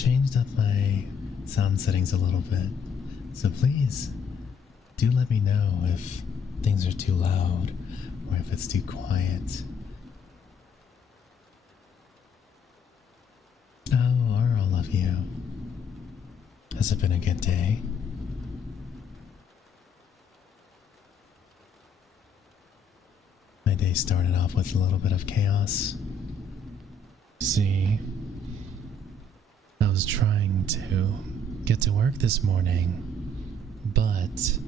changed up my sound settings a little bit, so please do let me know if things are too loud or if it's too quiet. How are all of you? Has it been a good day? My day started off with a little bit of chaos. See, I was trying to get to work this morning, but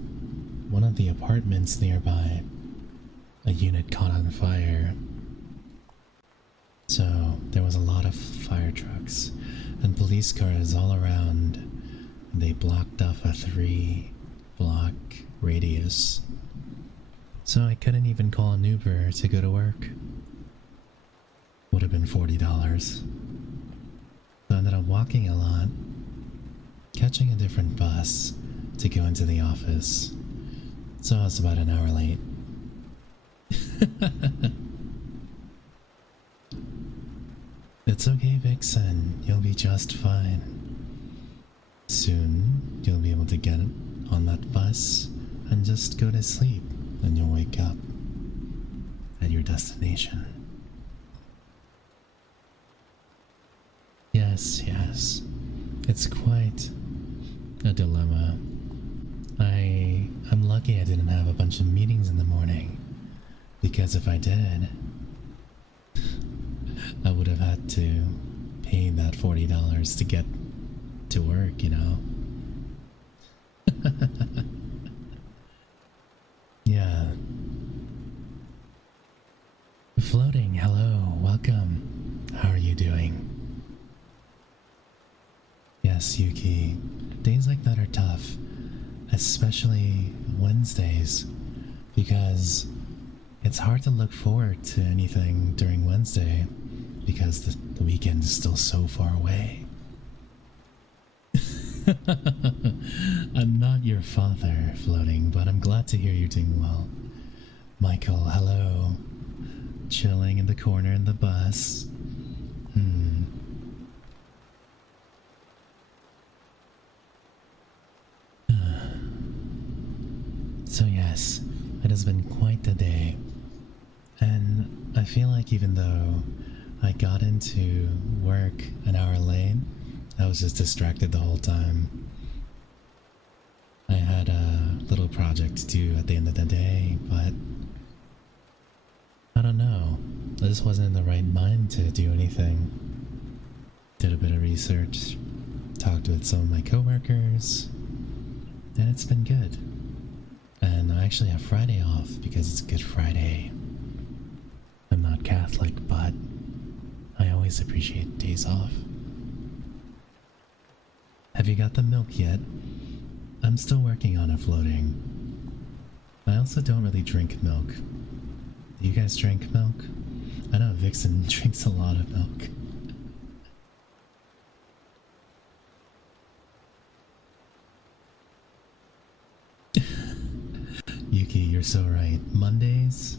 one of the apartments nearby, a unit caught on fire. So there was a lot of fire trucks and police cars all around, and they blocked off a 3-block radius. So I couldn't even call an Uber to go to work. Would have been $40. So I ended up walking a lot, catching a different bus to go into the office. So I was about an hour late. It's okay, Vixen. You'll be just fine. Soon, you'll be able to get on that bus and just go to sleep, and you'll wake up at your destination. Yes, yes. It's quite a dilemma. I'm lucky I didn't have a bunch of meetings in the morning, because if I did, I would have had to pay that $40 to get to work, you know? Yeah. Floating, hello, welcome. How are you doing? Yes, Yuki. Days like that are tough, especially Wednesdays, because it's hard to look forward to anything during Wednesday because the weekend is still so far away. I'm not your father, Floating, but I'm glad to hear you're doing well. Michael, hello. Chilling in the corner in the bus. So yes, it has been quite the day. And I feel like even though I got into work an hour late, I was just distracted the whole time. I had a little project to do at the end of the day, but I don't know. I just wasn't in the right mind to do anything. Did a bit of research, talked with some of my coworkers, and it's been good. And I actually have Friday off because it's Good Friday. I'm not Catholic, but I always appreciate days off. Have you got the milk yet? I'm still working on it, Floating. I also don't really drink milk. Do you guys drink milk? I know Vixen drinks a lot of milk. Yuki, you're so right. Mondays,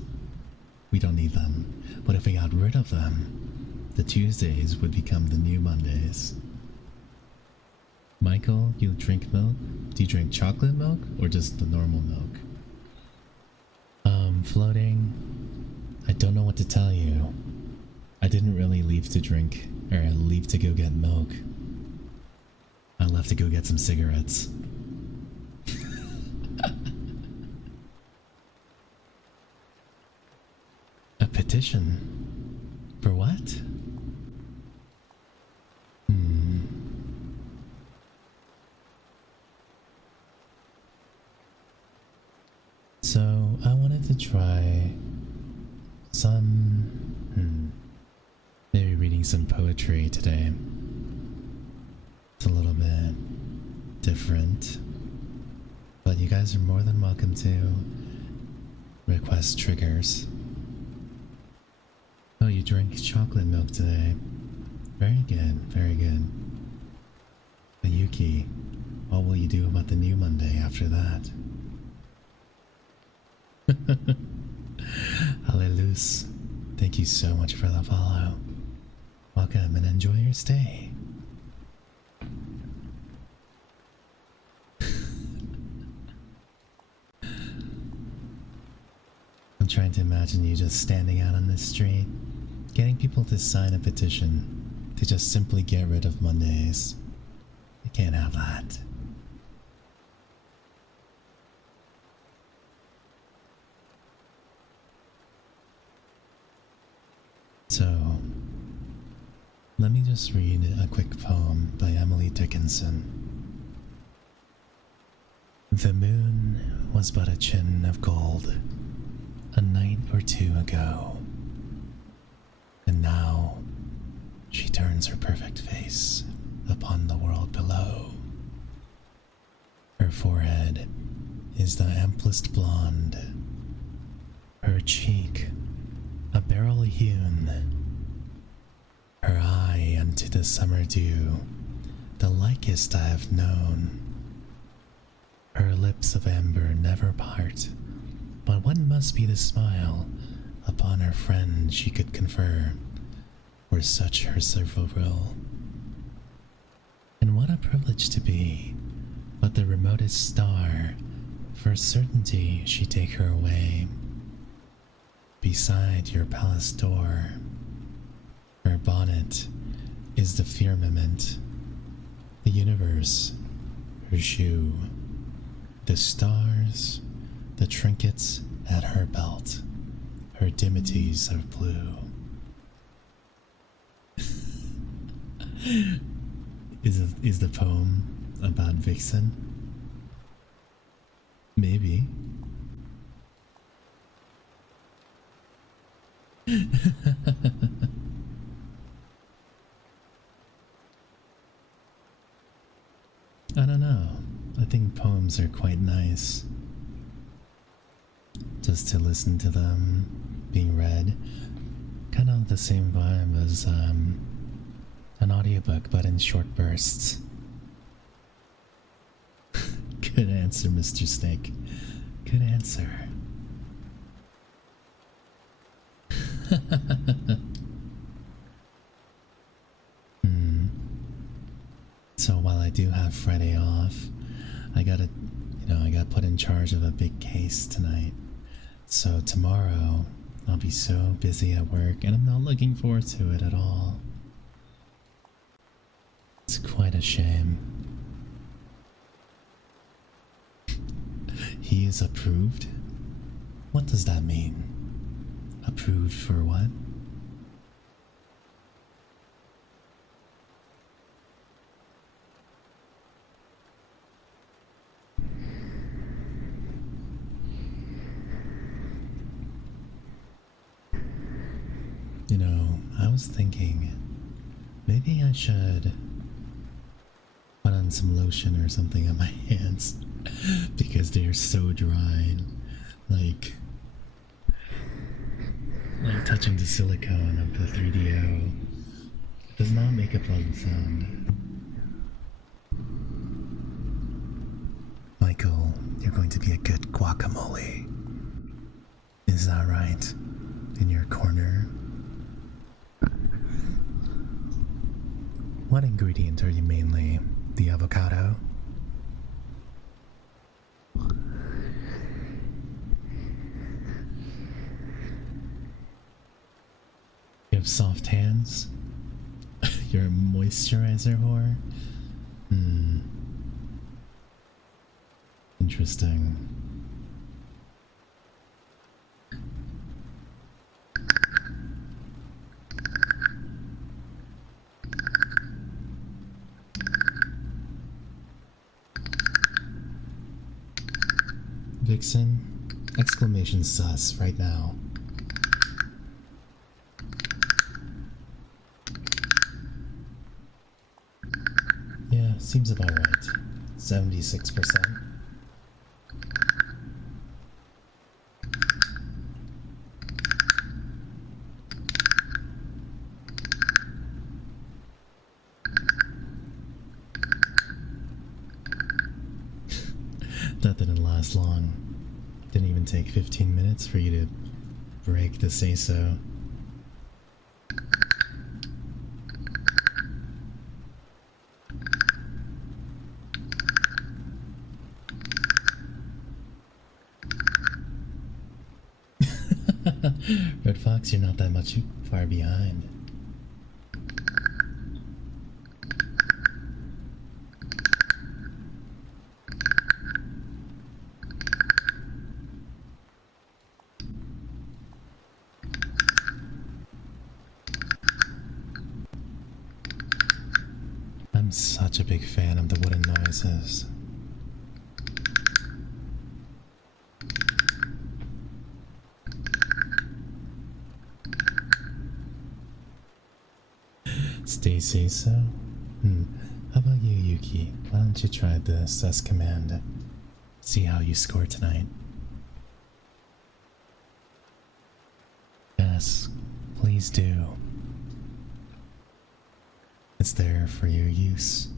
we don't need them. But if we got rid of them, the Tuesdays would become the new Mondays. Michael, you drink milk? Do you drink chocolate milk or just the normal milk? Floating, I don't know what to tell you. I didn't really leave to drink, or leave to go get milk. I left to go get some cigarettes. A petition? For what? So, I wanted to try some, maybe reading some poetry today. It's a little bit different, but you guys are more than welcome to request triggers. Oh, you drink chocolate milk today. Very good, very good. But Yuki, what will you do about the new Monday after that? Hallelujah. Thank you so much for the follow. Welcome and enjoy your stay. I'm trying to imagine you just standing out on the street, getting people to sign a petition to just simply get rid of Mondays. You can't have that. So, let me just read a quick poem by Emily Dickinson. The moon was but a chin of gold a night or two ago, and now she turns her perfect face upon the world below. Her forehead is the amplest blonde, her cheek a beryl hewn, her eye unto the summer dew, the likest I have known. Her lips of amber never part, but what must be the smile upon her friend she could confer, were such her serval will. And what a privilege to be but the remotest star, for certainty she take her away beside your palace door. Her bonnet is the firmament, the universe her shoe, the stars, the trinkets at her belt, her dimities of blue. Is the poem about Vixen? Maybe. I don't know. I think poems are quite nice. Just to listen to them being read. Kind of the same vibe as an audiobook, but in short bursts. Good answer, Mr. Snake. Good answer. So while I do have Friday off, I got put in charge of a big case tonight. So tomorrow, I'll be so busy at work, and I'm not looking forward to it at all. It's quite a shame. He is approved? What does that mean? Approved for what? You know, I was thinking, maybe I should put on some lotion or something on my hands because they are so dry. Like touching the silicone of the 3DO does not make a pleasant sound. Michael, you're going to be a good guacamole. Is that right? In your corner? What ingredient are you mainly? The avocado? You have soft hands? You're a moisturizer whore? Interesting. Vixen, exclamation sus right now. Yeah, seems about right. 76%. That didn't last long. Didn't even take 15 minutes for you to break the say-so. Red Fox, you're not that much far behind. I'm such a big fan of the wooden noises. Stacy, so? How about you, Yuki? Why don't you try the sus command? See how you score tonight. Yes, please do. It's there for your use.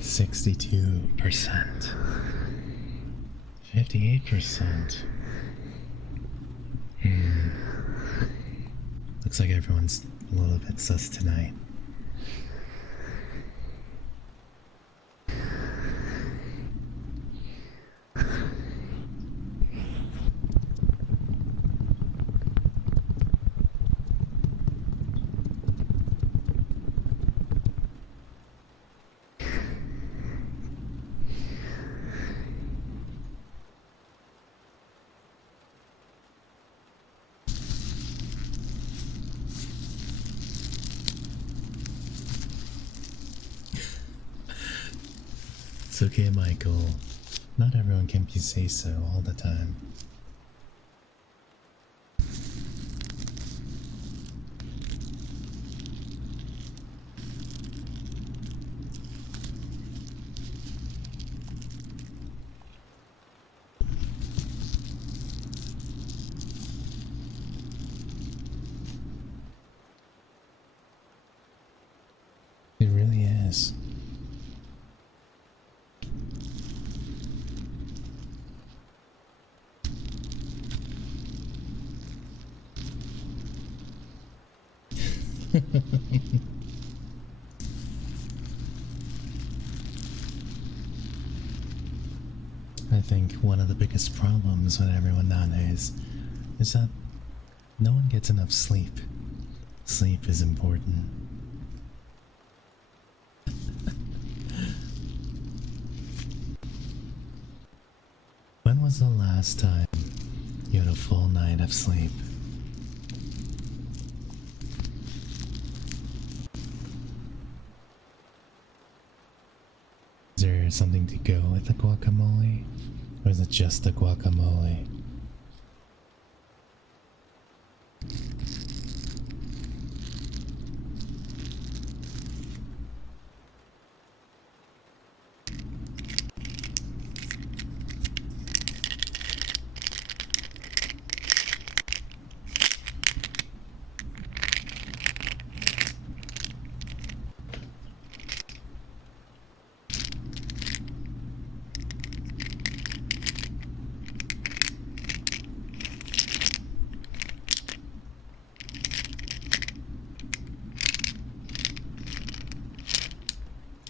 %62%. 58%. Looks like everyone's a little bit sus tonight. It's okay, Michael. Not everyone can be say-so all the time. It really is. I think one of the biggest problems with everyone nowadays is that no one gets enough sleep. Sleep is important. When was the last time you had a full night of sleep? Is there something to go with the guacamole? Or is it just the guacamole?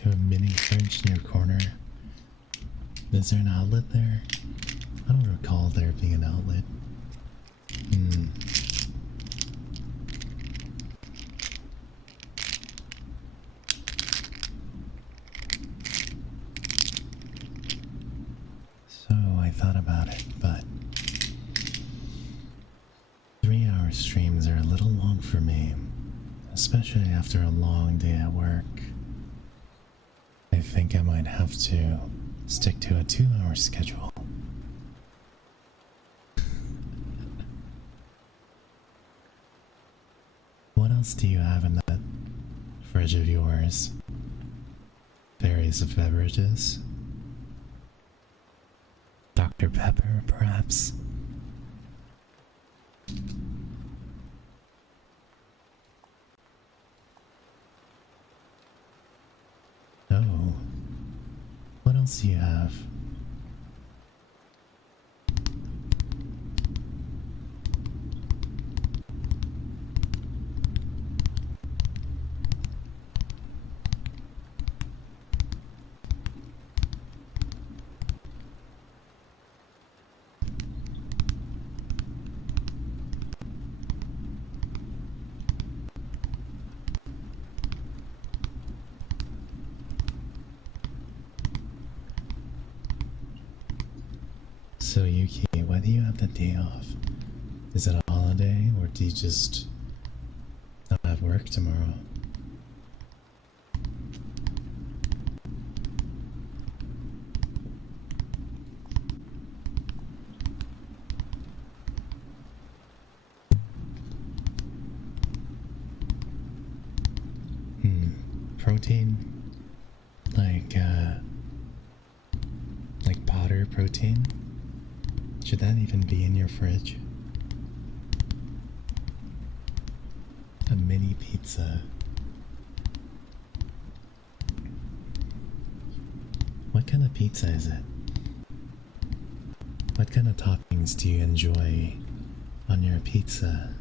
You have a mini fridge in your corner. Is there an outlet there? I don't recall there being an outlet. So I thought about it, but 3-hour streams are a little long for me, especially after a long day at work. I think I might have to stick to a 2-hour schedule. What else do you have in that fridge of yours? Berries of beverages? Dr. Pepper, perhaps? Oh. What else do you have? So Yuki, why do you have the day off? Is it a holiday, or do you just not have work tomorrow? Protein? Like powder protein? Should that even be in your fridge? A mini pizza. What kind of pizza is it? What kind of toppings do you enjoy on your pizza?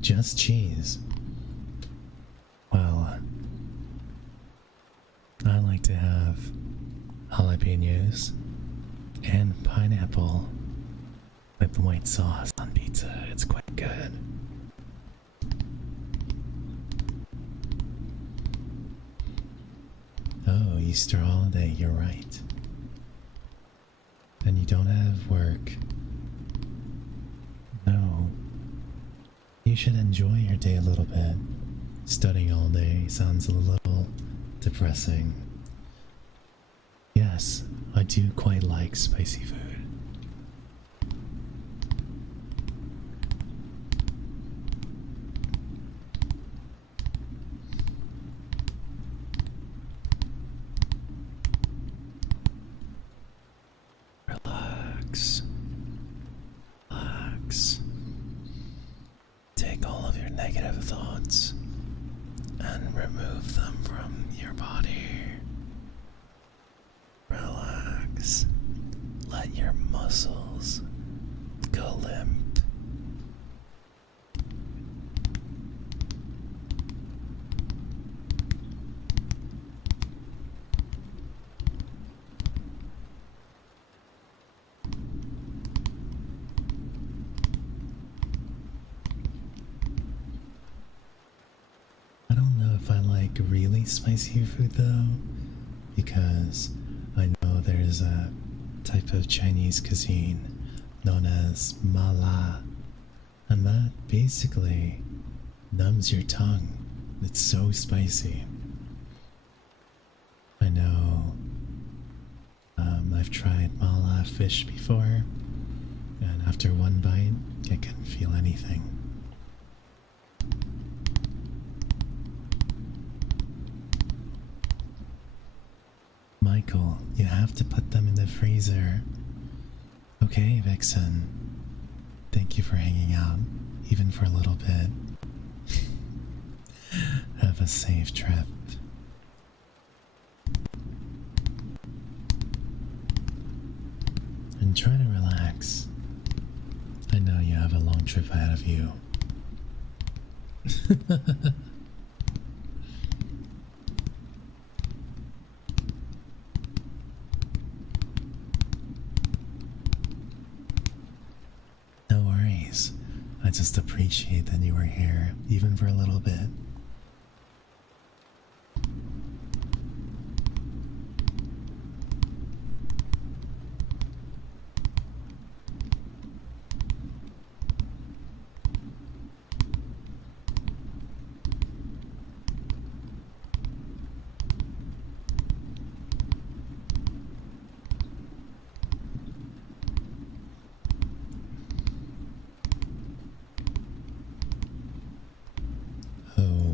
Just cheese. Well, I like to have jalapenos and pineapple with white sauce on pizza. It's quite good. Oh, Easter holiday, you're right. And you don't have work. No. You should enjoy your day a little bit. Studying all day sounds a little depressing. Yes, I do quite like spicy food. Relax. Relax. Take all of your negative thoughts and remove them from your body. Relax. Let your muscles go limp. I don't know if I like really spicy food though, because I know there's a type of Chinese cuisine known as mala, and that basically numbs your tongue. It's so spicy. I know I've tried mala fish before, and after one bite, I couldn't feel anything. Michael, you have to put them in the freezer. Okay, Vixen. Thank you for hanging out, even for a little bit. Have a safe trip. And try to relax. I know you have a long trip ahead of you. No worries. I just appreciate that you were here, even for a little bit.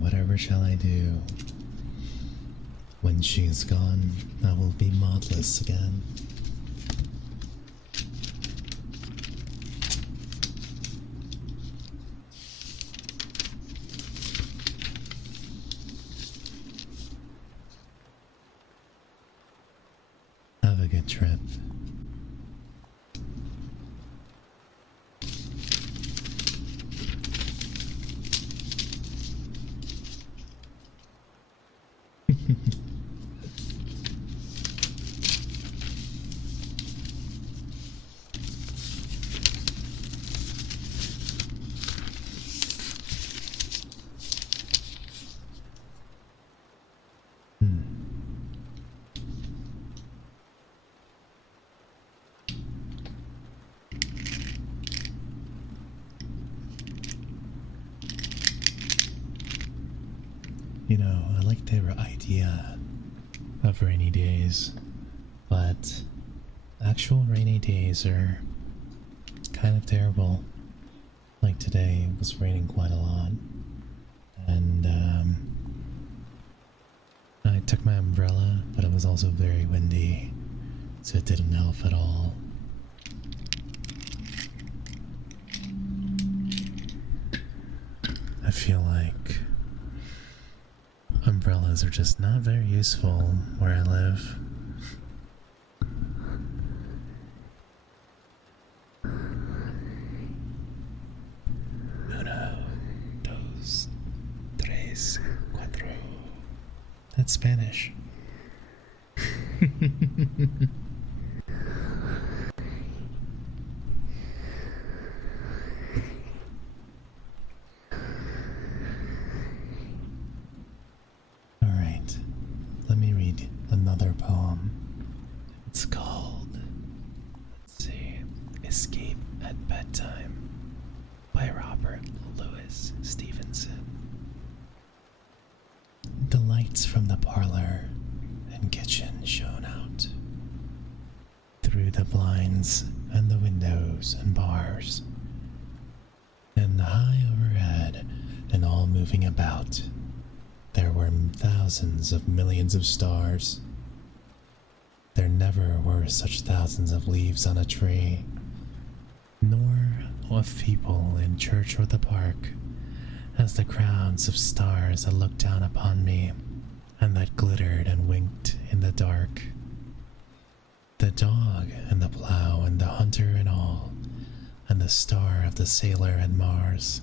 Whatever shall I do? When she is gone, I will be modless again. Have a good trip. You know, I like their idea of rainy days, but actual rainy days are kind of terrible. Like today, it was raining quite a lot, and I took my umbrella, but it was also very windy, so it didn't help at all. I feel like umbrellas are just not very useful where I live. Uno, dos, tres, cuatro. That's Spanish. Alright, let me read another poem. It's called, let's see, Escape at Bedtime by Robert Louis Stevenson. The lights from the parlor and kitchen shone out through the blinds and the windows and bars, and high overhead and all moving about, there were thousands of millions of stars. There never were such thousands of leaves on a tree, nor of people in church or the park, as the crowds of stars that looked down upon me and that glittered and winked in the dark. The dog and the plow and the hunter and all, and the star of the sailor and Mars.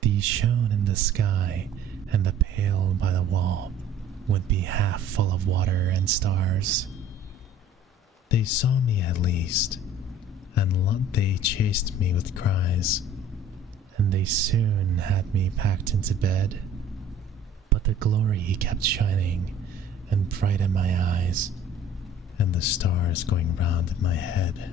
These shone in the sky, and the pail by the wall would be half full of water and stars. They saw me at least, and they chased me with cries, and they soon had me packed into bed. But the glory kept shining and bright in my eyes, and the stars going round in my head.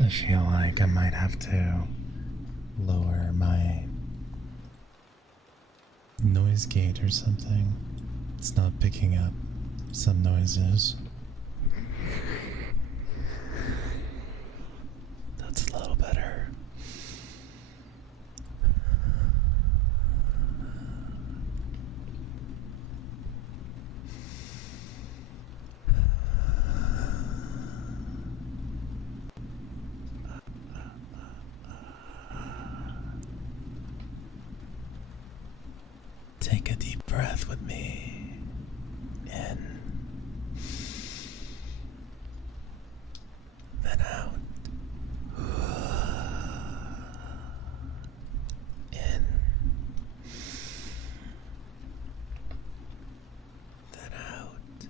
I feel like I might have to lower my noise gate or something. It's not picking up some noises. That's a little better. Take a deep breath with me. In. Then out. In. Then out.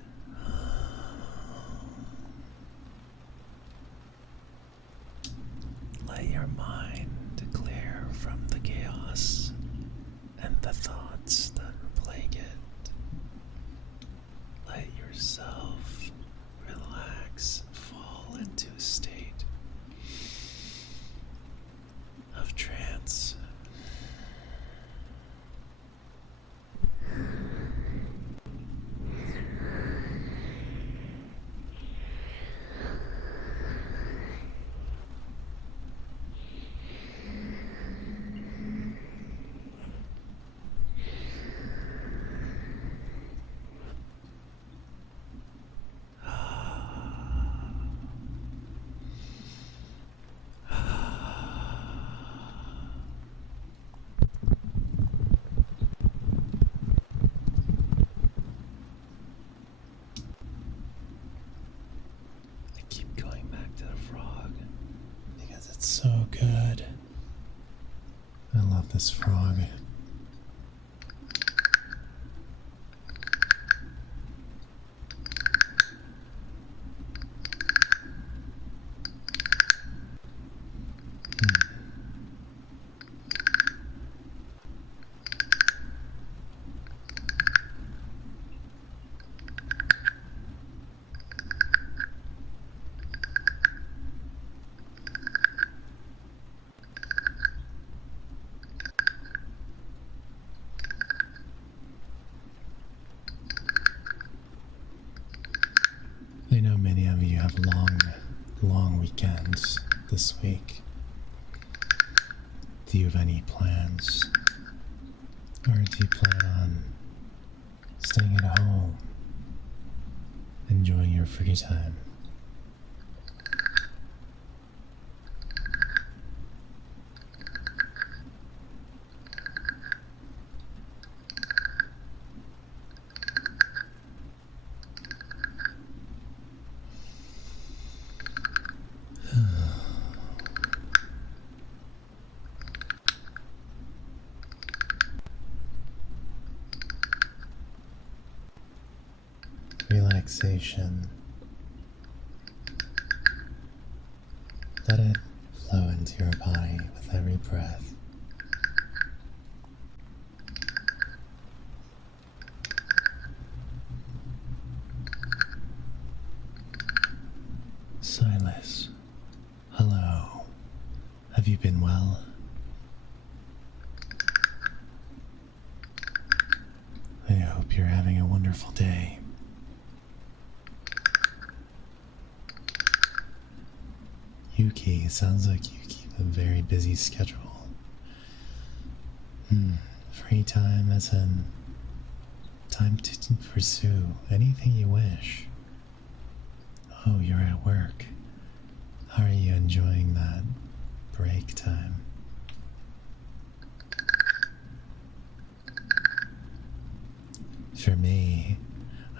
Let your mind clear from the chaos and the thoughts that plague it. Let yourself relax and fall into a state of trance. So good. I love this frog. have long weekends this week. Do you have any plans? Or do you plan on staying at home, enjoying your free time? Relaxation. Let it flow into your body with every breath. Silas, hello. Have you been well? I hope you're having a wonderful day. Yuki, sounds like you keep a very busy schedule. Free time as in time to pursue anything you wish. Oh, you're at work. How are you enjoying that break time? For me,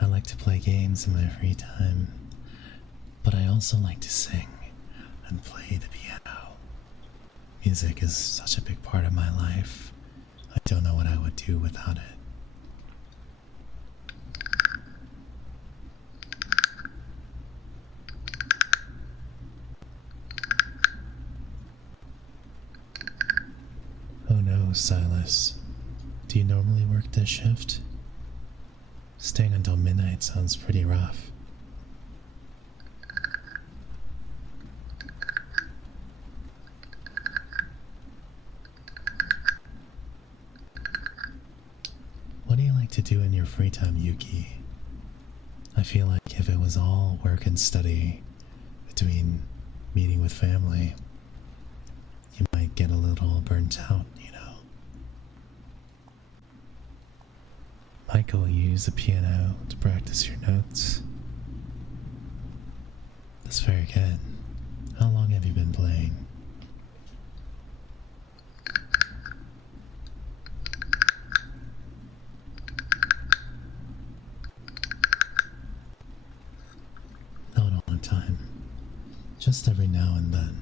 I like to play games in my free time, but I also like to sing and play the piano. Music is such a big part of my life. I don't know what I would do without it. Oh no, Silas. Do you normally work this shift? Staying until midnight sounds pretty rough. What do you like to do in your free time, Yuki? I feel like if it was all work and study between meeting with family, you might get a little burnt out, you know. Michael, you use the piano to practice your notes. That's very good. How long have you been playing? Not all the time. Just every now and then.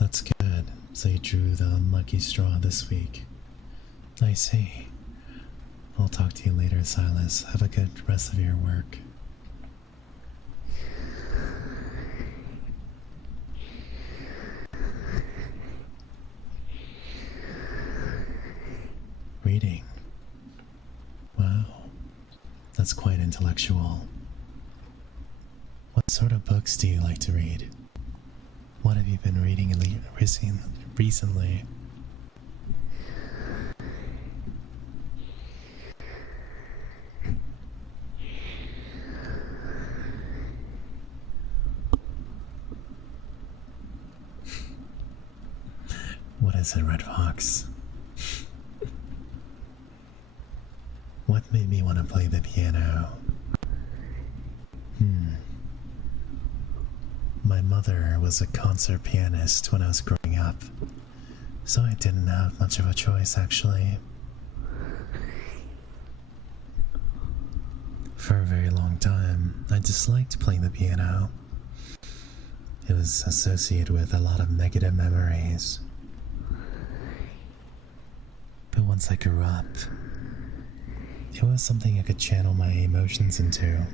That's good. So you drew the unlucky straw this week. I see. I'll talk to you later, Silas. Have a good rest of your work. Reading. Wow. That's quite intellectual. What sort of books do you like to read? What have you been reading recently? What is it, Red Fox? What made me want to play the piano? My mother was a concert pianist when I was growing up, so I didn't have much of a choice, actually. For a very long time, I disliked playing the piano. It was associated with a lot of negative memories. But once I grew up, it was something I could channel my emotions into.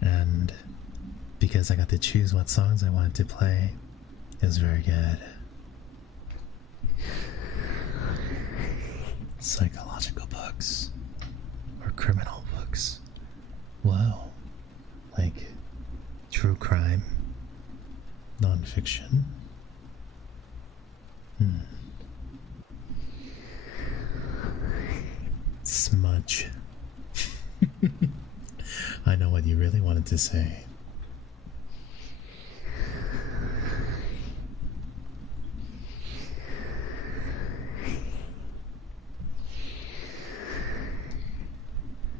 And because I got to choose what songs I wanted to play, it was very good. Psychological books or criminal books. Wow. Like true crime, non-fiction. Smudge. I know what you really want hard to say.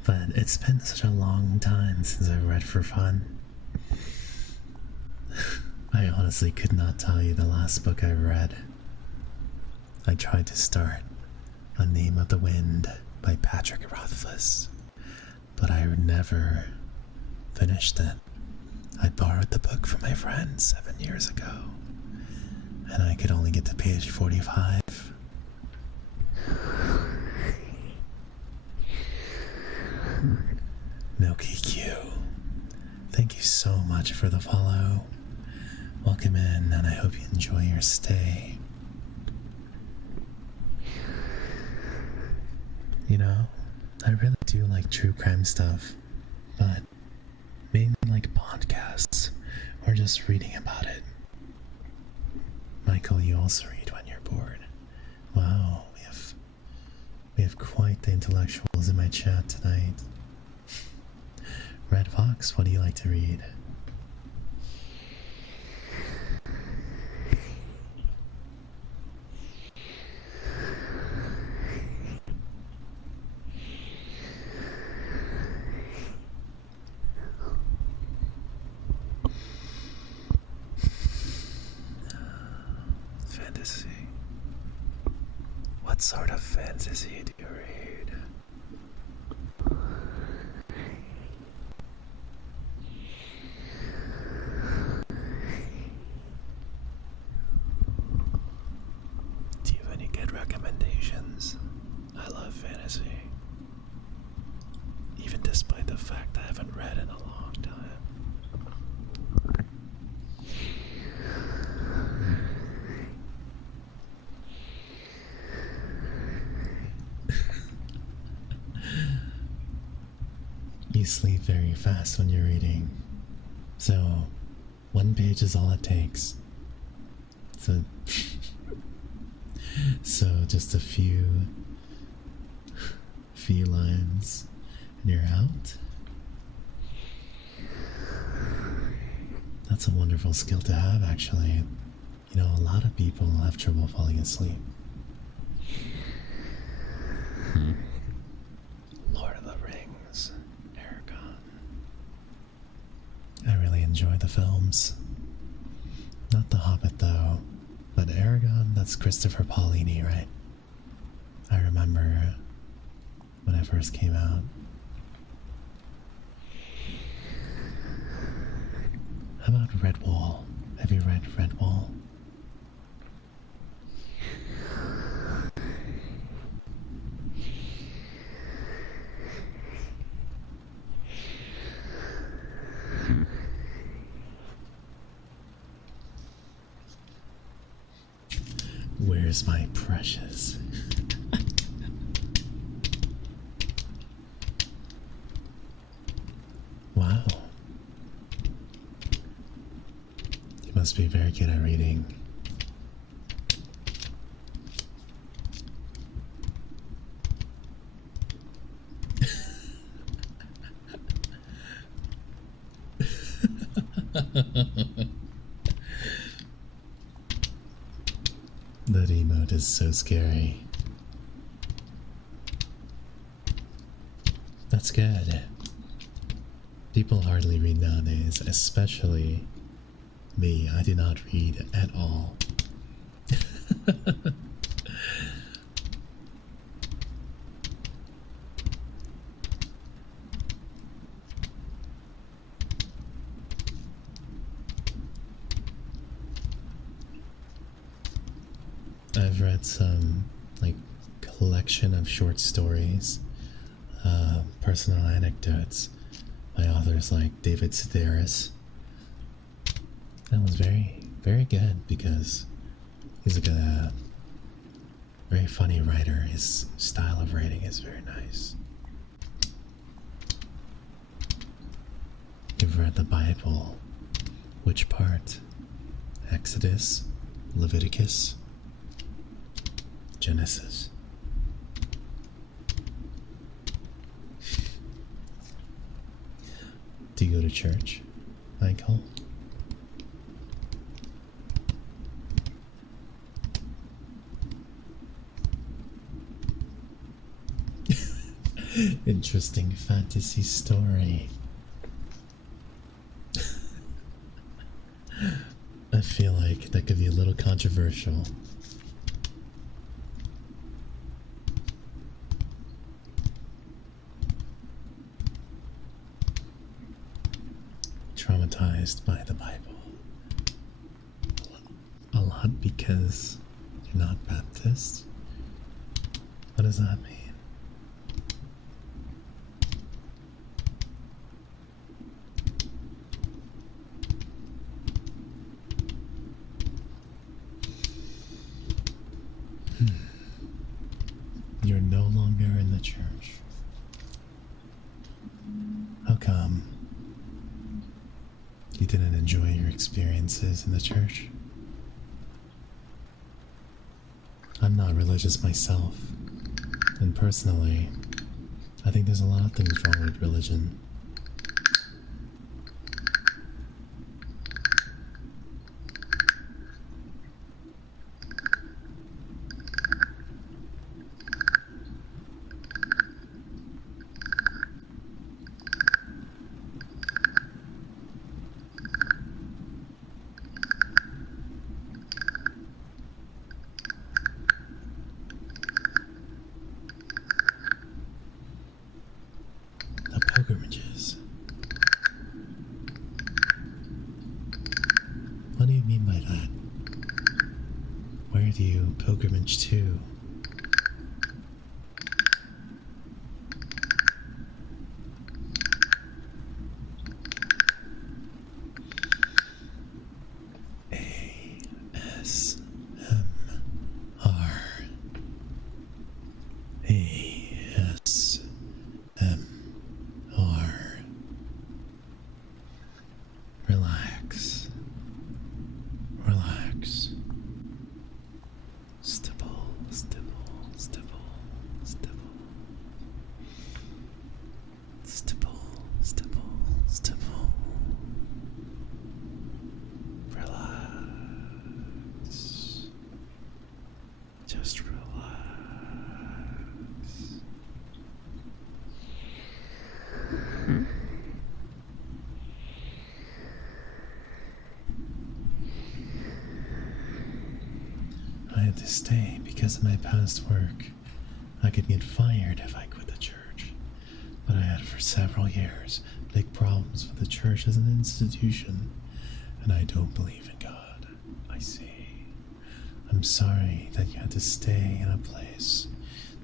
But it's been such a long time since I read for fun. I honestly could not tell you the last book I read. I tried to start A Name of the Wind by Patrick Rothfuss, but I never finished it. I borrowed the book from my friend 7 years ago, and I could only get to page 45. Milky Q, thank you so much for the follow. Welcome in, and I hope you enjoy your stay. You know, I really do like true crime stuff, but mainly like podcasts or just reading about it. Michael, you also read when you're bored. Wow, we have quite the intellectuals in my chat tonight. Red Fox, what do you like to read? Fantasy. What sort of fantasy do you read? Do you have any good recommendations? I love fantasy. Even despite the fact I haven't read in a long time. You sleep very fast when you're reading. So, one page is all it takes. So just a few lines and you're out. That's a wonderful skill to have, actually. You know, a lot of people have trouble falling asleep. Lord of the Rings, Aragon. I really enjoy the films. Not The Hobbit, though. But Aragon, that's Christopher Paolini, right? I remember when it first came out. How about Redwall? Have you read Redwall? Where's my precious? Wow. You must be very good at reading. That emote is so scary. That's good. People hardly read nowadays, especially me. I do not read at all. I've read some like collection of short stories, personal anecdotes by authors like David Sedaris. That was very, very good because he's a very funny writer. His style of writing is very nice. You've read the Bible. Which part? Exodus? Leviticus? Genesis? Do you go to church, Michael? Interesting fantasy story. I feel like that could be a little controversial. Traumatized by the Bible. A lot because you're not Baptist? What does that mean? You're no longer in the church. How come? You didn't enjoy your experiences in the church? I'm not religious myself, and personally, I think there's a lot of things wrong with religion. Pilgrimages. What do you mean by that? Where do you pilgrimage to? Relax. Relax. Stipple, stipple, stipple, stipple. Stipple, stipple, stipple. Relax. Just relax. I had to stay because of my past work. I could get fired if I quit the church. But I had for several years big problems with the church as an institution, and I don't believe in God. I see. I'm sorry that you had to stay in a place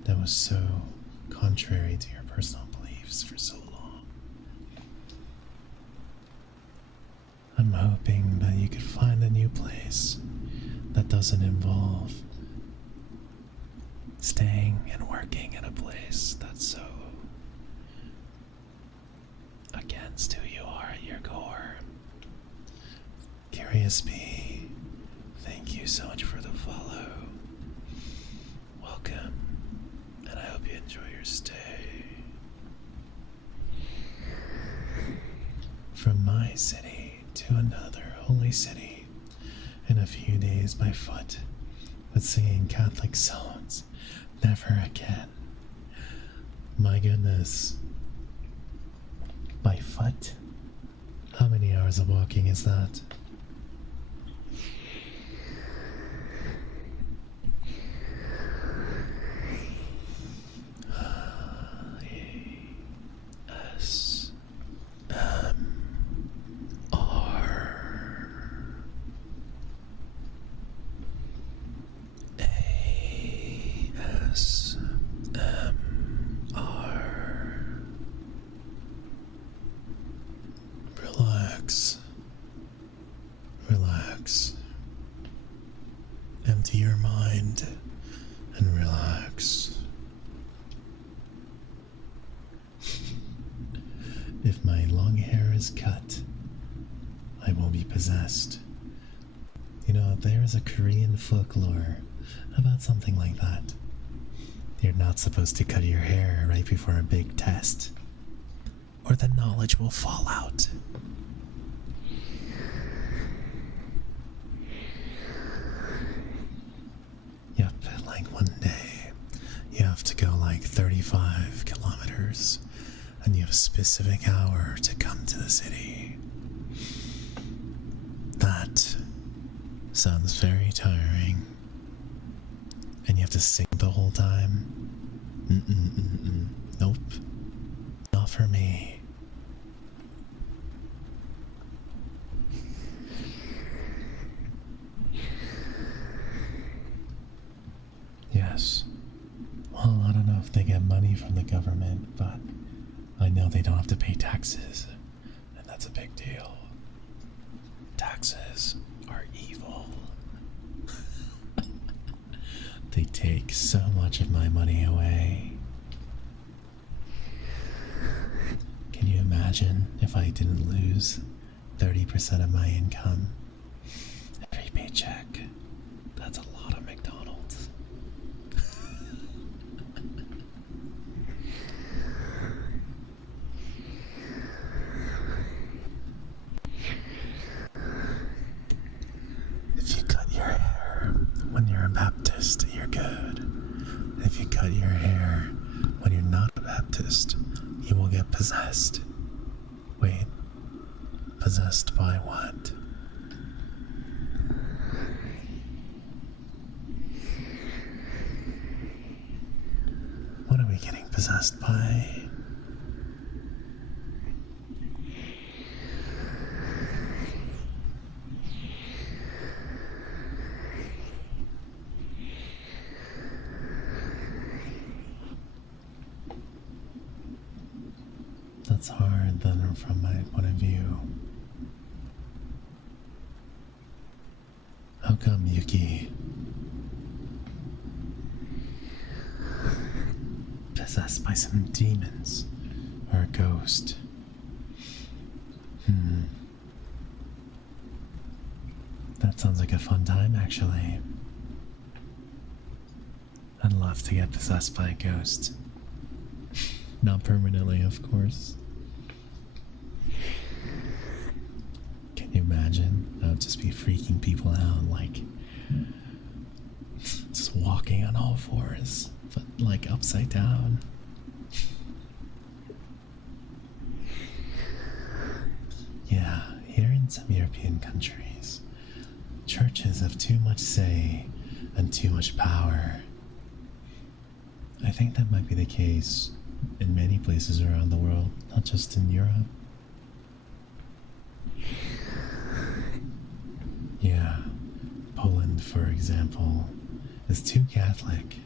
that was so contrary to your personal beliefs for so long. I'm hoping that you could find a new place that doesn't involve staying and working in a place that's so against who you are at your core. Curious Bee, thank you so much for the follow. Welcome, and I hope you enjoy your stay. From my city to another holy city in a few days by foot, but singing Catholic songs never again. My goodness. By foot? How many hours of walking is that? Relax. Relax. Empty your mind and relax. If my long hair is cut, I will be possessed. You know, there is a Korean folklore about something like that. You're not supposed to cut your hair right before a big test, or the knowledge will fall out. Yep, like one day you have to go like 35 kilometers and you have a specific hour to come to the city. That sounds very tiring. And you have to sing the whole time? Nope. Not for me. Yes. Well, I don't know if they get money from the government, but I know they don't have to pay taxes. And that's a big deal. Taxes are evil. They take so much of my money away. Can you imagine if I didn't lose 30% of my income every paycheck? That's a lot of McDonald's. If you cut your hair when you're a Baptist, you're good. If you cut your hair when you're not a Baptist, you will get possessed. Wait, possessed by what? What are we getting possessed by? That's hard then from my point of view. How come, Yuki? Possessed by some demons or a ghost? That sounds like a fun time, actually. I'd love to get possessed by a ghost. Not permanently, of course. Can you imagine? I would just be freaking people out, like just walking on all fours, but like upside down. Yeah, here in some European countries, churches have too much say and too much power. I think that might be the case in many places around the world, not just in Europe. Yeah, Poland, for example, is too Catholic.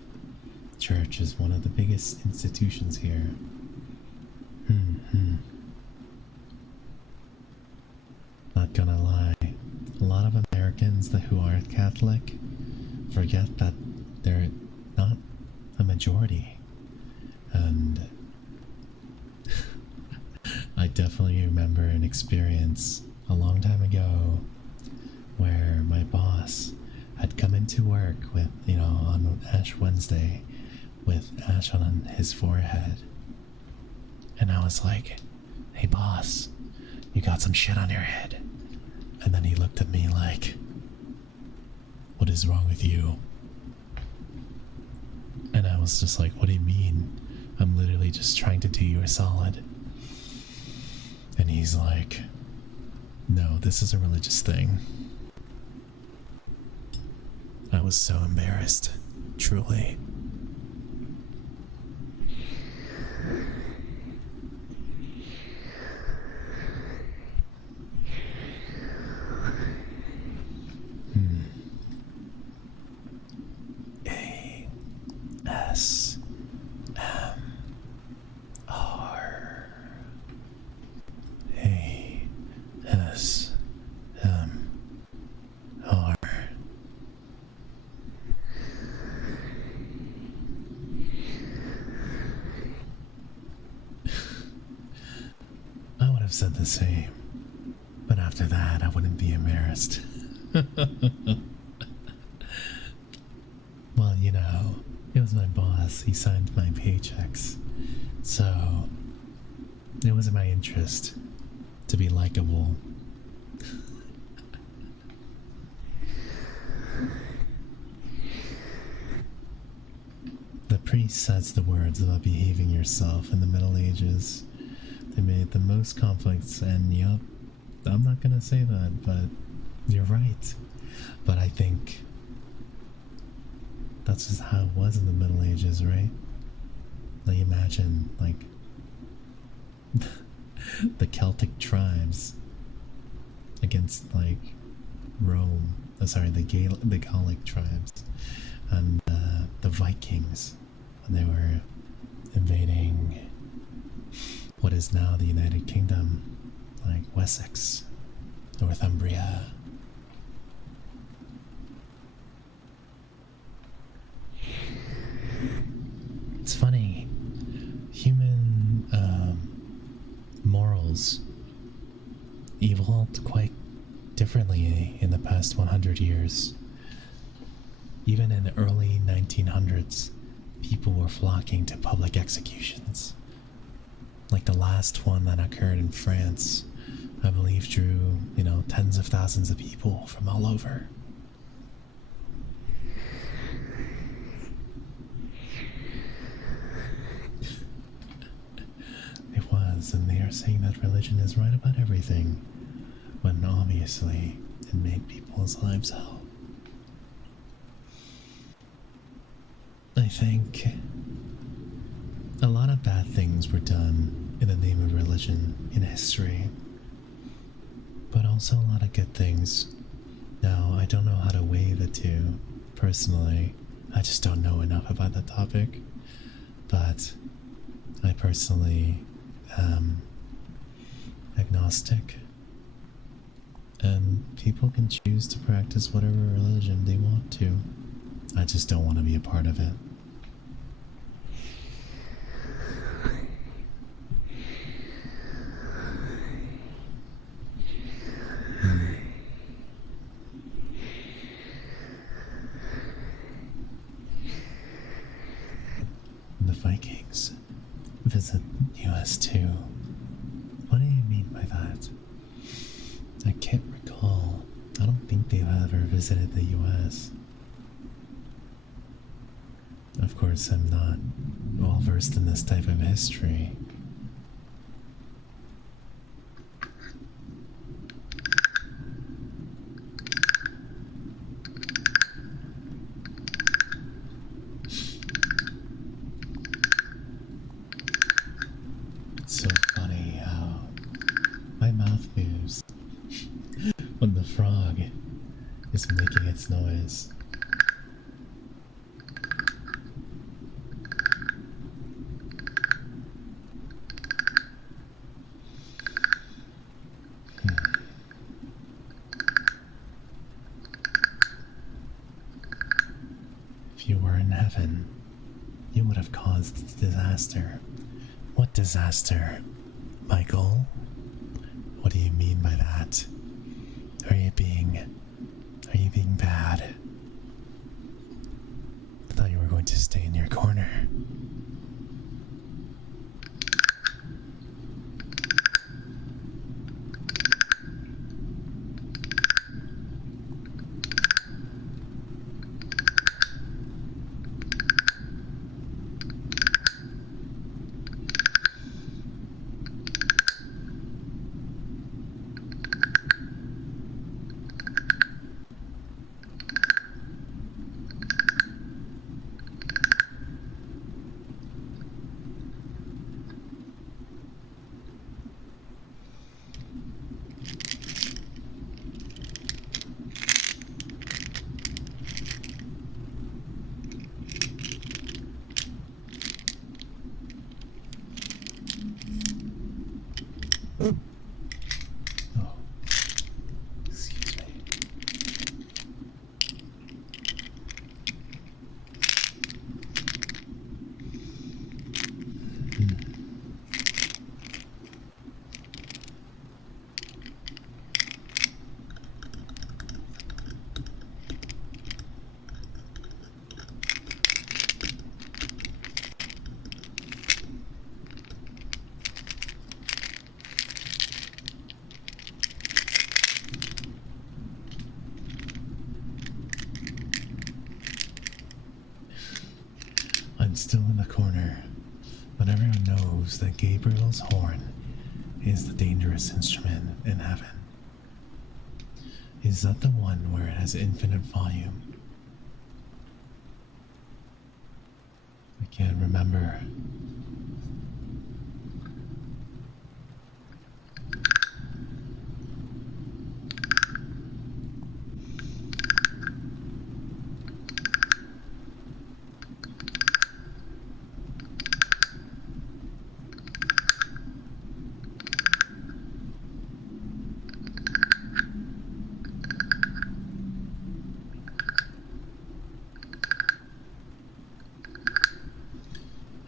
Church is one of the biggest institutions here. Not gonna lie, a lot of Americans who are Catholic forget that they're not a majority. And I definitely remember an experience a long time ago where my boss had come into work with, on Ash Wednesday with ash on his forehead. And I was like, "Hey boss, you got some shit on your head." And then he looked at me like, "What is wrong with you?" And I was just like, "What do you mean? I'm literally just trying to do you a solid." And he's like, "No, this is a religious thing." I was so embarrassed, truly. ASMR. ASMR. I would have said the same, but after that I wouldn't be embarrassed. Well, it was my boss. He signed my paychecks. So It wasn't my interest to be likable. The priest says the words about behaving yourself in the Middle Ages. They made the most conflicts, and yup, I'm not gonna say that, but you're right. But I think that's just how it was in the Middle Ages, right? Like, imagine, like, the Celtic tribes against, like, Rome. Sorry, the Gallic tribes and the Vikings when they were invading what is now the United Kingdom, like Wessex, Northumbria. It's funny, human morals evolved quite differently in the past 100 years. Even in the early 1900s, people were flocking to public executions. Like the last one that occurred in France, I believe drew, tens of thousands of people from all over. It was, and they are saying that religion is right about everything, when obviously it made people's lives hell. I think a lot of bad things were done in the name of religion in history, but also a lot of good things. Now, I don't know how to weigh the two, personally. I just don't know enough about the topic, but I personally am agnostic, and people can choose to practice whatever religion they want to. I just don't want to be a part of it. The Vikings visit US too. What do you mean by that? I can't recall. I don't think they've ever visited the US. Of course, I'm not well versed in this type of history. It's so funny how my mouth moves when the frog is making its noise. If you were in heaven, you would have caused disaster. What disaster, Michael? What do you mean by that? Are you being bad? I thought you were going to stay in your corner. Oh, excuse me. still in the corner, but everyone knows that Gabriel's horn is the dangerous instrument in heaven. Is that the one where it has infinite volume? I can't remember.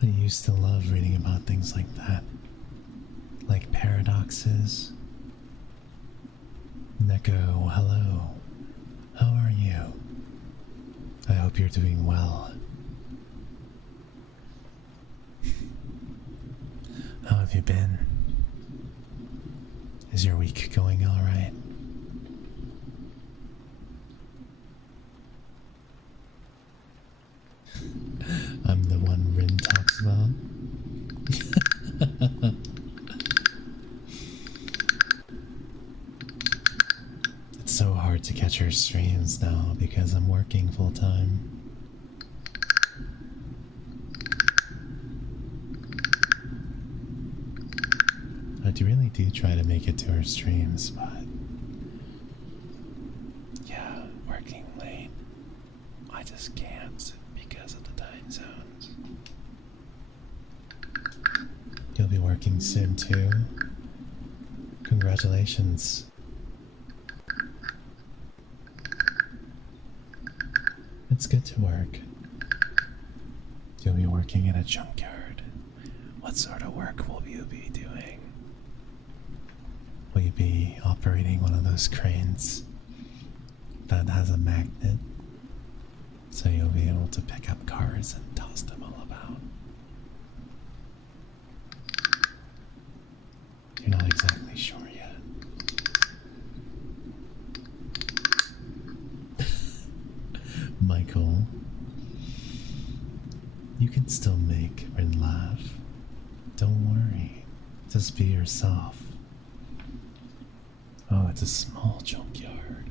I used to love reading about things like that, like paradoxes. Neko, hello. How are you? I hope you're doing well. How have you been? Is your week going alright? I'm the one Rin talks about. It's so hard to catch her streams now because I'm working full time. I really do try to make it to her streams, but yeah, working late. I just can't because of the time zones. You'll be working soon too. Congratulations. It's good to work. You'll be working at a junkyard. What sort of work will you be doing? Will you be operating one of those cranes that has a magnet? So you'll be able to pick up cars and toss them all about. You're not exactly sure yet. Michael, you can still make Rin laugh. Don't worry. Just be yourself. Oh, it's a small junkyard.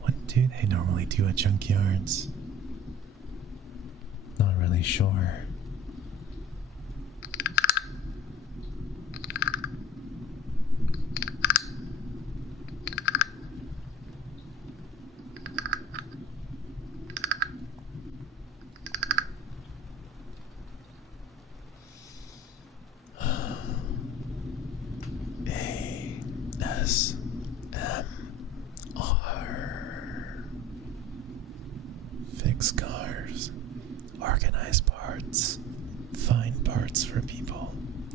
What do they normally do at junkyards? Not really sure. ASMR. Fix cars, organize parts, find parts for people,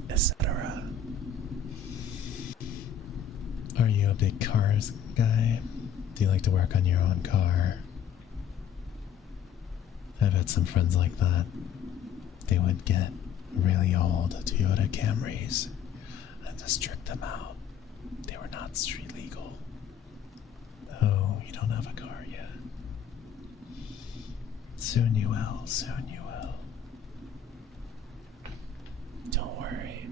etc. Are you a big cars guy? Do you like to work on your own car? I've had some friends like that. They would get really old Toyota Camrys and just strip them out. They were not street legal. Oh, you don't have a car yet. Soon you will, soon you will. Don't worry.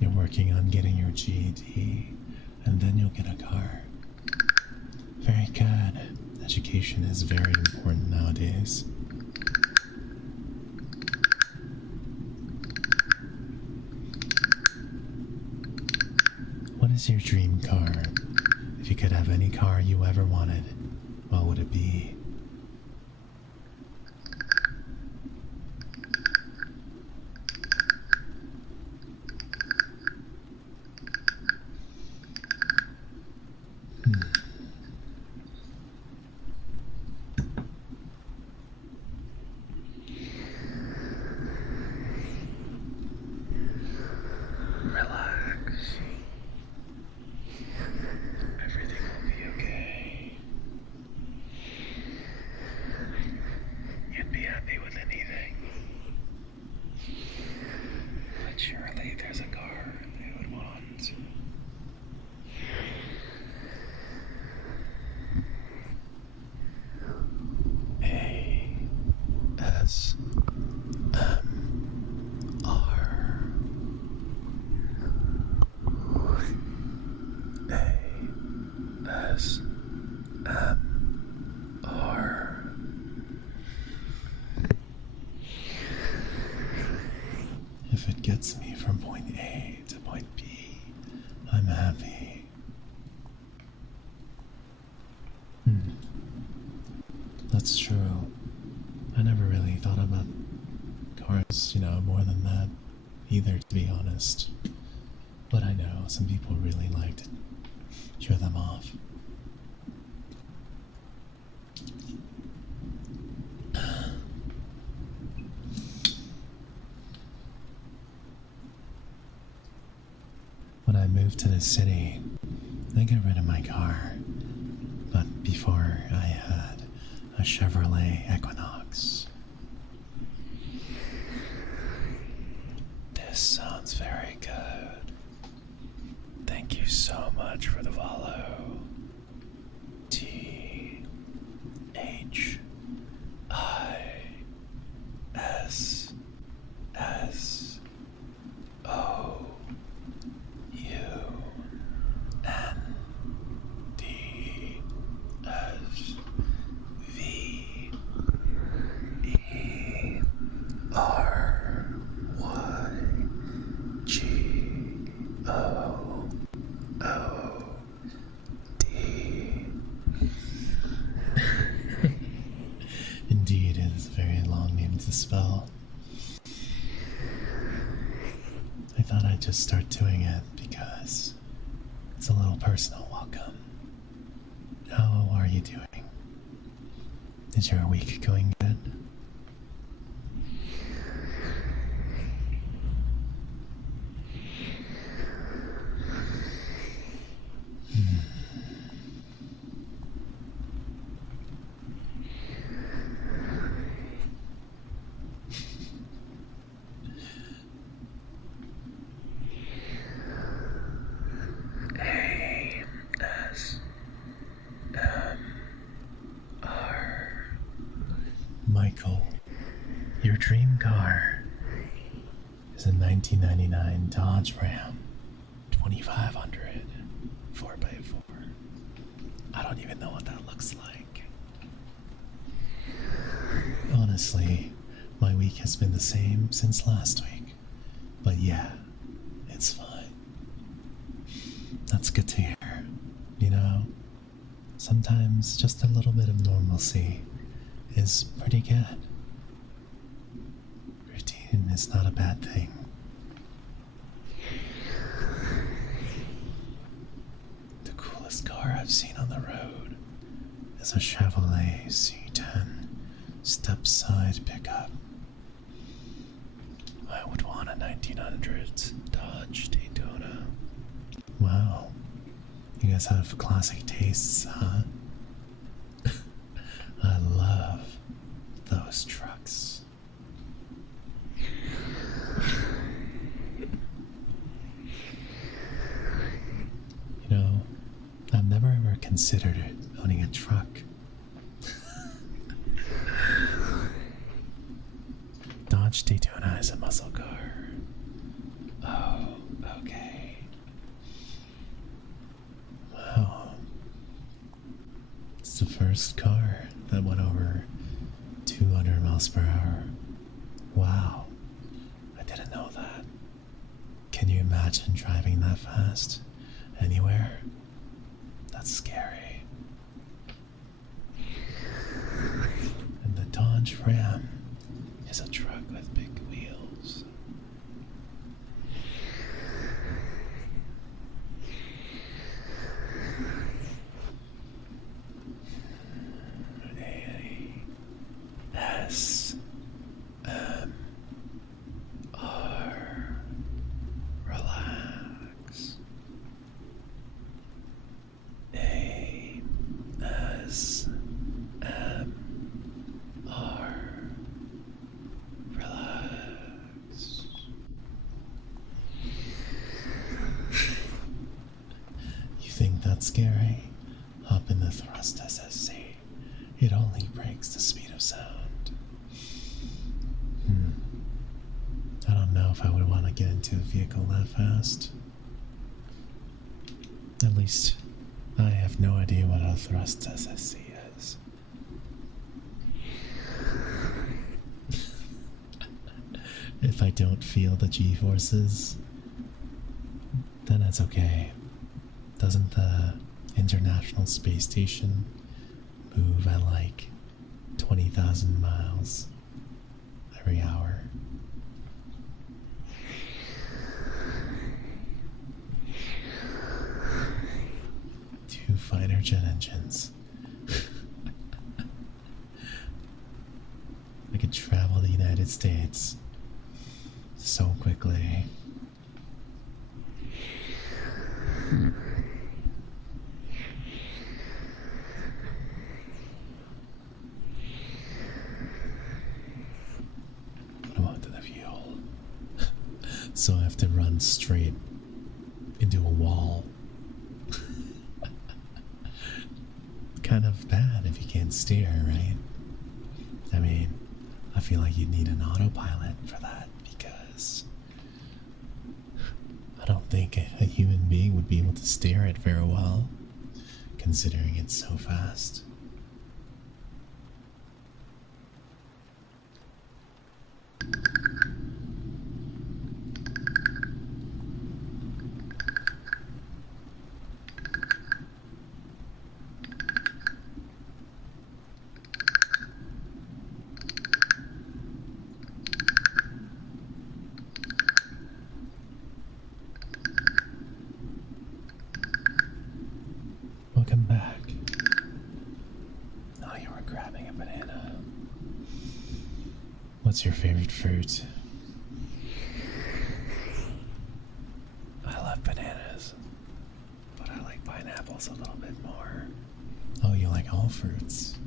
You're working on getting your GED, and then you'll get a car. Very good. Education is very important nowadays. What is your dream car? If you could have any car you ever wanted, what would it be? S R A S M R. If it gets me from point A to point B, I'm happy. That's true. I never really thought about cars, more than that either, to be honest. But I know some people really like to show them off. When I moved to the city, I got rid of my car. But before, I had a Chevrolet Equinox. This sounds very good. Thank you so much for the follow. T H I S S O U N D S V E R Y G O O D. Indeed, it is a very long name to spell. I thought I'd just start doing it because it's a little personal. Welcome. How are you doing? Is your week going good? A S M R. Michael, your dream car is a 1999 Dodge Ram 2500 4x4. I don't even know what that looks like. Honestly, my week has been the same since last week. But yeah, it's fine. That's good to hear. Sometimes just a little bit of normalcy is pretty good. Routine is not a bad thing. The coolest car I've seen on the road is a Chevrolet C10 step-side pickup. I would want a 1900s Dodge Daytona. Wow, you guys have classic tastes, huh? I love those trucks. I've never ever considered owning a truck. Dodge Daytona is a muscle car. Oh, okay. Wow. It's the first car that went over 200 miles per hour. Wow. I didn't know that. Can you imagine driving that fast? Anywhere? That's scary. And the Dodge Ram is a truck with big wheels. A-S M R. Relax. A-S M R. Relax. You think that's scary? Hop in the thrust SSC. It only breaks the speed of sound. if I would want to get into a vehicle that fast. At least, I have no idea what a thrust SSC is. If I don't feel the G-forces, then that's okay. Doesn't the International Space Station move at like 20,000 miles every hour? Two fighter jet engines. I could travel the United States so quickly. What about the fuel? So I have to run straight into a wall. Kind of bad if you can't steer, right? I mean, I feel like you'd need an autopilot for that because I don't think a human being would be able to steer it very well, considering it's so fast. Welcome back. Oh, you were grabbing a banana. What's your favorite fruit? I love bananas, but I like pineapples a little bit more. Oh, you like all fruits?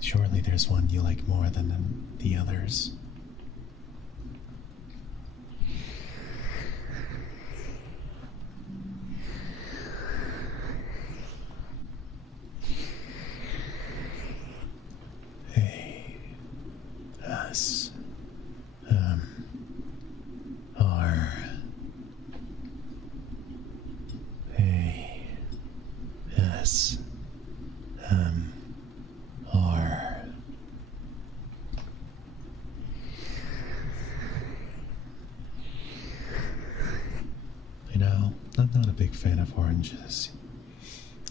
Surely there's one you like more than the others. Hey, us, are, hey, us, are. You know, I'm not a big fan of oranges.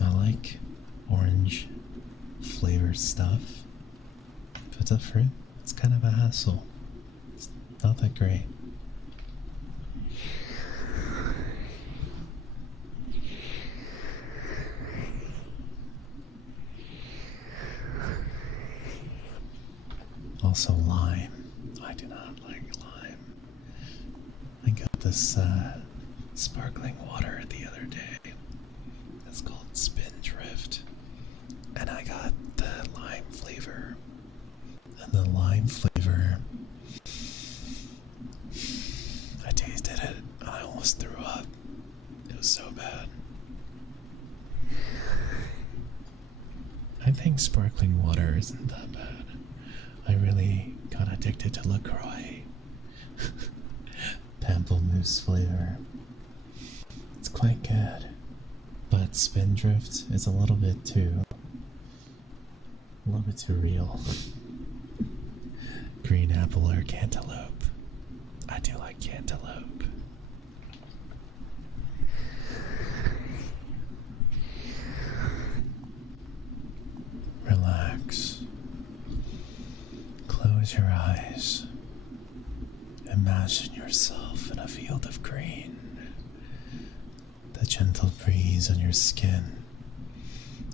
I like orange flavored stuff. If it's a fruit, it's kind of a hassle. It's not that great. Also lime. I do not like lime. I got this sparkling water the other day. It's called Spindrift. And I got the lime flavor. And the lime flavor, I tasted it and I almost threw up. It was so bad. I think sparkling water isn't that bad. I really got addicted to LaCroix. Pamplemousse flavor. It's quite good. But Spindrift is a little bit too real. Green apple or cantaloupe? I do like cantaloupe. Relax. Close your eyes. Imagine yourself in a field of green. The gentle breeze on your skin,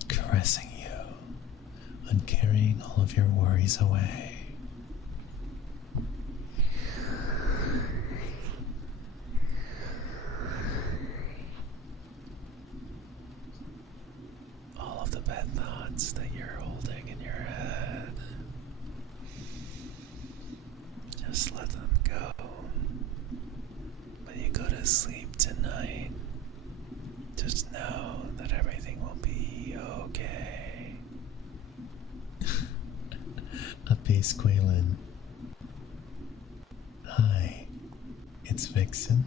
caressing you and carrying all of your worries away. All of the bad thoughts that you're holding in your head, just let them go. When you go to sleep tonight, just know that everything will be okay. A bass Quaylen. Vixen?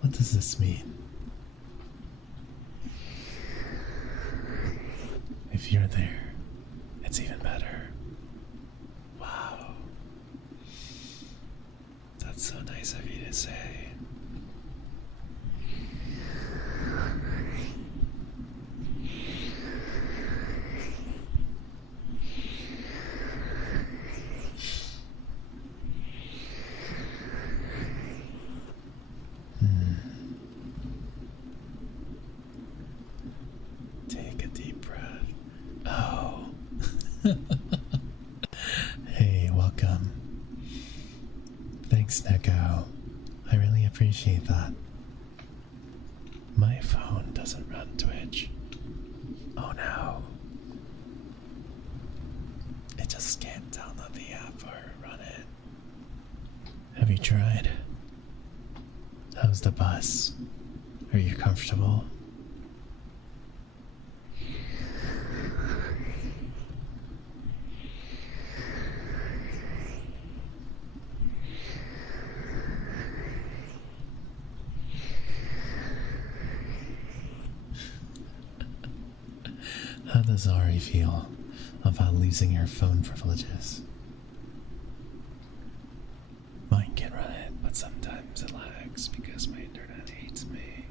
What does this mean? If you're there, it's even better. Wow. That's so nice of you to say. Take a deep breath. Oh. Hey, welcome. Thanks, Neko. I really appreciate that. My phone doesn't run Twitch. Oh no. It just can't download the app or run it. Have you tried? How's the bus? Are you comfortable? How does Ari feel about losing her phone privileges? Mine can run it, but sometimes it lags because my internet hates me.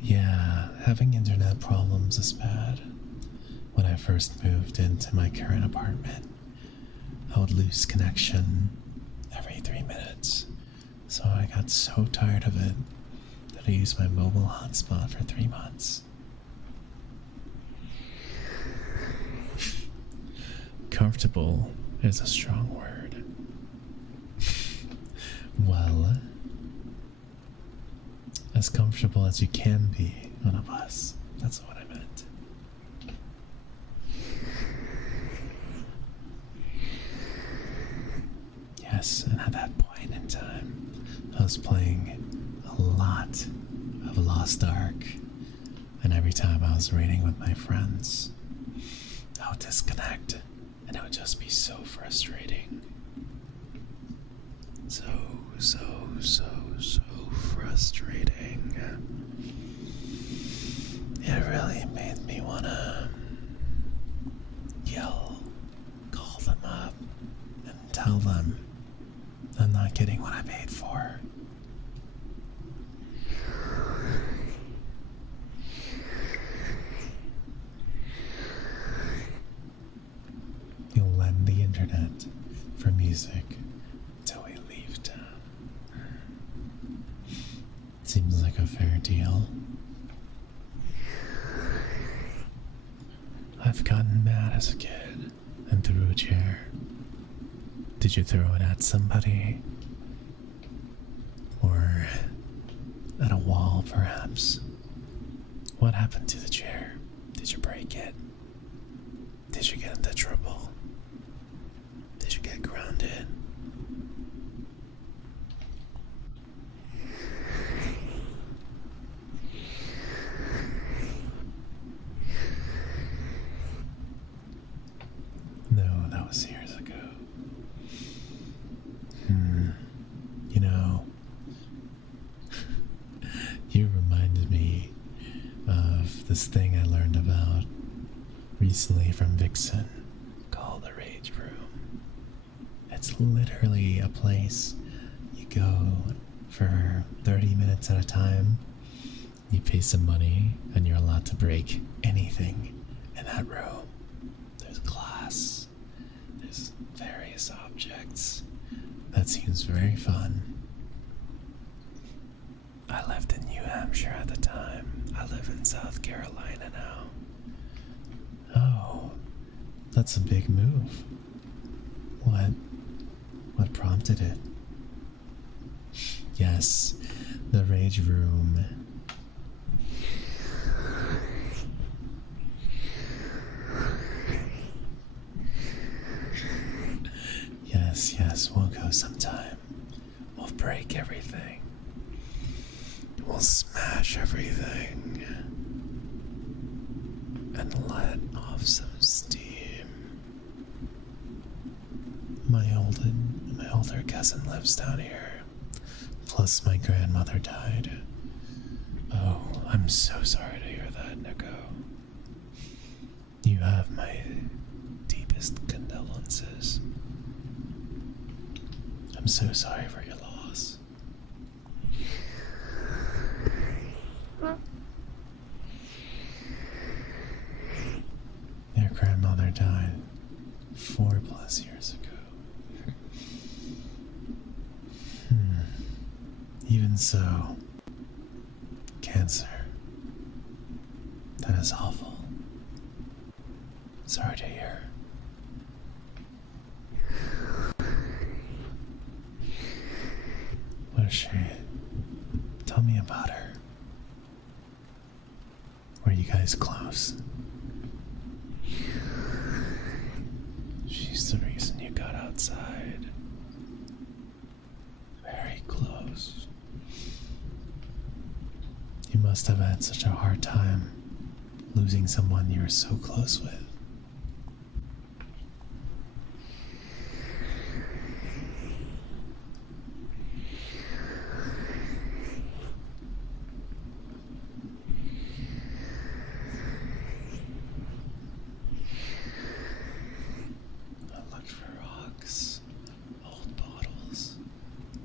Yeah, having internet problems is bad. When I first moved into my current apartment, I would lose connection every 3 minutes. So I got so tired of it that I used my mobile hotspot for 3 months. Comfortable is a strong word. Well, as comfortable as you can be on a bus. That's what I meant. Yes, and at that point in time, I was playing a lot of Lost Ark, and every time I was raiding with my friends, I would disconnect, and it would just be so frustrating. So frustrating. It really made me wanna yell, call them up, and tell them I'm not getting what I paid for. You'll lend the internet for music until we leave town. Seems like a fair deal. I've gotten mad as a kid and threw a chair. Did you throw it at somebody? Or at a wall, perhaps? What happened to the chair? Did you break it? Did you get into trouble? Did you get grounded? No, that was years ago. You know, you reminded me of this thing I learned about recently from Vixen called the Rage Room. It's literally a place you go for 30 minutes at a time. You pay some money and you're allowed to break anything in that room. There's glass, there's various objects. That seems very fun. I lived in New Hampshire at the time. I live in South Carolina now. Oh, that's a big move. What prompted it? Yes, the Rage Room. Yes, we'll go sometime. We'll break everything. We'll smash everything. And let off some steam. My older cousin lives down here. plus my grandmother died. Oh, I'm so sorry to hear that, Nico. You have my deepest condolences. I'm so sorry for your loss. Your grandmother died 4+ years ago. Even so, cancer. That is awful. Sorry to hear. What is she? Tell me about her. Were you guys close? She's the reason you got outside. Very close. You must have had such a hard time losing someone you're so close with. I looked for rocks, old bottles,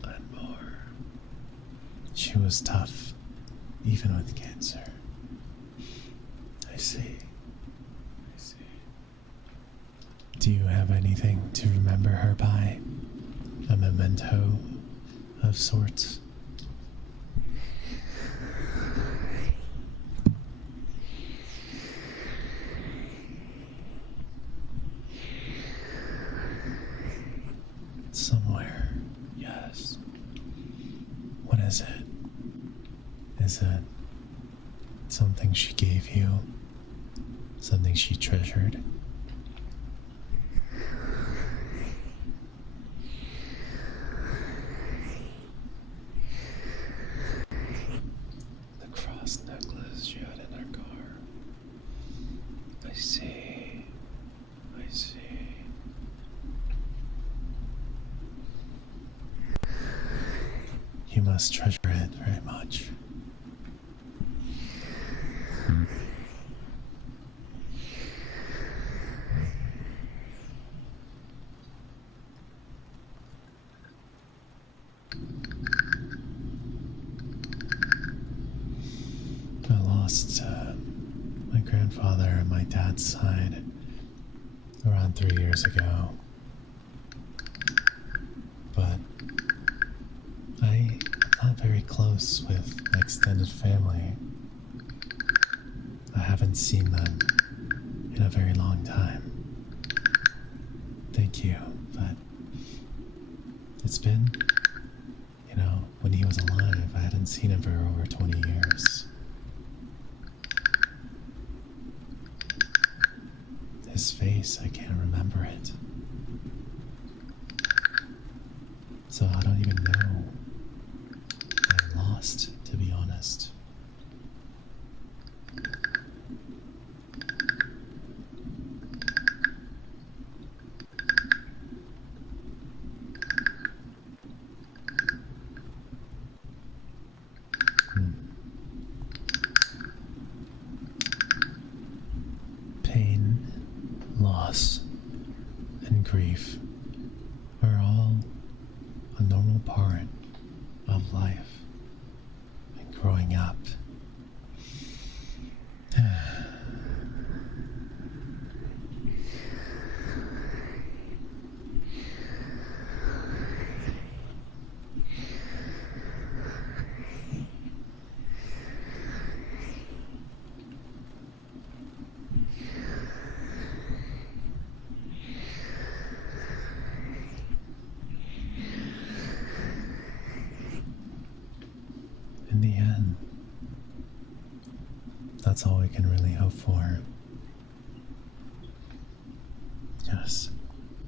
and more. She was tough, even with cancer. I see. Do you have anything to remember her by? A memento of sorts? Somewhere, yes. What is it? Is it something she gave you? Something she treasured? The cross necklace she had in her car. I see. I see. You must treasure it very much. I lost my grandfather on my dad's side around 3 years ago. But I'm not very close with my extended family. I haven't seen them in a very long time. Thank you, but it's been, when he was alive, I hadn't seen him for over 20 years. His face, I can't remember it. So I don't even know. I'm lost, to be honest. Pain, loss, and grief are all a normal part of life and growing up. In the end, that's all we can really hope for. Yes,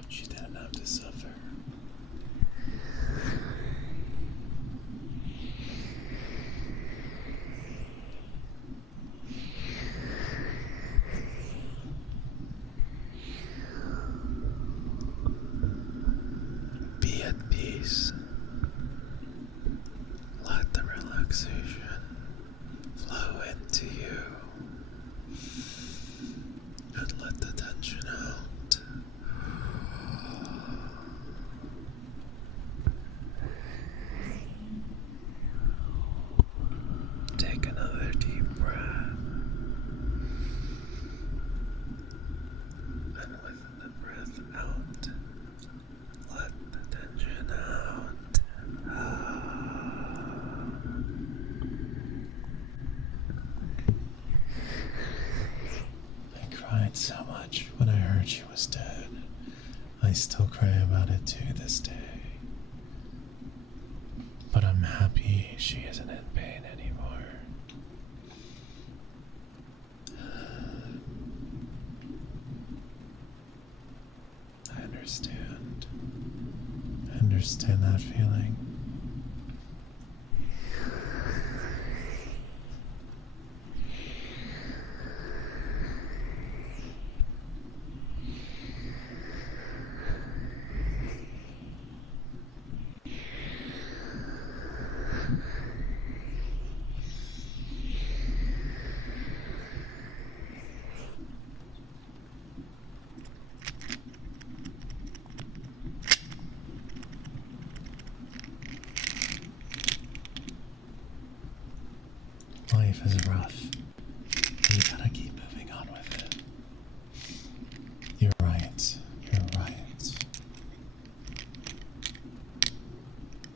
she didn't have to suffer. Be at peace. cried so much when I heard she was dead. I still cry about it to this day. But I'm happy she isn't in pain anymore. I understand. I understand that feeling. Life is rough. You gotta keep moving on with it. You're right. You're right.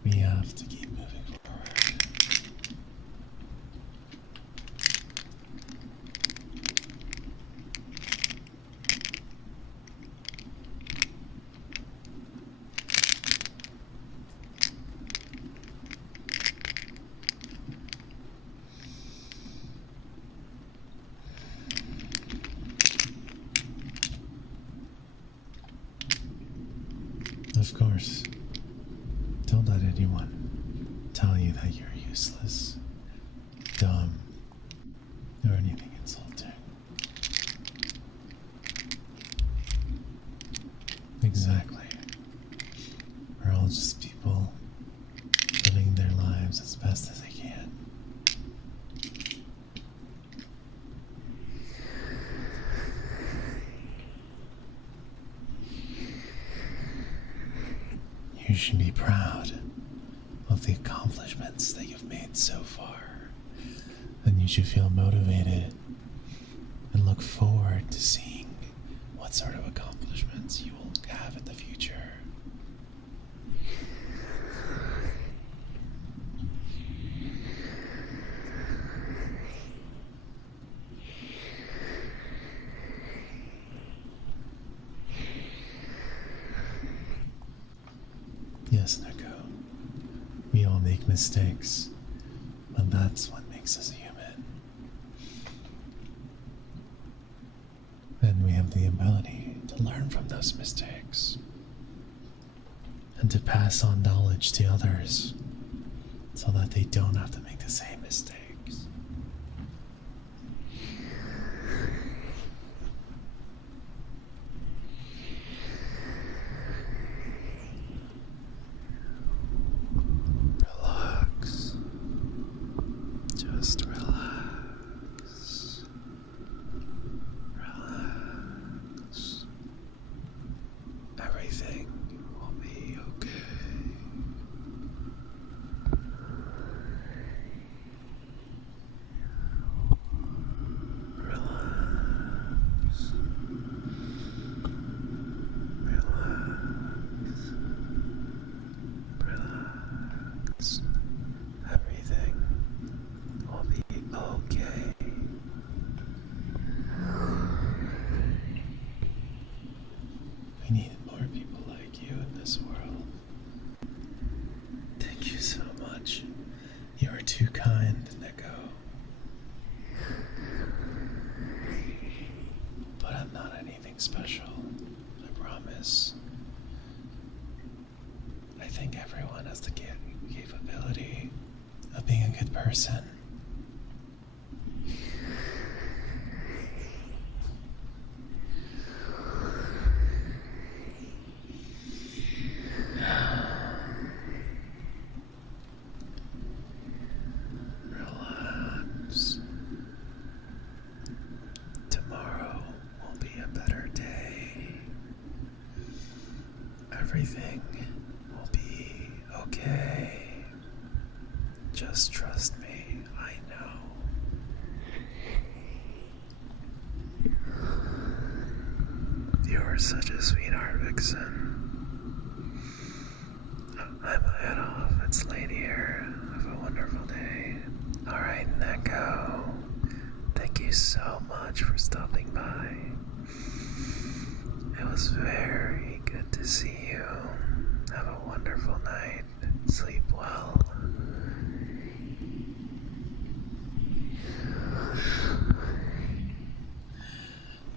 We have to keep moving forward. Of course, don't let anyone tell you that you're useless, dumb, or anything insulting. Exactly. We're all just people living their lives as best as they can. You should be proud of the accomplishments that you've made so far, and you should feel motivated and look forward to seeing what sort of accomplishments you will have in the future. Yes, Neko. We all make mistakes, but that's what makes us human. And we have the ability to learn from those mistakes and to pass on knowledge to others so that they don't have to make the same mistakes. Relax. Just relax. Relax. Everything will be okay. Relax. Relax. Relax. Everything will be okay. We need more people like you in this world. Thank you so much. You are too kind, Neko. But I'm not anything special, I promise. I think everyone has the capability of being a good person. Relax. Tomorrow will be a better day. Everything will be okay. Just trust me, I know. You're such a sweetheart, Vixen. I'm head off. It's late here. Have a wonderful day. Alright, Neko. Thank you so much for stopping by.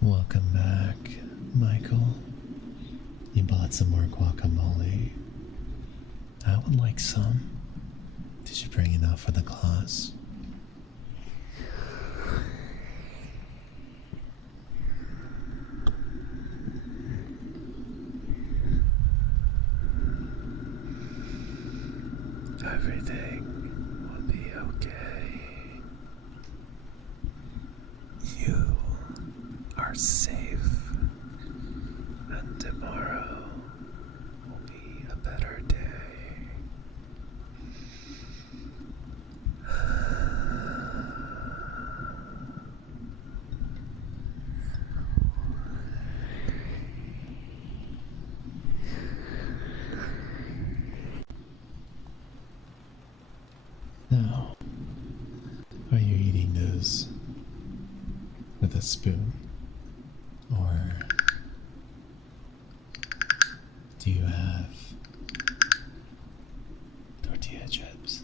Welcome back, Michael. You bought some more guacamole. I would like some. Did you bring enough for the class? Everything will be okay. You are safe, and tomorrow will be a better day. Now, are you eating those with a spoon? Or do you have tortilla chips?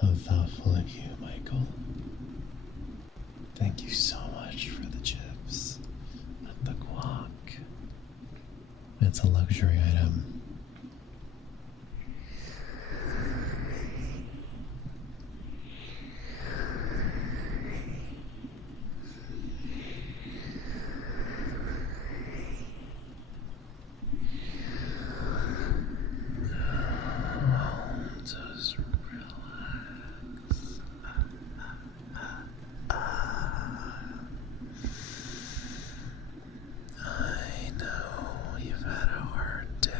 How thoughtful of you, Michael. Thank you so much for the chips and the guac. It's a luxury item. Just relax. I know you've had a hard day,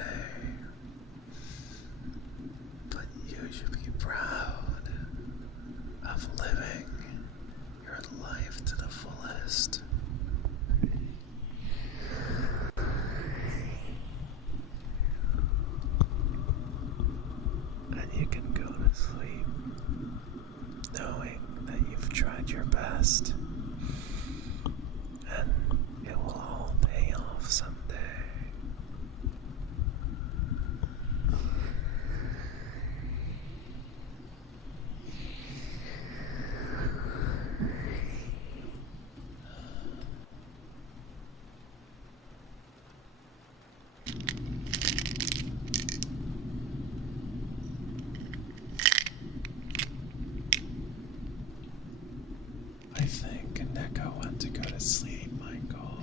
but you should be proud of living your life to the fullest. And you can go to sleep knowing that you've tried your best, and it will all pay off someday. I think Neko went to go to sleep, Michael.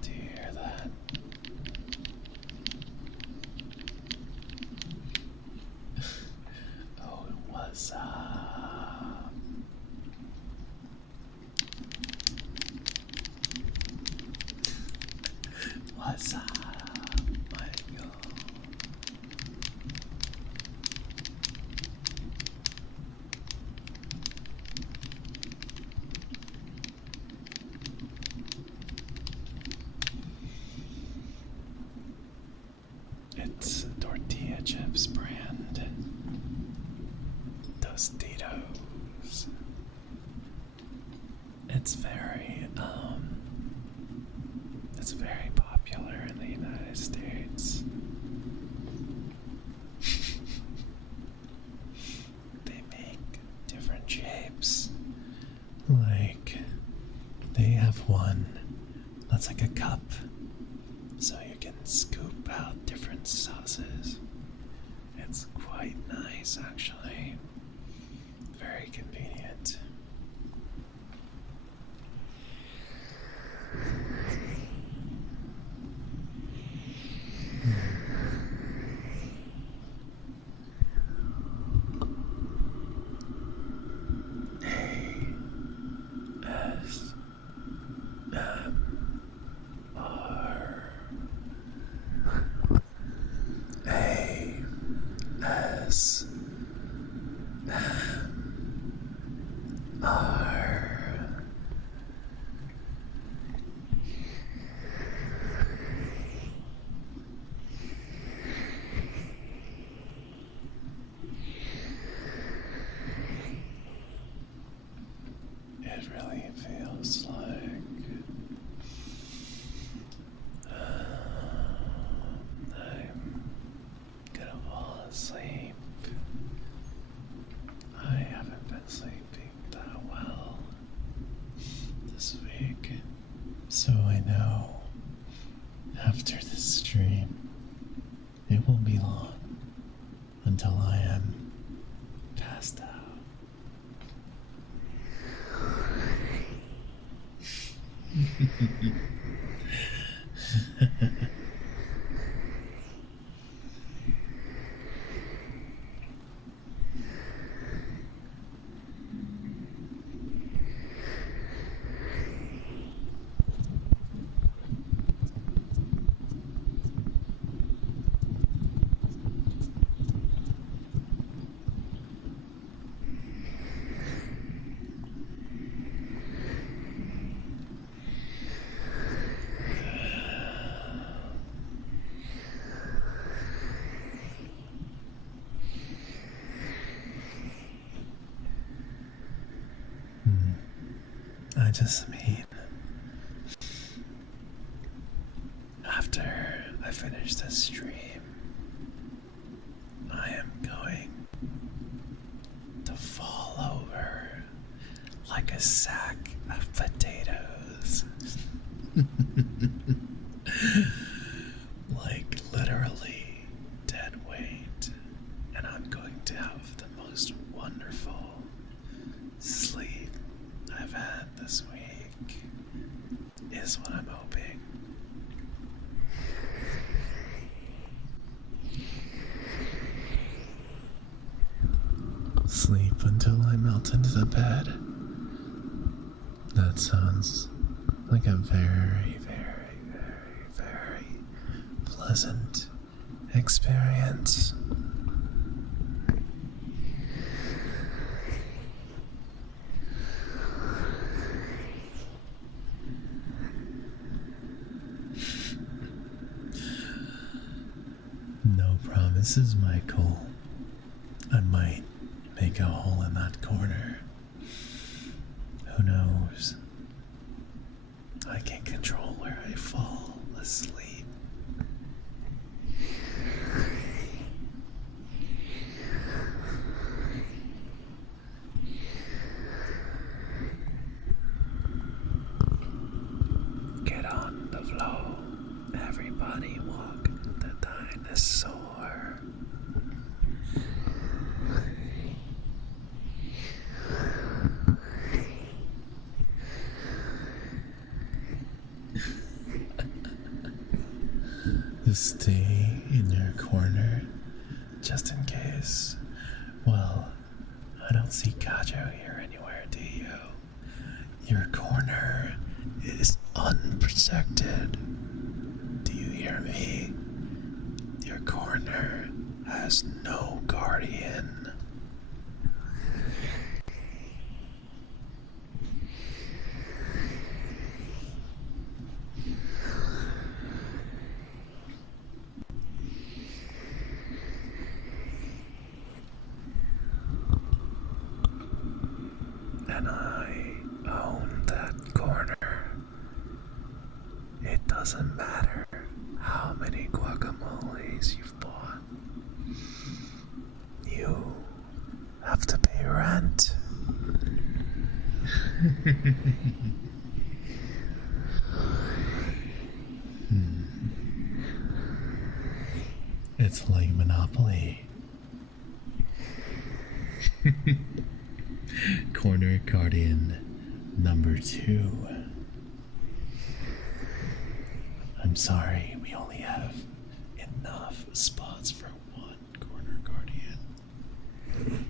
Do you hear that? Oh, what's up? What's up, Michael? It's tortilla chips brand. Tostitos. It's very popular in the United States. They make different one that's like a cup, so you can scoop out different sauces. It's quite nice, actually. Very convenient. It really feels like I'm gonna fall asleep. I haven't been sleeping that well this week, so I know after this stream it won't be long until I am passed out. I just mean, after I finish this stream, I am going to fall over like a sack of potatoes. Like literally dead weight. And I'm going to have the most wonderful sleep I've had this week, is what I'm hoping. Sleep until I melt into the bed. That sounds like a very, very, very, very pleasant experience. No promises, Michael. I might make a hole in that corner. Who knows? I can't control where I fall asleep. Get on the floor. Everybody walk the dinosaur. Stay in your corner, just in case. Well, I don't see Kajo here anywhere, do you? Your corner is unprotected. Do you hear me? Your corner has no guardian. And I own that corner. It doesn't matter how many guacamoles you've bought. You have to pay rent. It's like Monopoly. Corner Guardian number 2. I'm sorry, we only have enough spots for one Corner Guardian.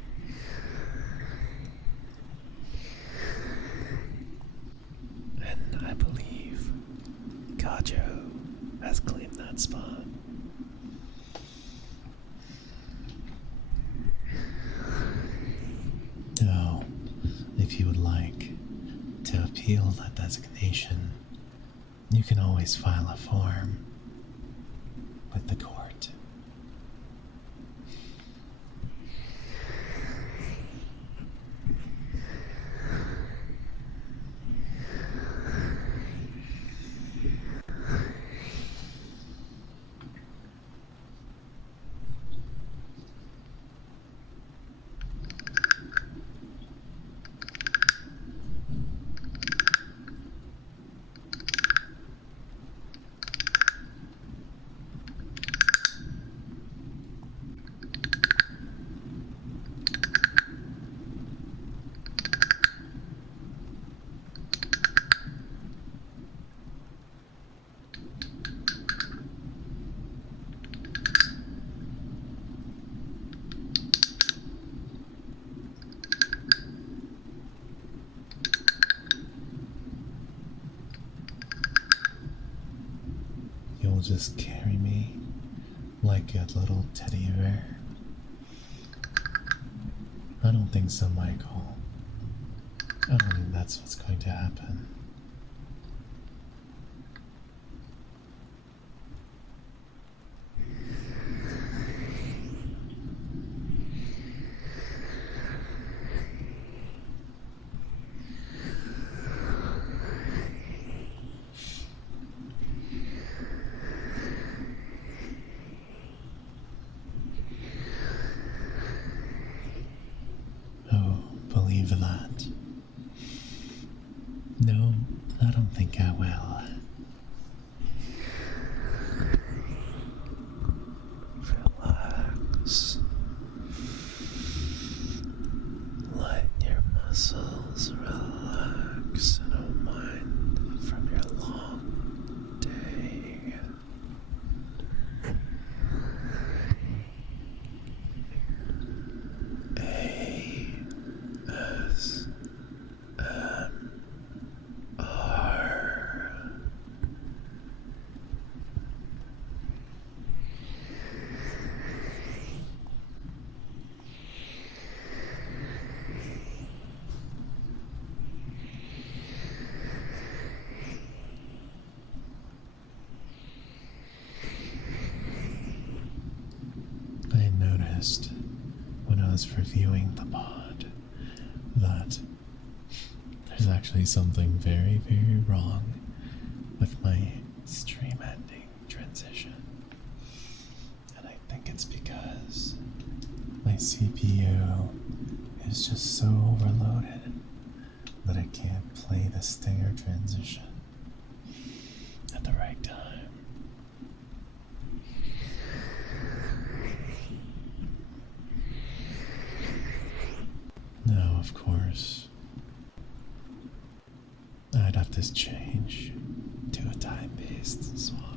And I believe Gajo has claimed that spot. Now, if you would like to appeal that designation, you can always file a form with the court. You'll just carry me like a little teddy bear. I don't think so, Michael. I don't think that's what's going to happen. Oh, believe that. No, I don't think I will. Relax. Let your muscles relax and unwind from your long day. I noticed when I was reviewing the pod that there's actually something very, very wrong with my stream ending transition. And I think it's because my CPU is just so overloaded that I can't play the stinger transition at the right time. Now, of course, I'd have to change to a time-based swap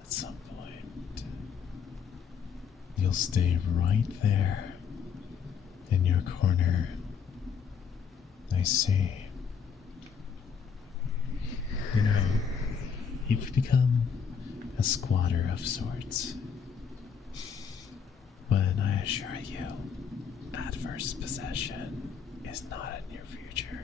at some point. You'll stay right there in your corner. I see. You know, you've become a squatter of sorts. But I assure you, adverse possession is not in your future.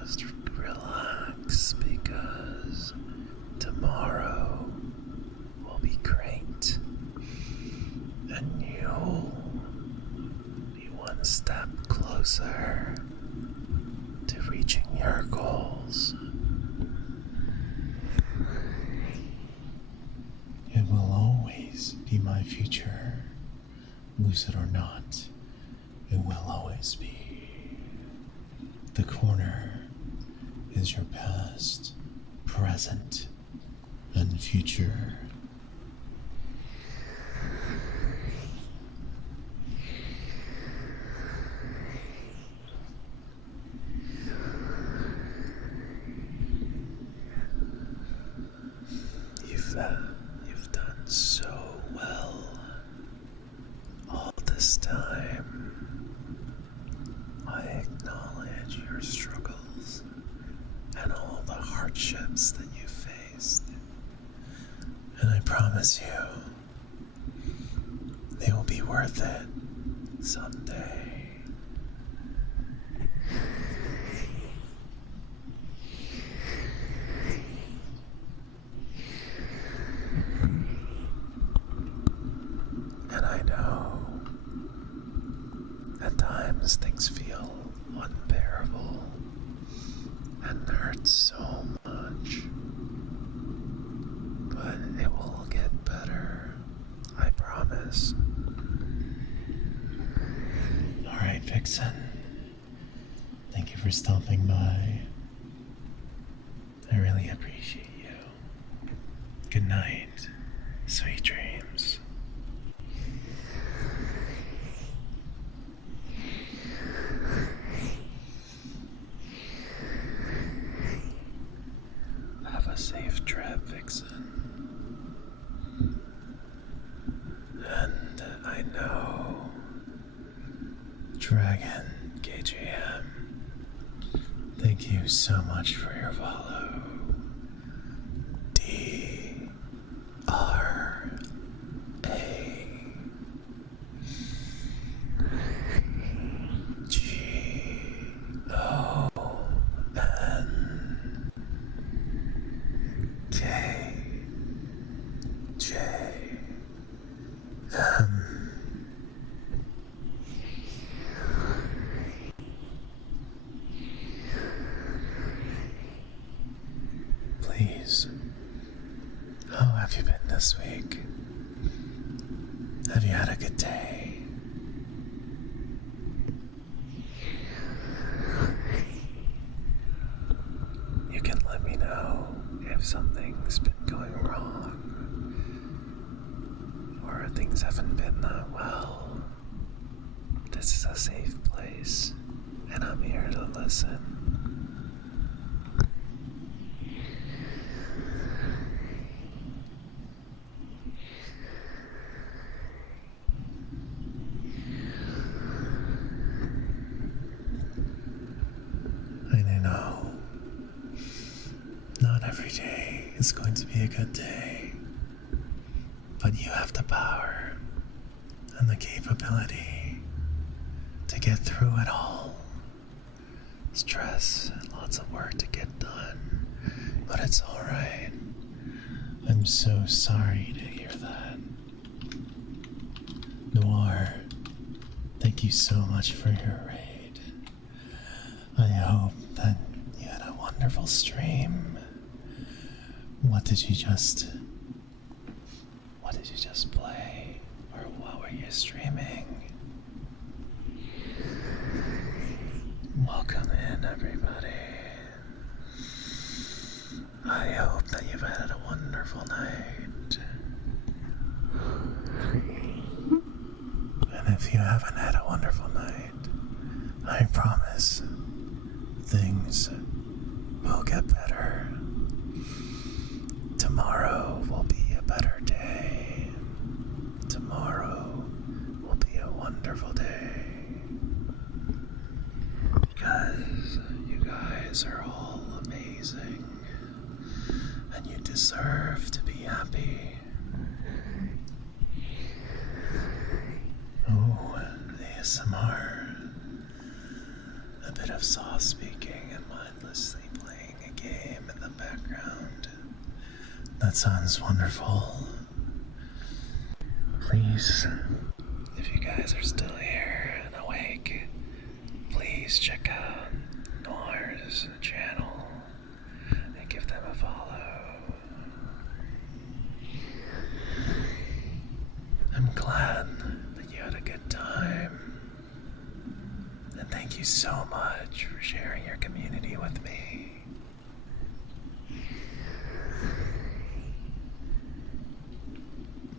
just relax because tomorrow will be great. And you'll be one step closer to reaching your goals. It will always be my future, lucid or not. It will always be. The corner is your past, present, and future. You've done so well all this time. I acknowledge your struggles and all the hardships that you faced. And I promise you, they will be worth it someday. And I know at times things feel unbearable and hurt so much, but it will get better, I promise. Alright, Vixen. Thank you for stopping by. I really appreciate you. Good night. Sweet dreams. Have a safe trip, Vixen. And I know Dragon KJM, thank you so much for your follow. Please, how have you been this week? Have you had a good day? You can let me know if something's been going wrong or things haven't been that well. This is a safe place, and I'm here to listen. Not every day is going to be a good day, but you have the power and the capability to get through it all. Stress, lots of work to get done, but it's alright. I'm so sorry to hear that. Noir, thank you so much for your raid. I hope that you had a wonderful stream. What did you just play? Or what were you streaming? Welcome in, everybody. I hope that you've had a wonderful night. And if you haven't had a wonderful night, I promise things will get better. Tomorrow will be a better day. Tomorrow will be a wonderful day. Because you guys are all amazing. And you deserve to be happy. Oh, ASMR. A bit of soft speaking and mindlessly playing a game in the background. That sounds wonderful. Please, if you guys are still here and awake, please check out Noir's channel and give them a follow. I'm glad that you had a good time. And thank you so much for sharing your community with me.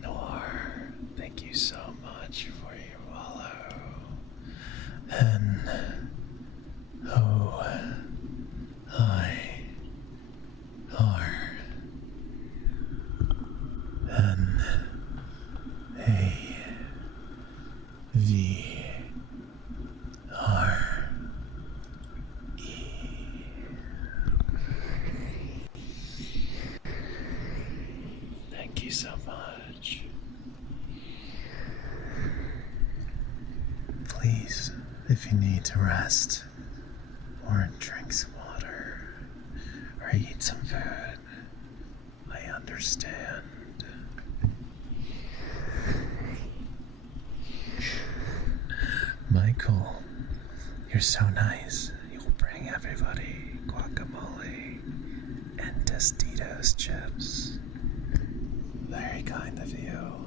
Noir, thank you so much for your follow. And thank you so much. Please, if you need to rest, or drink some water, or eat some food, I understand. Michael, you're so nice. You'll bring everybody guacamole and Tostitos chips. Very kind of you.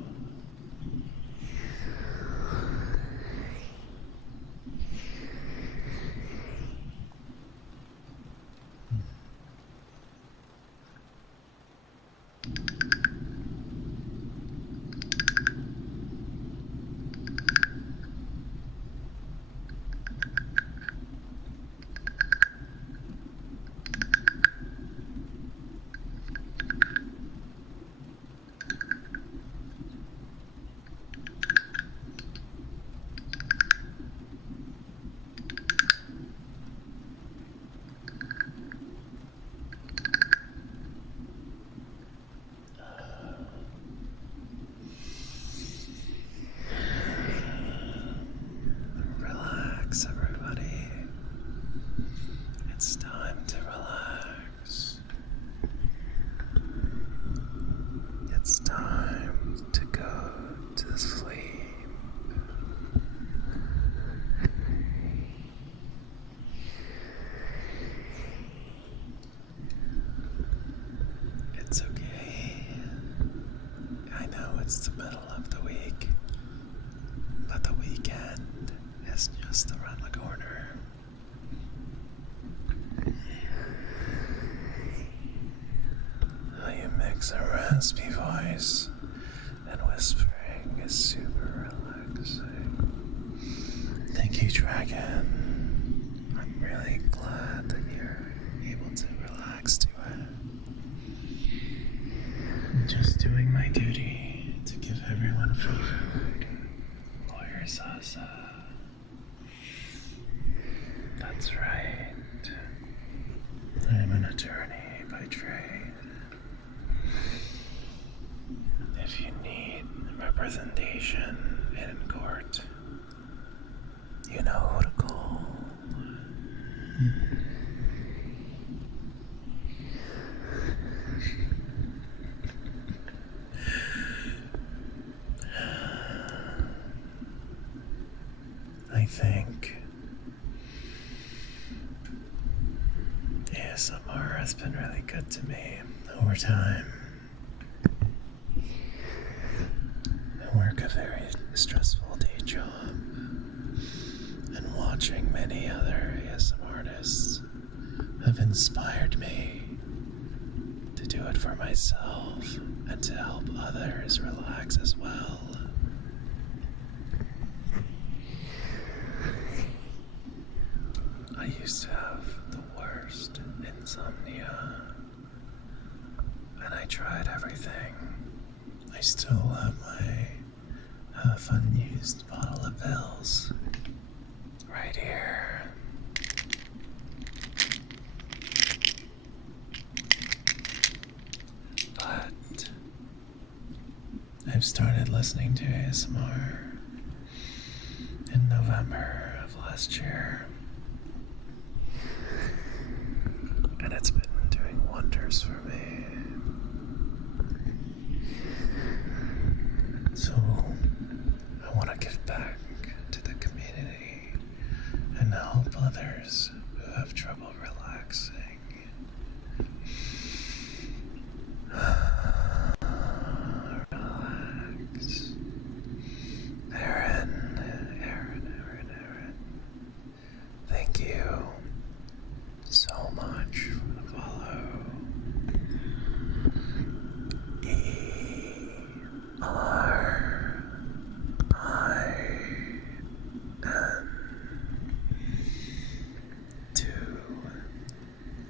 Relax, everybody. It's time to relax. It's time to go to sleep. It's okay. I know it's the middle of the week, but the weekend is just around the corner. You mix a raspy voice and whispering is super relaxing. Thank you, Dragon. I'm really glad that you're able to relax to it. I'm just doing my duty to give everyone food. Lawyer Sasa. That's right. I'm an attorney by trade. If you need representation in court, you know who to call. I think ASMR has been really good to me over time. I work a very stressful day job, and watching many other ASMR artists have inspired me to do it for myself and to help others relax as well. I used to have the worst insomnia, and I tried everything. I still have my half unused bottle of pills right here. But I've started listening to ASMR in November of last year. others who have trouble relaxing. Relax. Aaron. Thank you so much for the follow.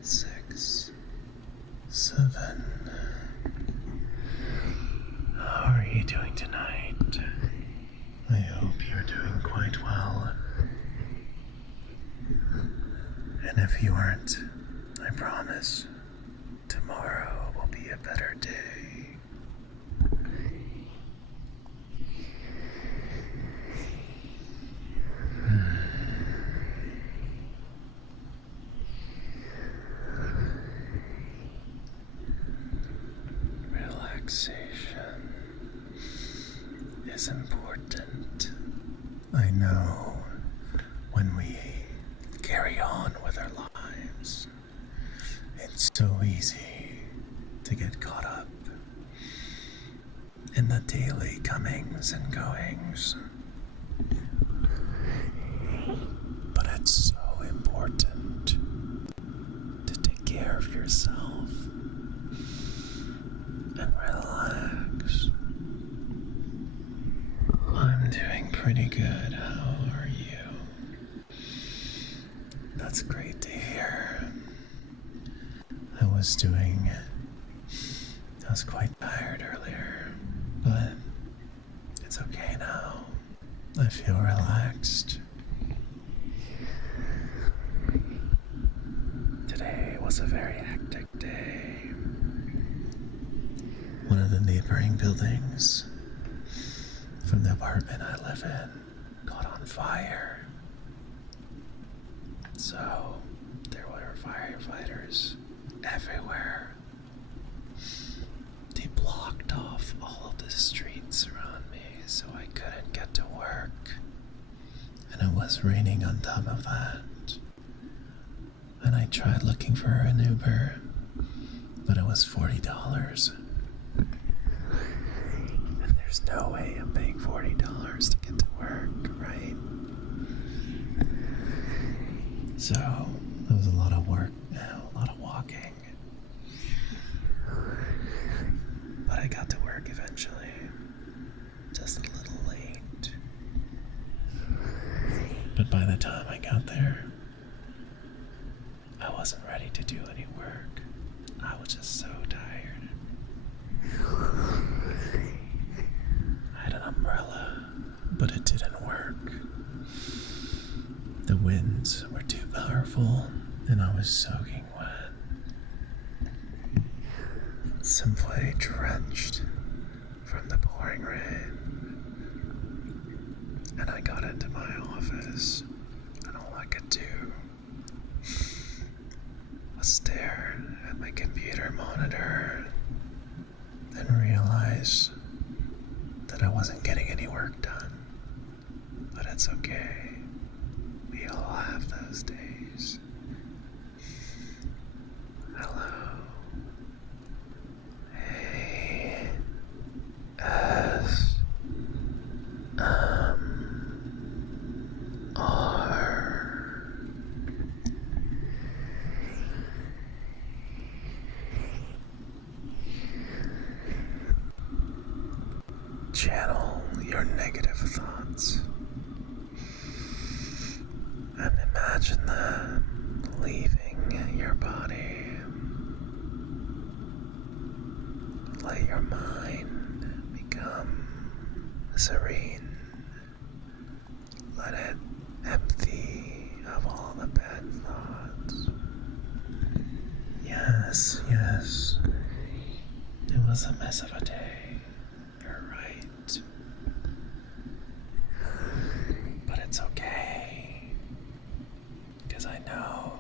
ERIN267. How are you doing tonight? I hope you're doing quite well. And if you aren't, I promise, tomorrow will be a better day. Relaxation is important. I know when we carry on with our lives, it's so easy to get caught up in the daily comings and goings. But it's so important to take care of yourself and relax. I'm doing pretty good. How are you? That's great to hear. I was quite tired earlier, but it's okay now. I feel relaxed. Today was a very hectic day. One of the neighboring buildings from the apartment I live in caught on fire. So there were firefighters everywhere. They blocked off all of the streets around me so I couldn't get to work. And it was raining on top of that. And I tried looking for an Uber, but it was $40. And there's no way I'm paying $40 to get to work, right? So it was a lot of work, a lot of walking. But I got to work eventually. Just a little late. But by the time I got there, I wasn't ready to do any work. I was just so tired. I had an umbrella, but it didn't work. The winds were too powerful, and I was soaking wet. Simply drenched from the pouring rain. And I got into my office, and all I could do was stare at my computer monitor and realize that I wasn't getting any work done. But it's okay. We all have those days. Hello. Channel your negative thoughts and imagine them leaving your body. Let your mind become serene. Let it empty of all the bad thoughts. Yes, it was a mess of a day. You're right. But it's okay, because I know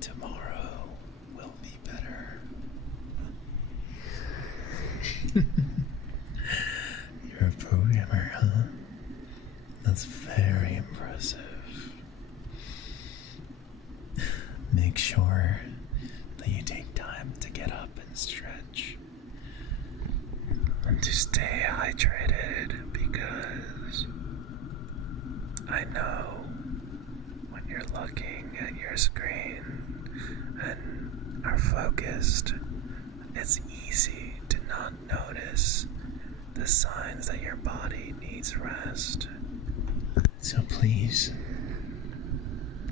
tomorrow will be better. You're a programmer, huh? That's very impressive. make sure that you take time to get up and stretch. And to stay hydrated, because I know when you're looking at your screen and are focused, it's easy to not notice the signs that your body needs rest. So please,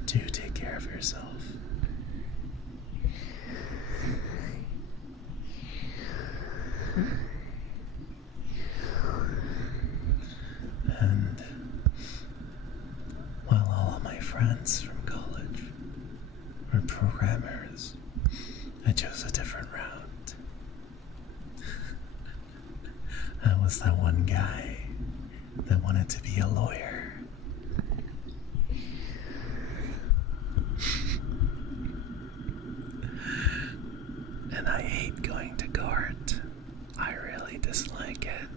do take care of yourself. And while all of my friends from college were programmers, I chose a different route. I was that one guy that wanted to be a lawyer. And I hate going to court. I really dislike it.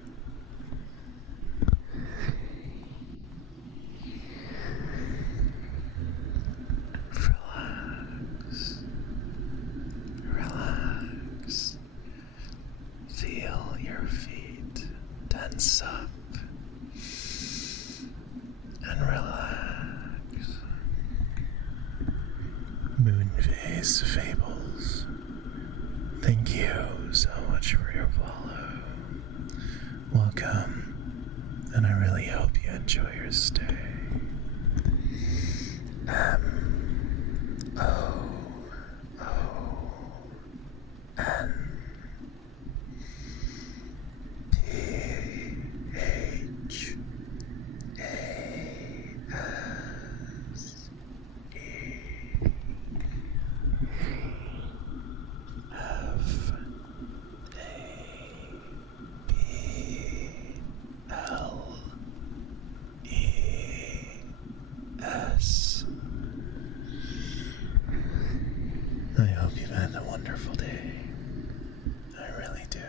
Relax. Relax. Feel your feet tense up. And relax. Moonface Fables. Thank you so much for your follow. Welcome, and I really hope you enjoy your stay. I hope you've had a wonderful day. I really do.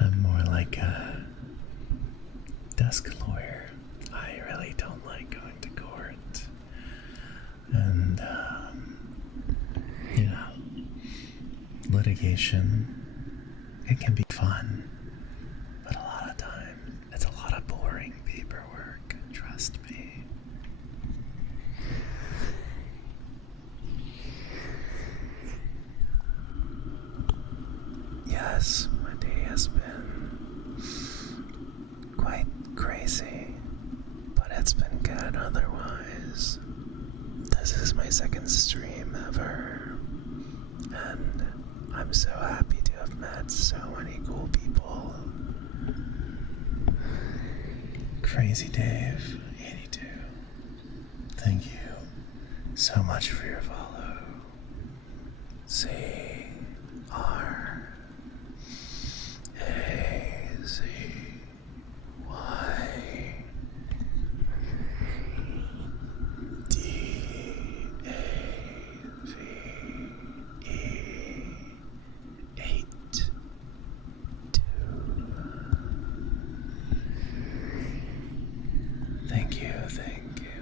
I'm more like a desk lawyer. I really don't like going to court. And, litigation, it can be fun. But a lot of times, it's a lot of boring paperwork, trust me. Yes, my day has been quite crazy, but it's been good otherwise. This is my second stream ever, and I'm so happy to have met so many cool people. Crazy Dave 82. Thank you so much for your follow. Thank you.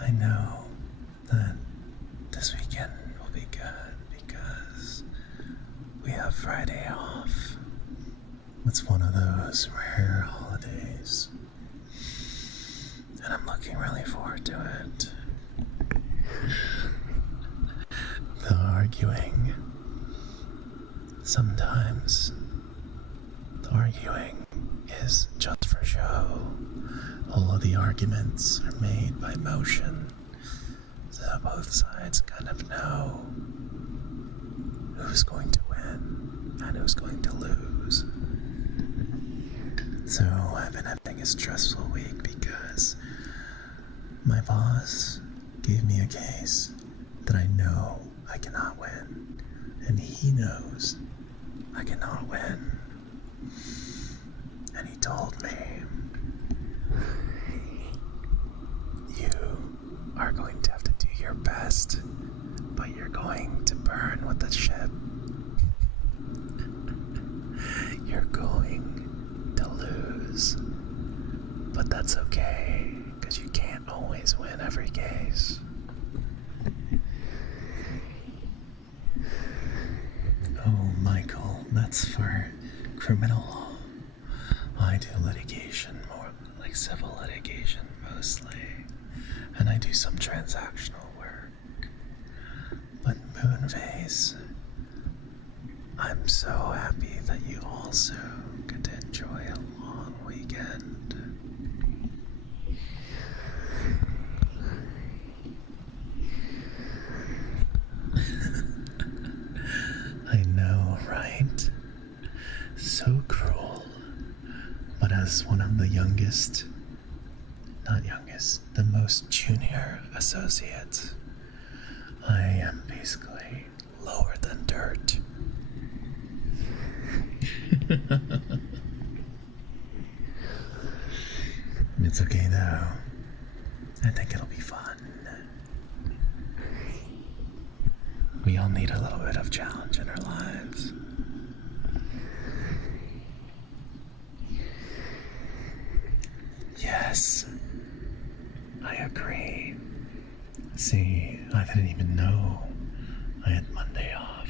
I know that this weekend will be good because we have Friday off. It's one of those rare holidays, and I'm looking really forward to it. The arguing. Sometimes the arguing is just for show. All of the arguments are made by motion, so both sides kind of know who's going to win and who's going to lose. So I've been having a stressful week because my boss gave me a case that I know I cannot win, and he knows I cannot win. And he told me, you are going to have to do your best, but you're going to burn with the ship. You're But that's okay, because you can't always win every case. Oh, Michael, that's for criminal law. I do litigation, more like civil litigation mostly, and I do some transactional work. But Moonface, I'm so happy that you also get to enjoy a long weekend. I know, right? So cruel. But as one of the the most junior associates, I am basically lower than dirt. It's okay though. I think it'll be fun. We all need a little bit of challenge in our lives. Yes, I agree. See, I didn't even know I had Monday off,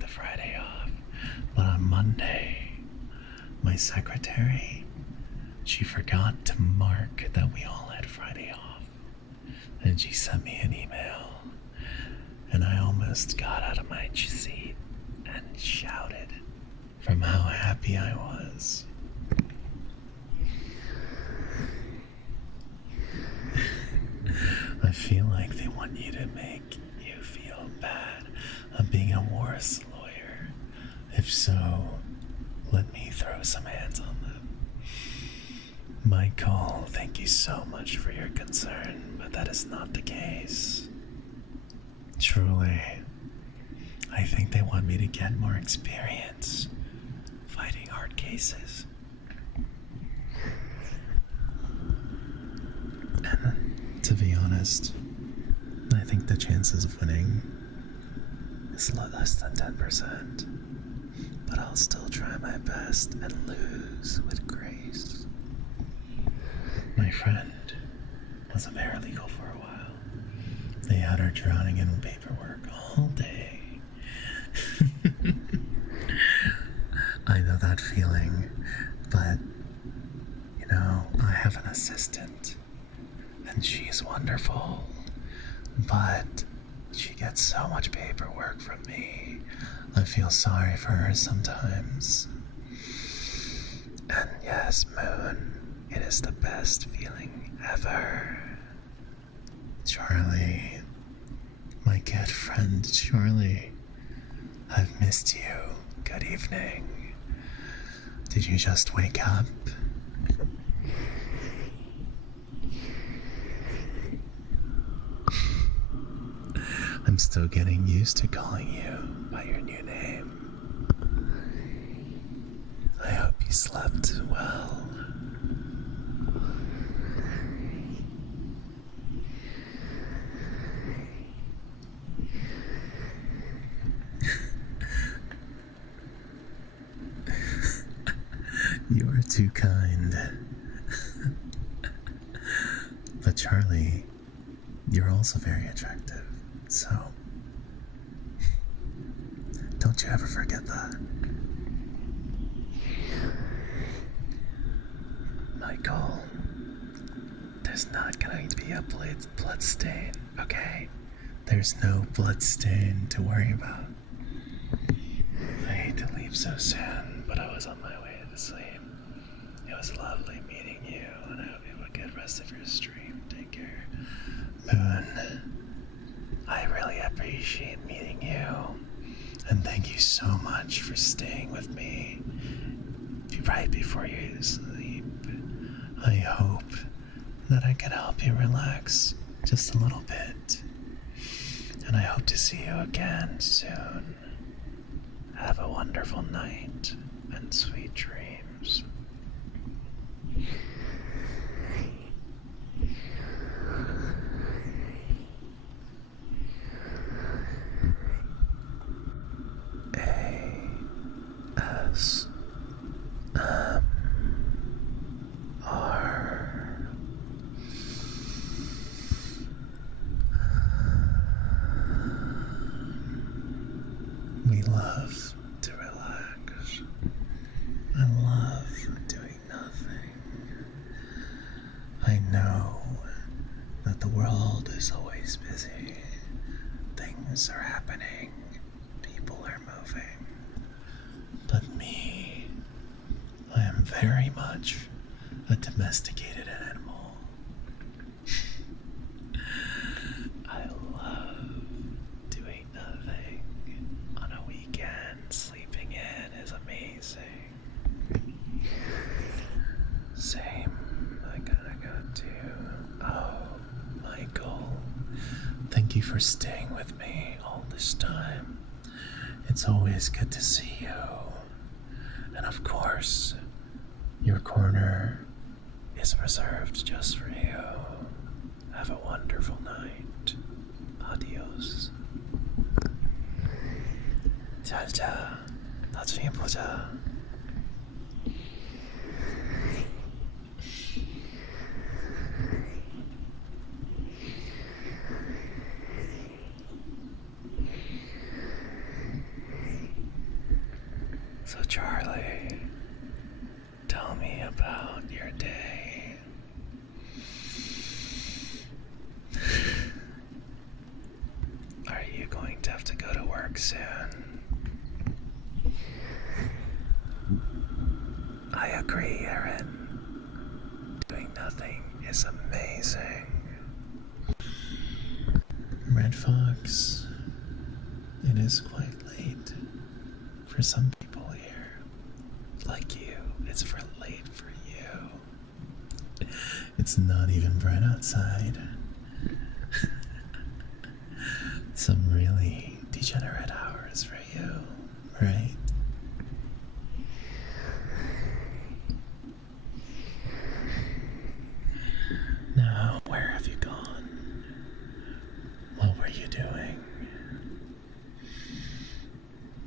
the Friday off. But on Monday, my secretary, she forgot to mark that we all had Friday off. And she sent me an email, and I almost got out of my seat and shouted from how happy I was. I feel like they want you to make you feel bad of being a worse lawyer. If so, let me throw some hands on them. Michael, thank you so much for your concern, but that is not the case. Truly, I think they want me to get more experience fighting hard cases. And to be honest, I think the chances of winning is a lot less than 10%. But I'll still try my best and lose with grace. My friend was a paralegal for a while. They had her drowning in paperwork all day. I know that feeling, but I have an assistant, and she's wonderful, but she gets so much paperwork from me. I feel sorry for her sometimes. And yes, Moon, it is the best feeling ever. Charlie, my good friend Charlie, I've missed you. Good evening. Did you just wake up? I'm still getting used to calling you by your new name. I hope you slept well. You are too kind. But Charlie, you're also very attractive. So, don't you ever forget that. Michael, there's not going to be a blood stain, okay? There's no blood stain to worry about. I hate to leave so soon, but I was on my way to sleep. It was lovely meeting you, and I hope you have a good rest of your stream. Take care. Moon, I really appreciate meeting you, and thank you so much for staying with me right before you sleep. I hope that I can help you relax just a little bit, and I hope to see you again soon. Have a wonderful night and sweet dreams. love to relax. I love doing nothing. I know that the world is always busy. Things are happening. People are moving. But me, I am very much a domesticated animal. I love doing nothing. On a weekend, sleeping in is amazing. Same, I gotta go too. Oh, Michael, thank you for staying with me all this time. It's always good to see you. And of course, your corner is reserved just for you. Have a wonderful night. Adios. 잘 자. 나중에 보자. So Charlie, tell me about your day. Are you going to have to go to work soon? I agree, Aaron. Doing nothing is amazing. Red Fox, it is quite late for some people here. Like you, it's for late for you. It's not even bright outside. Some really degenerate hours for you, right? Now, where have you gone? What were you doing?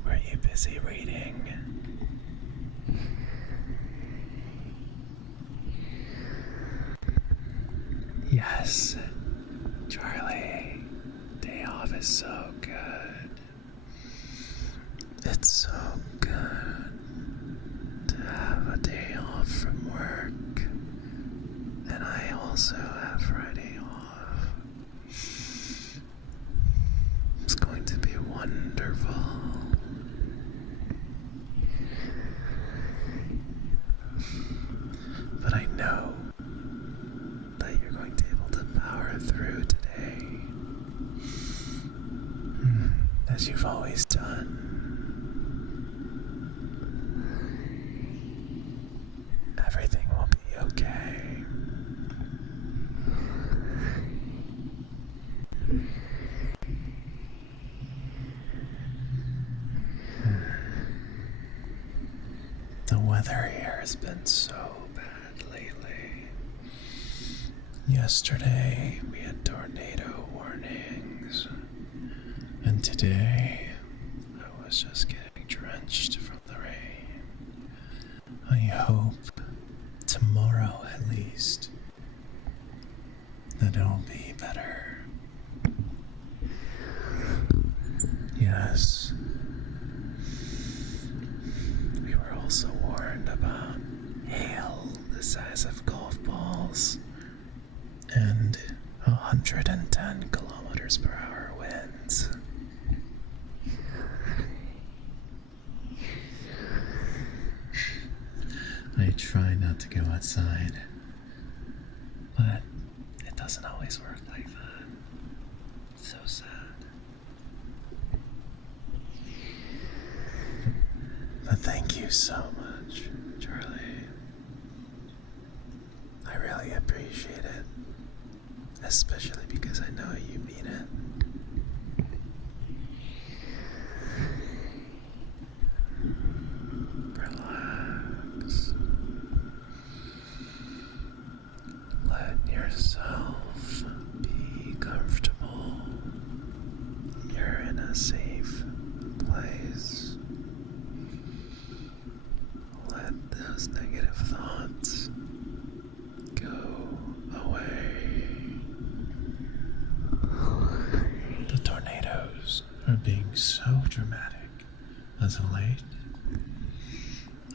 Were you busy reading? Yes, Charlie, day off is so good. It's so good to have a day off from work. And I also have Friday off. It's going to be wonderful. But I know that you're going to be able to power through today, as you've always done. Everything will be okay. The weather here has been so bad lately. Yesterday we had tornado warnings, and today I was just getting drenched from the rain. I hope tomorrow at least that it'll be better. Yes. We were also warned about hail the size of golf balls and 110 kilometers per hour winds. I try not to go outside, but it doesn't always work like that. It's so sad. But thank you so much, Charlie. I really appreciate it, especially because I know you mean it. Relax. Let yourself be comfortable. You're in a safe place. Let those negative thoughts go away. as of late.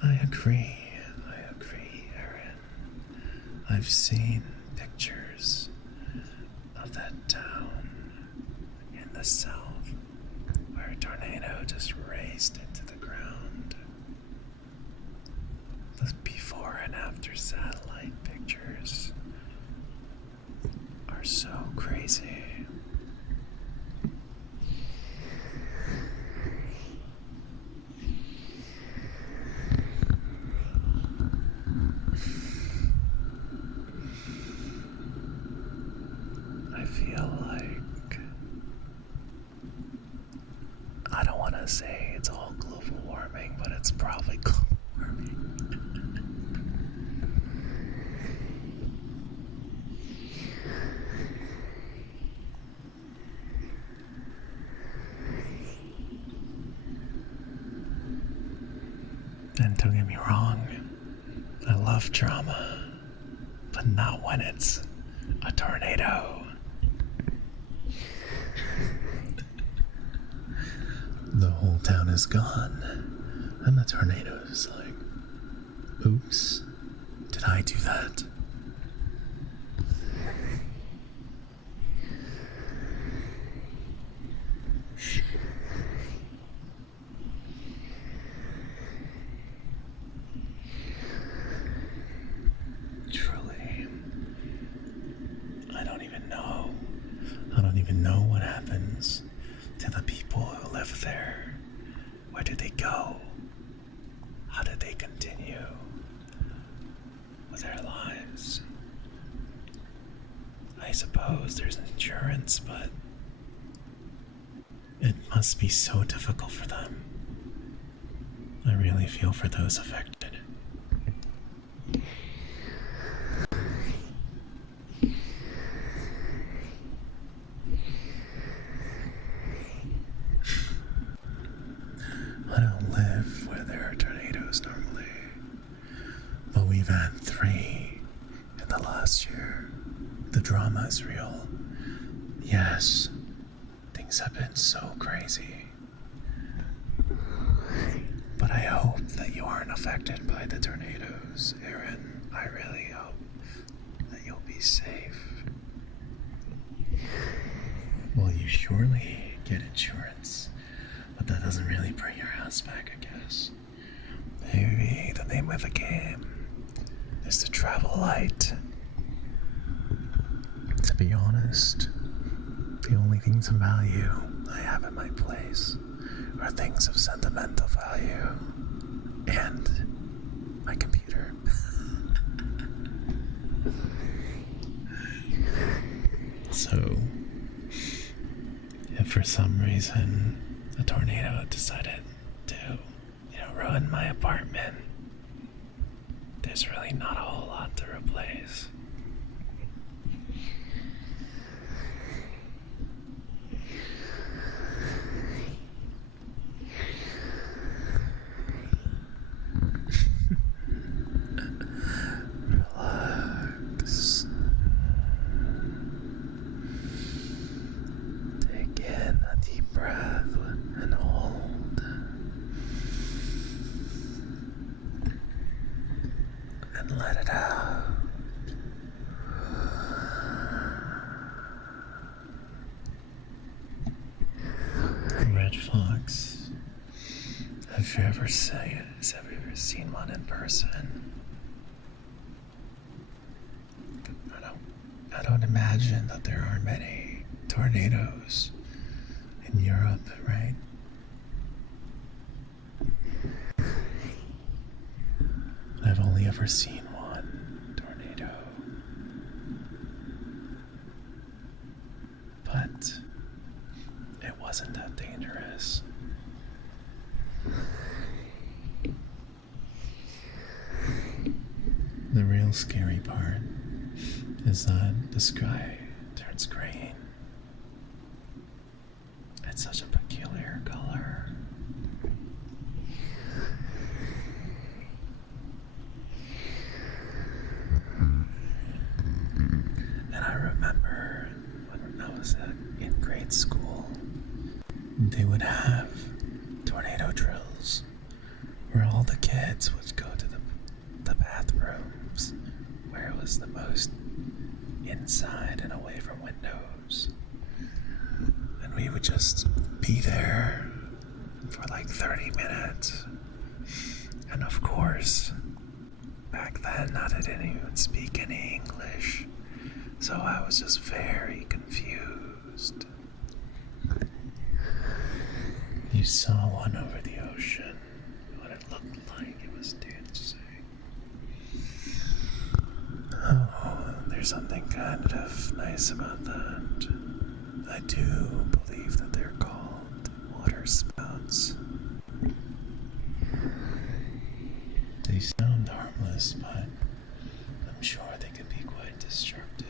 I agree, Aaron. I've seen pictures of that town in the south where a tornado just raced into the ground. The before and after satellite pictures are so crazy. I feel like I don't want to say it's all global warming, but it's probably global warming. And don't get me wrong, I love drama, but not when it's a tornado. The whole town is gone, and the tornado is like, oops, did I do that? Truly, I don't even know. I don't even know what happens to the people who live there. Where do they go? How do they continue with their lives? I suppose there's insurance, but it must be so difficult for them. I really feel for those affected. I don't live where there are tornadoes normally, but we've had 3 in the last year. The drama is real. Yes, things have been so crazy. But I hope that you aren't affected by the tornadoes, Aaron. I really hope that you'll be safe. Well, you surely get insurance, but that doesn't really bring your house back, I guess. Maybe the name of the game is to travel light. To be honest, the only things of value I have in my place are things of sentimental value and my computer. So, if for some reason a tornado decided to, ruin my apartment, there's really not a whole lot to replace. Relax. Take in a deep breath and hold. And let it out. Red Fox, have you ever seen one in person? I don't imagine that there are many tornadoes in Europe, right? I've only ever seen one tornado. But it wasn't that dangerous. The real scary part is that the sky turns green. It's such a peculiar color. And I remember when I was in grade school, they would have tornado drills where all the kids would go to the bathrooms, where it was the most inside and away from windows. And we would just be there for like 30 minutes. And of course, back then I didn't even speak any English, so I was just very confused. You saw one over the ocean, what it looked like, it was dancing. Oh, there's something kind of nice about that. I do believe that they're called water spouts. They sound harmless, but I'm sure they can be quite destructive.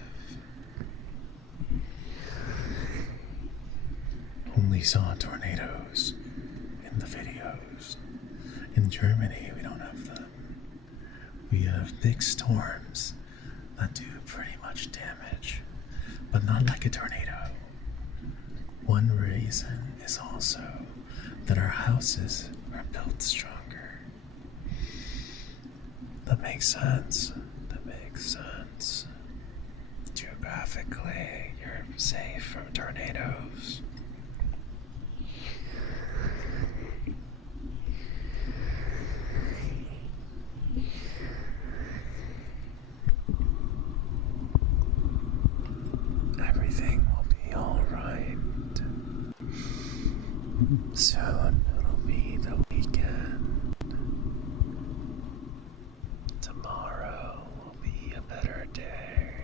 Only saw tornadoes in the videos. In Germany, we don't have them. We have big storms that do pretty much damage, but not like a tornado. One reason is also that our houses are built stronger. That makes sense. That makes sense. Geographically, you're safe from tornadoes. Everything will be alright. Soon it'll be the weekend. Tomorrow will be a better day.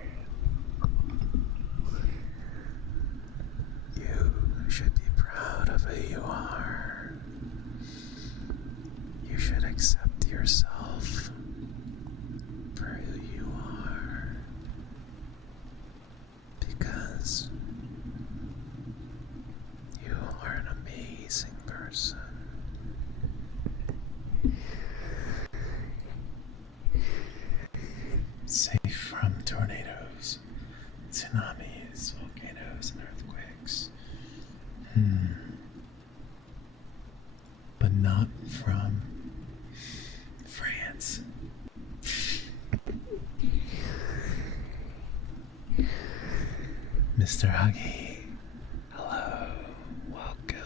You should be proud of who you are. You should accept yourself for who you are. Because you are an amazing person. Safe from tornadoes, tsunamis, volcanoes, and earthquakes. But not from France. Mr. Huggy, hello, welcome.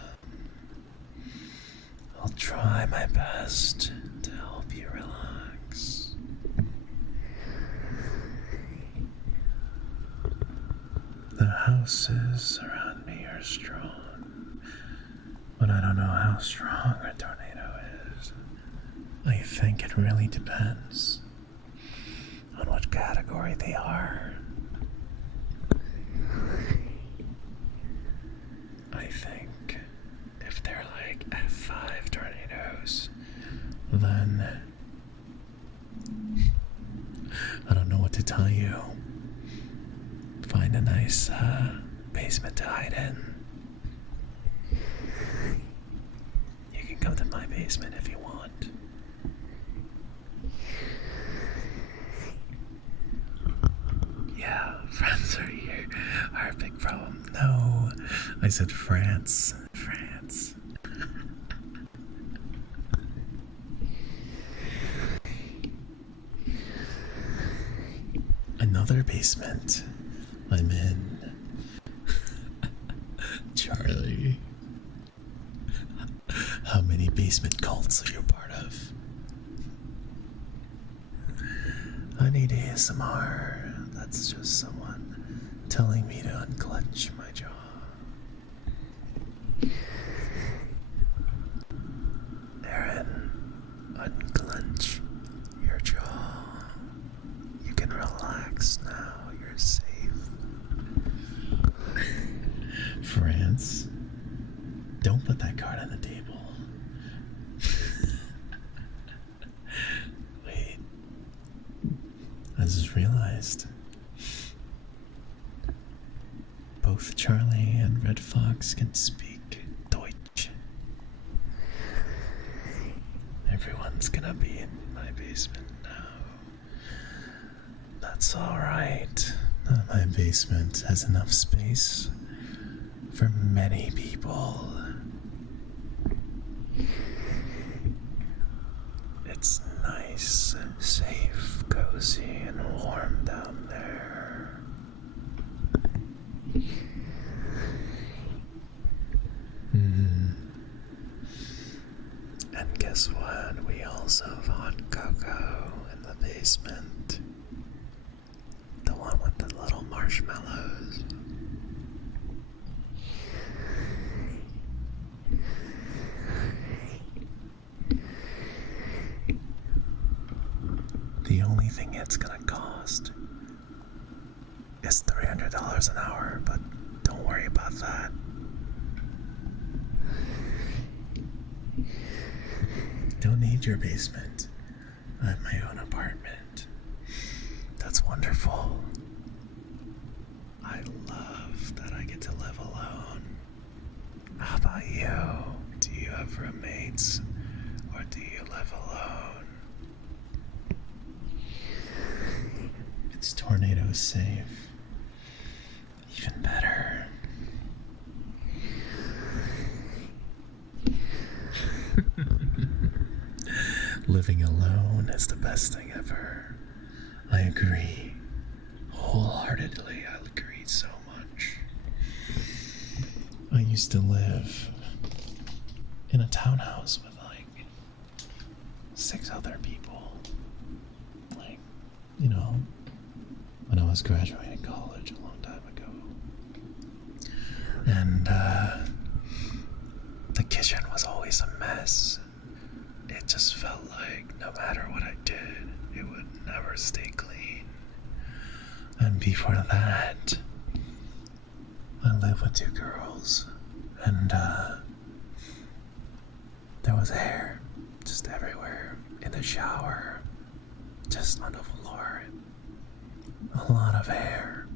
I'll try my best to help you relax. The houses around me are strong, but I don't know how strong a tornado is. I think it really depends on what category they are. I think if they're like F5 tornadoes, then I don't know what to tell you. Find a nice basement to hide in. You can come to my basement if you want. Yeah, friends are here. Are a big problem. No, I said France. France. Another basement I'm in. Charlie. How many basement cults are you part of? I need ASMR. That's just someone telling me to unclench my jaw. Aaron, unclench your jaw. You can relax now. You're safe. France, don't put that card on the table. Wait, I just realized both Charlie and Red Fox can speak Deutsch. Everyone's gonna be in my basement now. That's alright. My basement has enough space for many people. It's nice, safe, cozy, and warm down there. And guess what? We also have hot cocoa in the basement. The one with the little marshmallows. The only thing it's gonna cost is $300 an hour, but don't worry about that. Don't need your basement. I have my own apartment. That's wonderful. I love that I get to live alone. How about you? Do you have roommates or do you live alone? It's tornado safe. Even better. Living alone is the best thing ever. I agree. Wholeheartedly, I agree so much. I used to live in a townhouse with like 6 other people. Like, you know, when I was graduating college a long time ago. And the kitchen was always a mess. It just felt like no matter what I did, it would never stay clean. And before that, I lived with 2 girls, and there was hair just everywhere, in the shower, just on the floor. A lot of hair.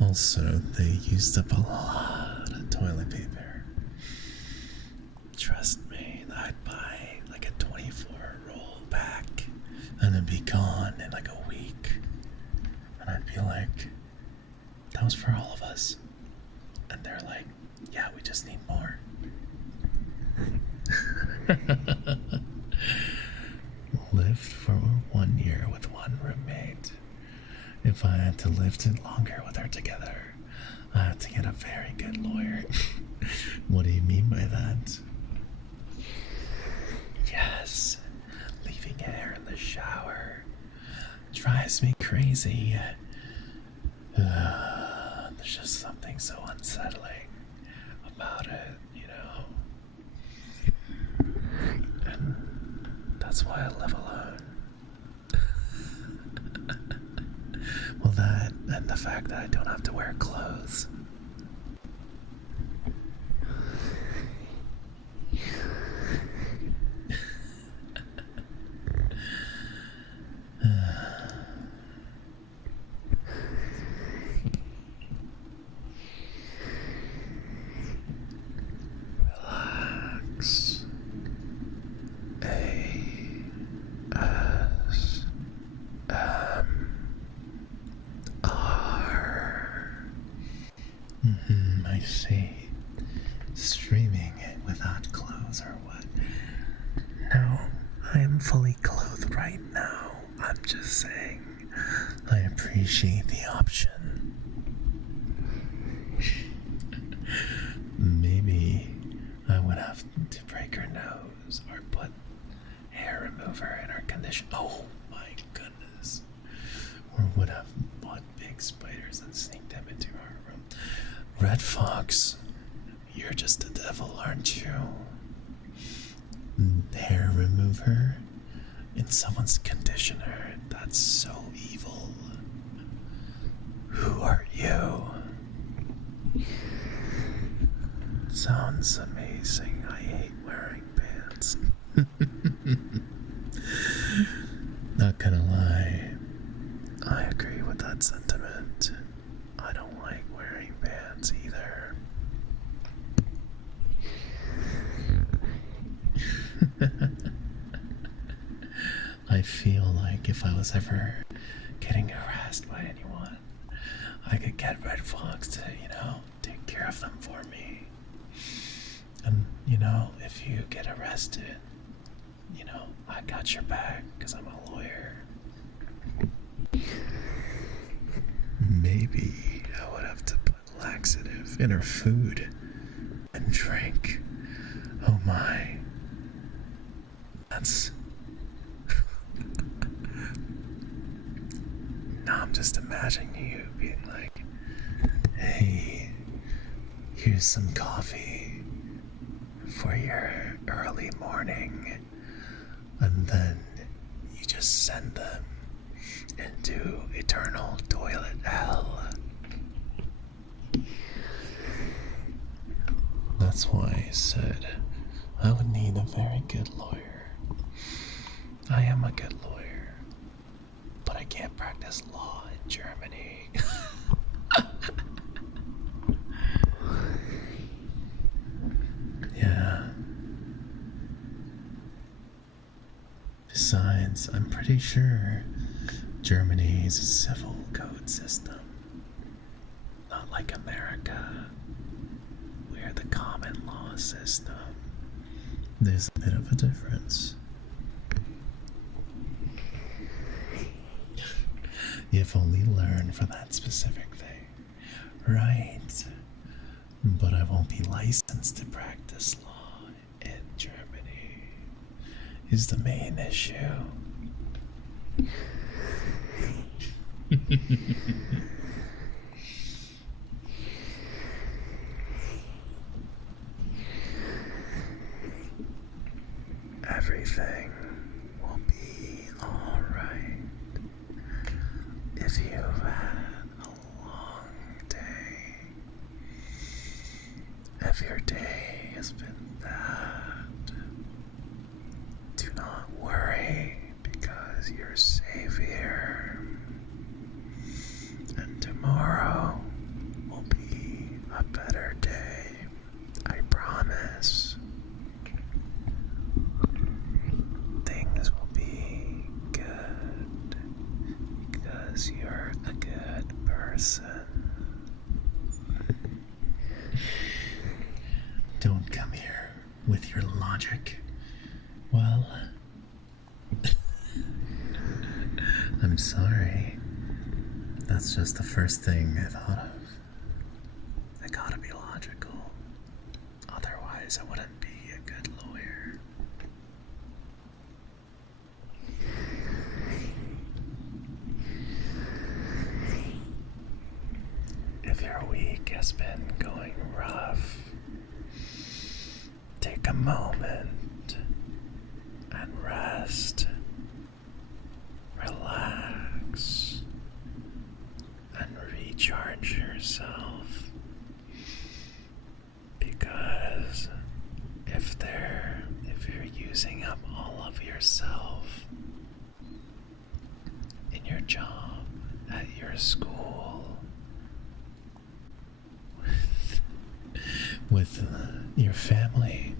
Also, they used up a lot of toilet paper. Trust me, I'd buy like a 24-roll pack and it'd be gone in like a week. And I'd be like, that was for all of us. And they're like, yeah, we just need more. Lived for 1 year with 1 roommate. If I had to live longer with her together, I had to get a very good lawyer. What do you mean by that? Yes, leaving hair in the shower drives me crazy. There's just something so unsettling about it, you know? And that's why I live alone. Well, that and the fact that I don't have to wear clothes. Relax. I see. Streaming without clothes or what? No, I am fully clothed right now. I'm just saying, I appreciate the option. Maybe I would have to break her nose or put hair remover in her condition. Oh my goodness. Or would have bought big spiders and sneaked them into our room. Red Fox, you're just the devil, aren't you? Hair remover in someone's conditioner. That's so evil. Who are you? Sounds amazing. I hate wearing pants. Not gonna lie, I agree with that sentiment. I don't like wearing pants either. I feel like if I was ever getting harassed by anyone, I could get Red Fox to, take care of them for me. And, if you get arrested, I got your back because I'm a lawyer. Maybe I would have to put laxative in her food and drink. Oh my. That's... Now I'm just imagining you being like, hey, here's some coffee for your early morning. And then you just send them into eternal toilet hell. That's why I said I would need a very good lawyer. I am a good lawyer, but I can't practice law in Germany. Yeah. Besides, I'm pretty sure Germany is a civil code system. Not like America. We're the common law system. There's a bit of a difference. If only learned for that specific thing. Right. But I won't be licensed to practice law in Germany. Is the main issue. Everything will be alright. If you've had a long day, if your day has been bad, do not worry because you're safe here. And tomorrow will be a better day. I promise. Things will be good because you're a good person. Don't come here with your logic. Well, I'm sorry. That's just the first thing I thought of. I gotta be logical. Otherwise, I wouldn't be a good lawyer. If your week has been going rough, take a moment and rest. Relax and recharge yourself, because if you're using up all of yourself in your job, at your school, with your family,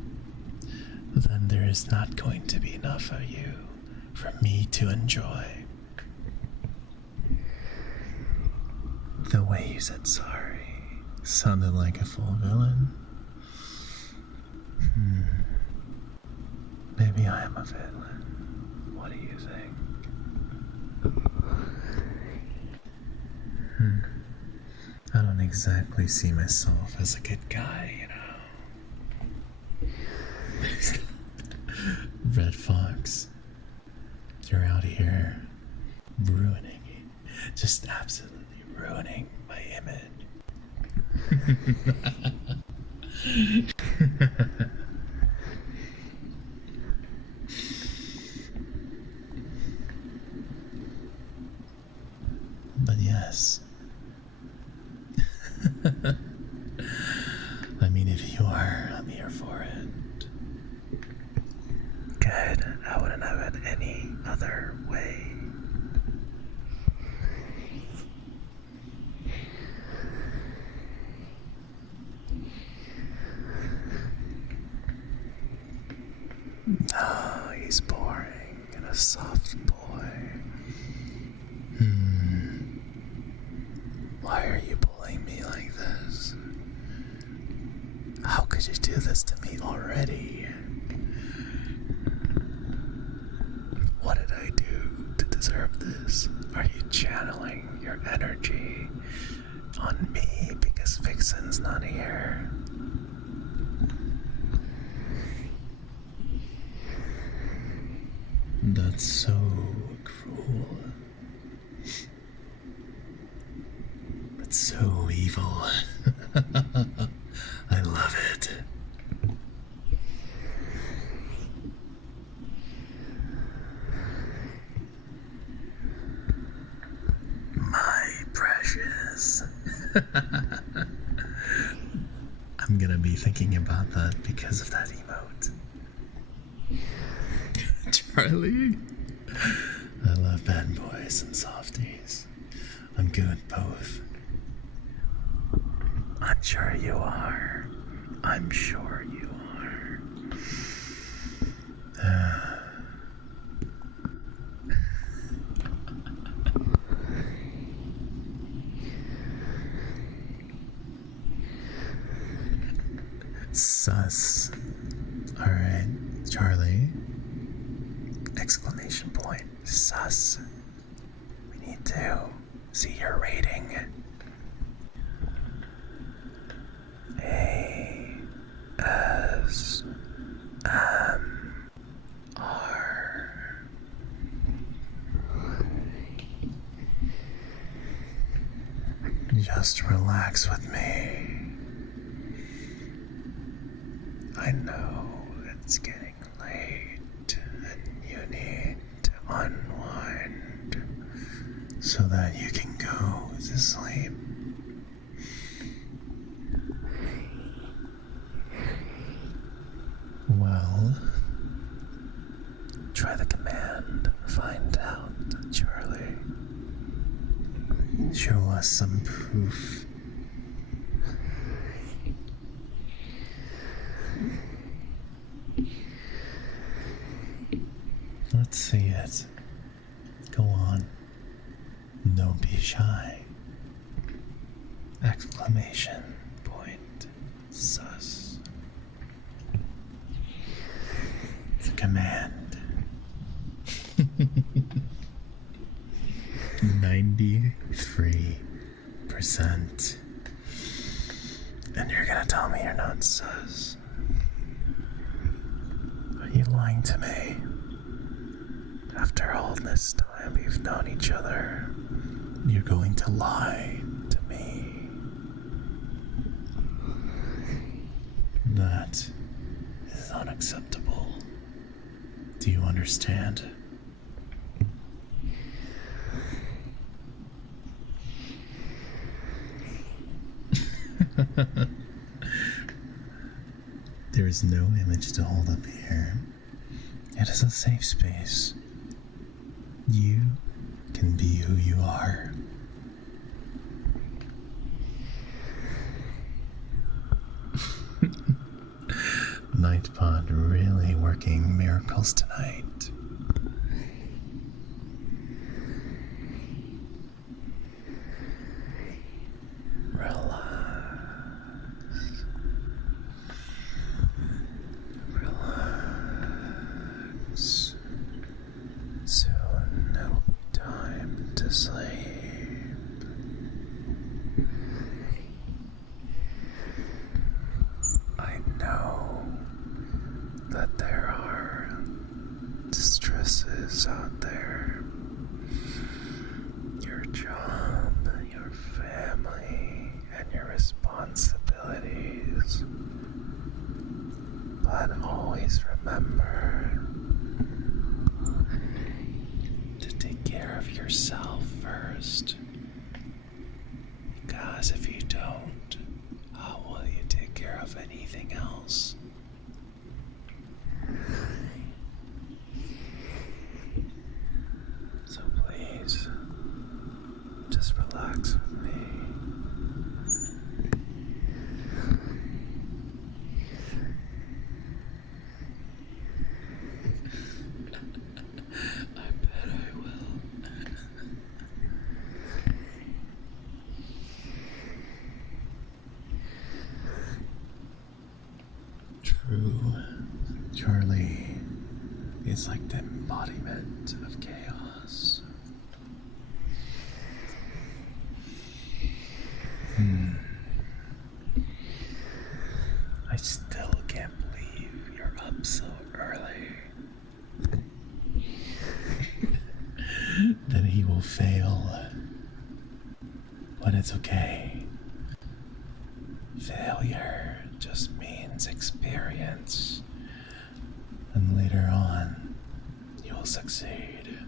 then there is not going to be enough of you for me to enjoy. The way you said sorry sounded like a full villain. Maybe I am a villain. What do you think? I don't exactly see myself as a good guy, Red Fox, you're out here ruining it. Just absolutely ruining my image. But yes. I mean, if you are, I'm here for it. Good. I wouldn't have it any other way. No, he's boring and a soft boy. Why are you boring? this to me already? What did I do to deserve this? Are you channeling your energy on me because Vixen's not here? That's so cruel. That's so evil. I love it. My precious. I'm gonna be thinking about that because of that emote. Charlie? I love bad boys and softies. I'm good at both. I'm sure you are. I'm sure you are. Sus. Alright, Charlie. Exclamation point. Sus. We need to see your rating. ASMR. Just relax with me. I know it's getting late and you need to unwind so that you can go to sleep. Well, try the command, find out, Charlie. Show us some proof. Let's see it. Go on. Don't be shy. Exclamation point. Sus. Command. 93%. And you're gonna tell me you're not sus? Are you lying to me? After all this time we've known each other, you're going to lie to me. That is unacceptable. Do you understand? There is no image to hold up here. It is a safe space. You can be who you are. Nightbot really working miracles tonight. Relax. Soon it'll be time to sleep. I know that there are distresses out there. Your job, your family, and your responsibilities. But always remember to take care of yourself first. Because if you don't, how will you take care of anything else? So please, just relax with me. I bet I will. He's like the embodiment of chaos. I still can't believe you're up so early. That he will fail. But it's okay. Failure just means experience. And later on, you'll succeed.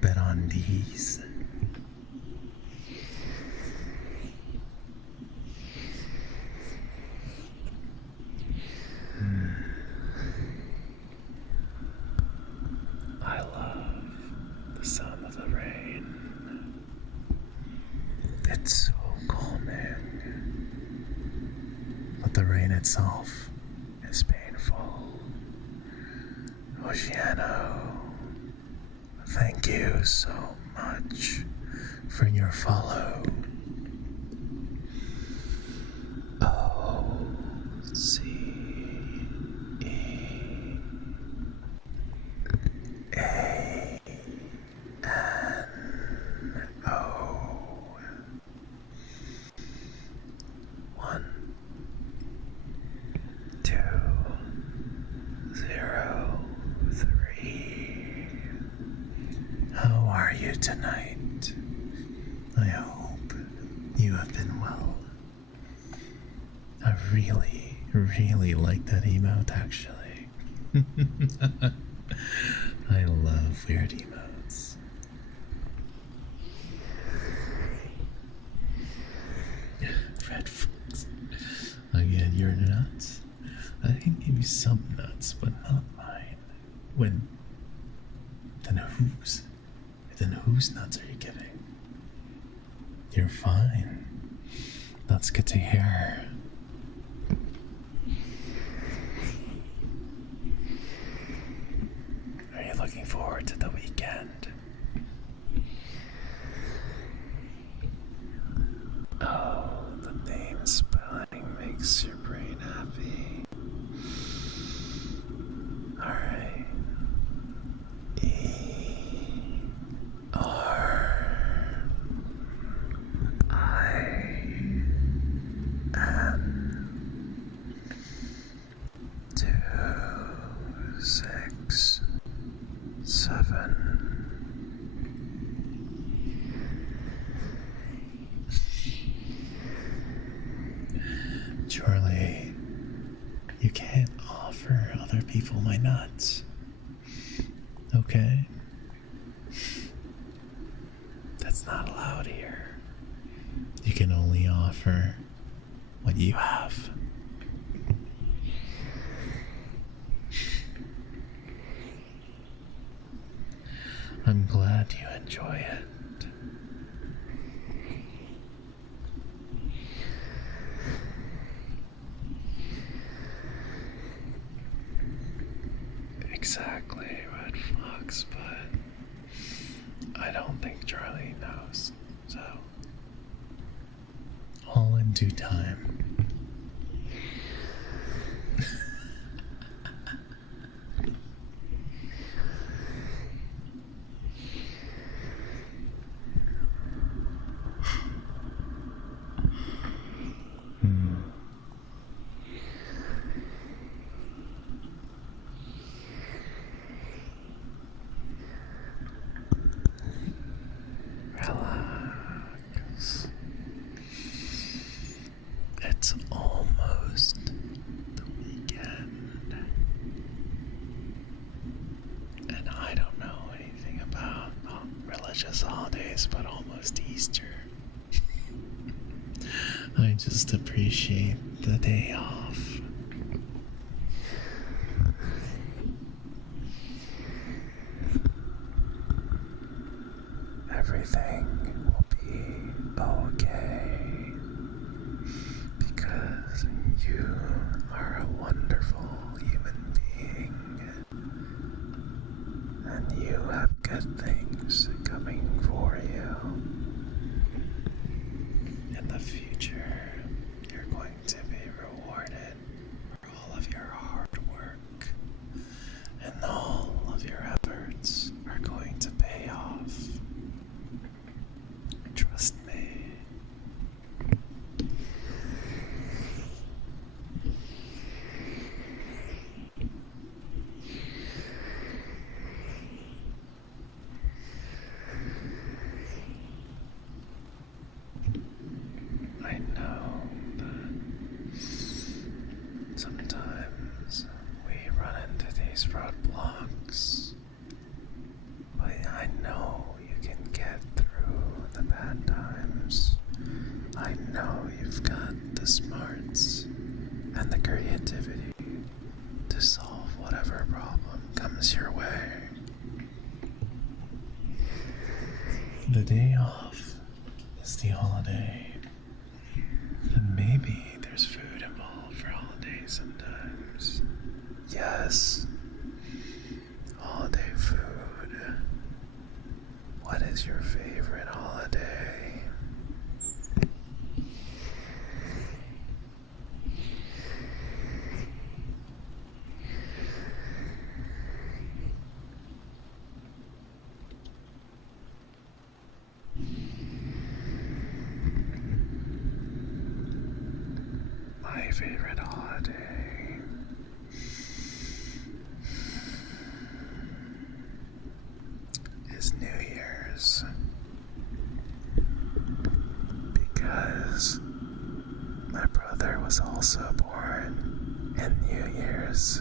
Bet on these. I love the sound of the rain. It's so calming. But the rain itself is painful. Oceano, thank you so much for your follow. OCE tonight. I hope you have been well. I really like that emote actually. I love weird emotes. Red Fox. Again, you're nuts. I can give you some nuts, but not mine. Then whose nuts are you giving? You're fine. That's good to hear. Are you looking forward to the weekend? Oh, the name spelling makes your brain happy. Alright. Charlie, you can't offer other people my nuts. Okay? That's not allowed here. You can only offer what you have. I'm glad you enjoy it. Exactly, Red Fox, but I don't think Charlie knows, so all in due time. It's almost the weekend, and I don't know anything about religious holidays, but almost Easter. I just appreciate the day off. Everything will be okay. Because you are a wonderful human being, and you have good things coming for you. In the future, you're going to be rewarded for all bad times, I know you've got the smarts and the creativity to solve whatever problem comes your way. The day off is the holiday, and maybe there's food involved for holidays sometimes. Yes, holiday food. What is your favorite holiday? My favorite holiday is New Year's, because my brother was also born in New Year's,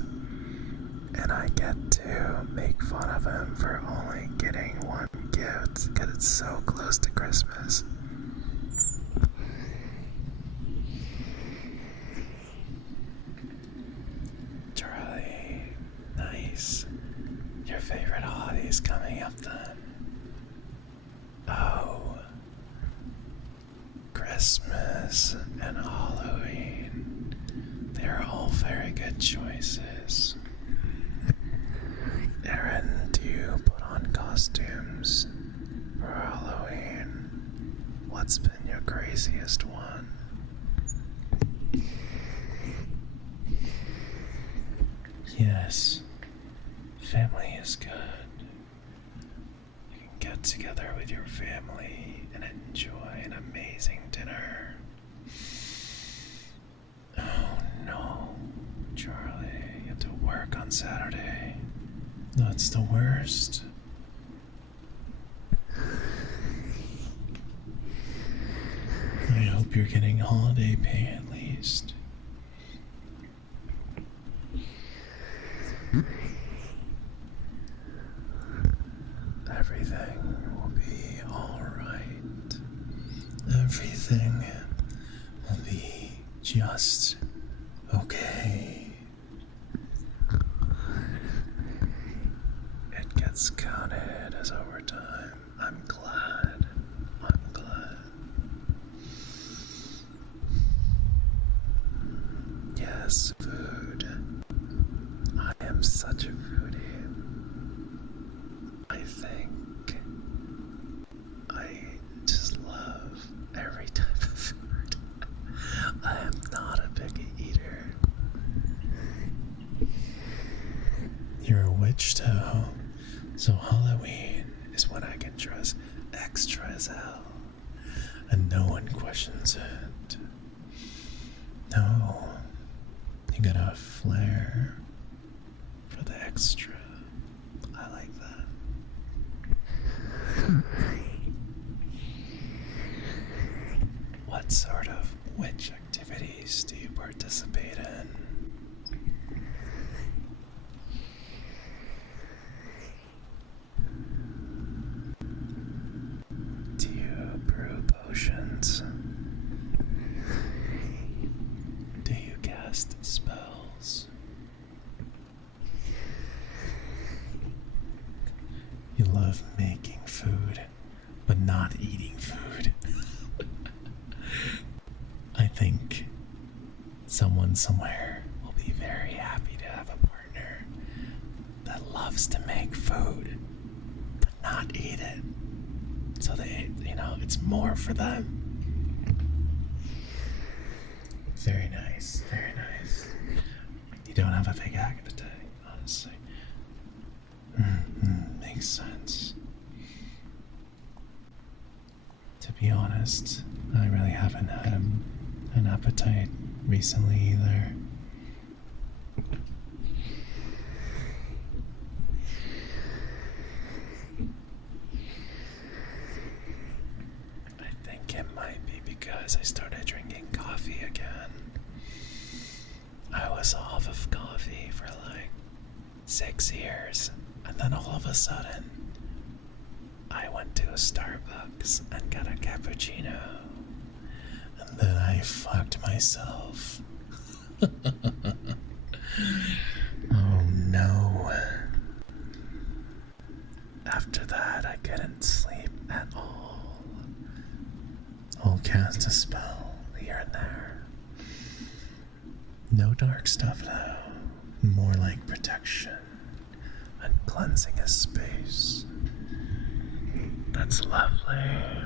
and I get to make fun of him for only getting one gift because it's so close to Christmas. Charlie, nice. Your favorite holiday is coming up then. Oh, Christmas and Halloween. They're all very good choices. Aaron, do you put on costumes for Halloween? What's been your craziest one? Yes, family is good. You can get together with your family and enjoy an amazing dinner. Oh no, Charlie, you have to work on Saturday. That's the worst. I hope you're getting holiday pay at least. Everything will be alright. Everything will be just okay. It gets counted as overtime. I'm glad. I'm glad. Yes, food. I am such a foodie. I think I just love every type of food. I am not a picky eater. You're a witch toe, so Halloween is when I can dress extra as hell, and no one questions it. No, you got a flair for the extra. I like that. What sort of witch activities do you participate in? Do you brew potions? Do you cast spells? You love making food, but not eating food. I think someone somewhere will be very happy to have a partner that loves to make food, but not eat it. So they, it's more for them. Very nice, very nice. You don't have a big appetite, honestly. Makes sense. To be honest, I really haven't had an appetite recently either. I think it might be because I started drinking coffee again. I was off of coffee for like 6 years, and then all of a sudden I went to a Starbucks and got a cappuccino. And then I fucked myself. Oh no. After that, I couldn't sleep at all. I'll cast a spell here and there. No dark stuff though. More like protection and cleansing a space. That's lovely.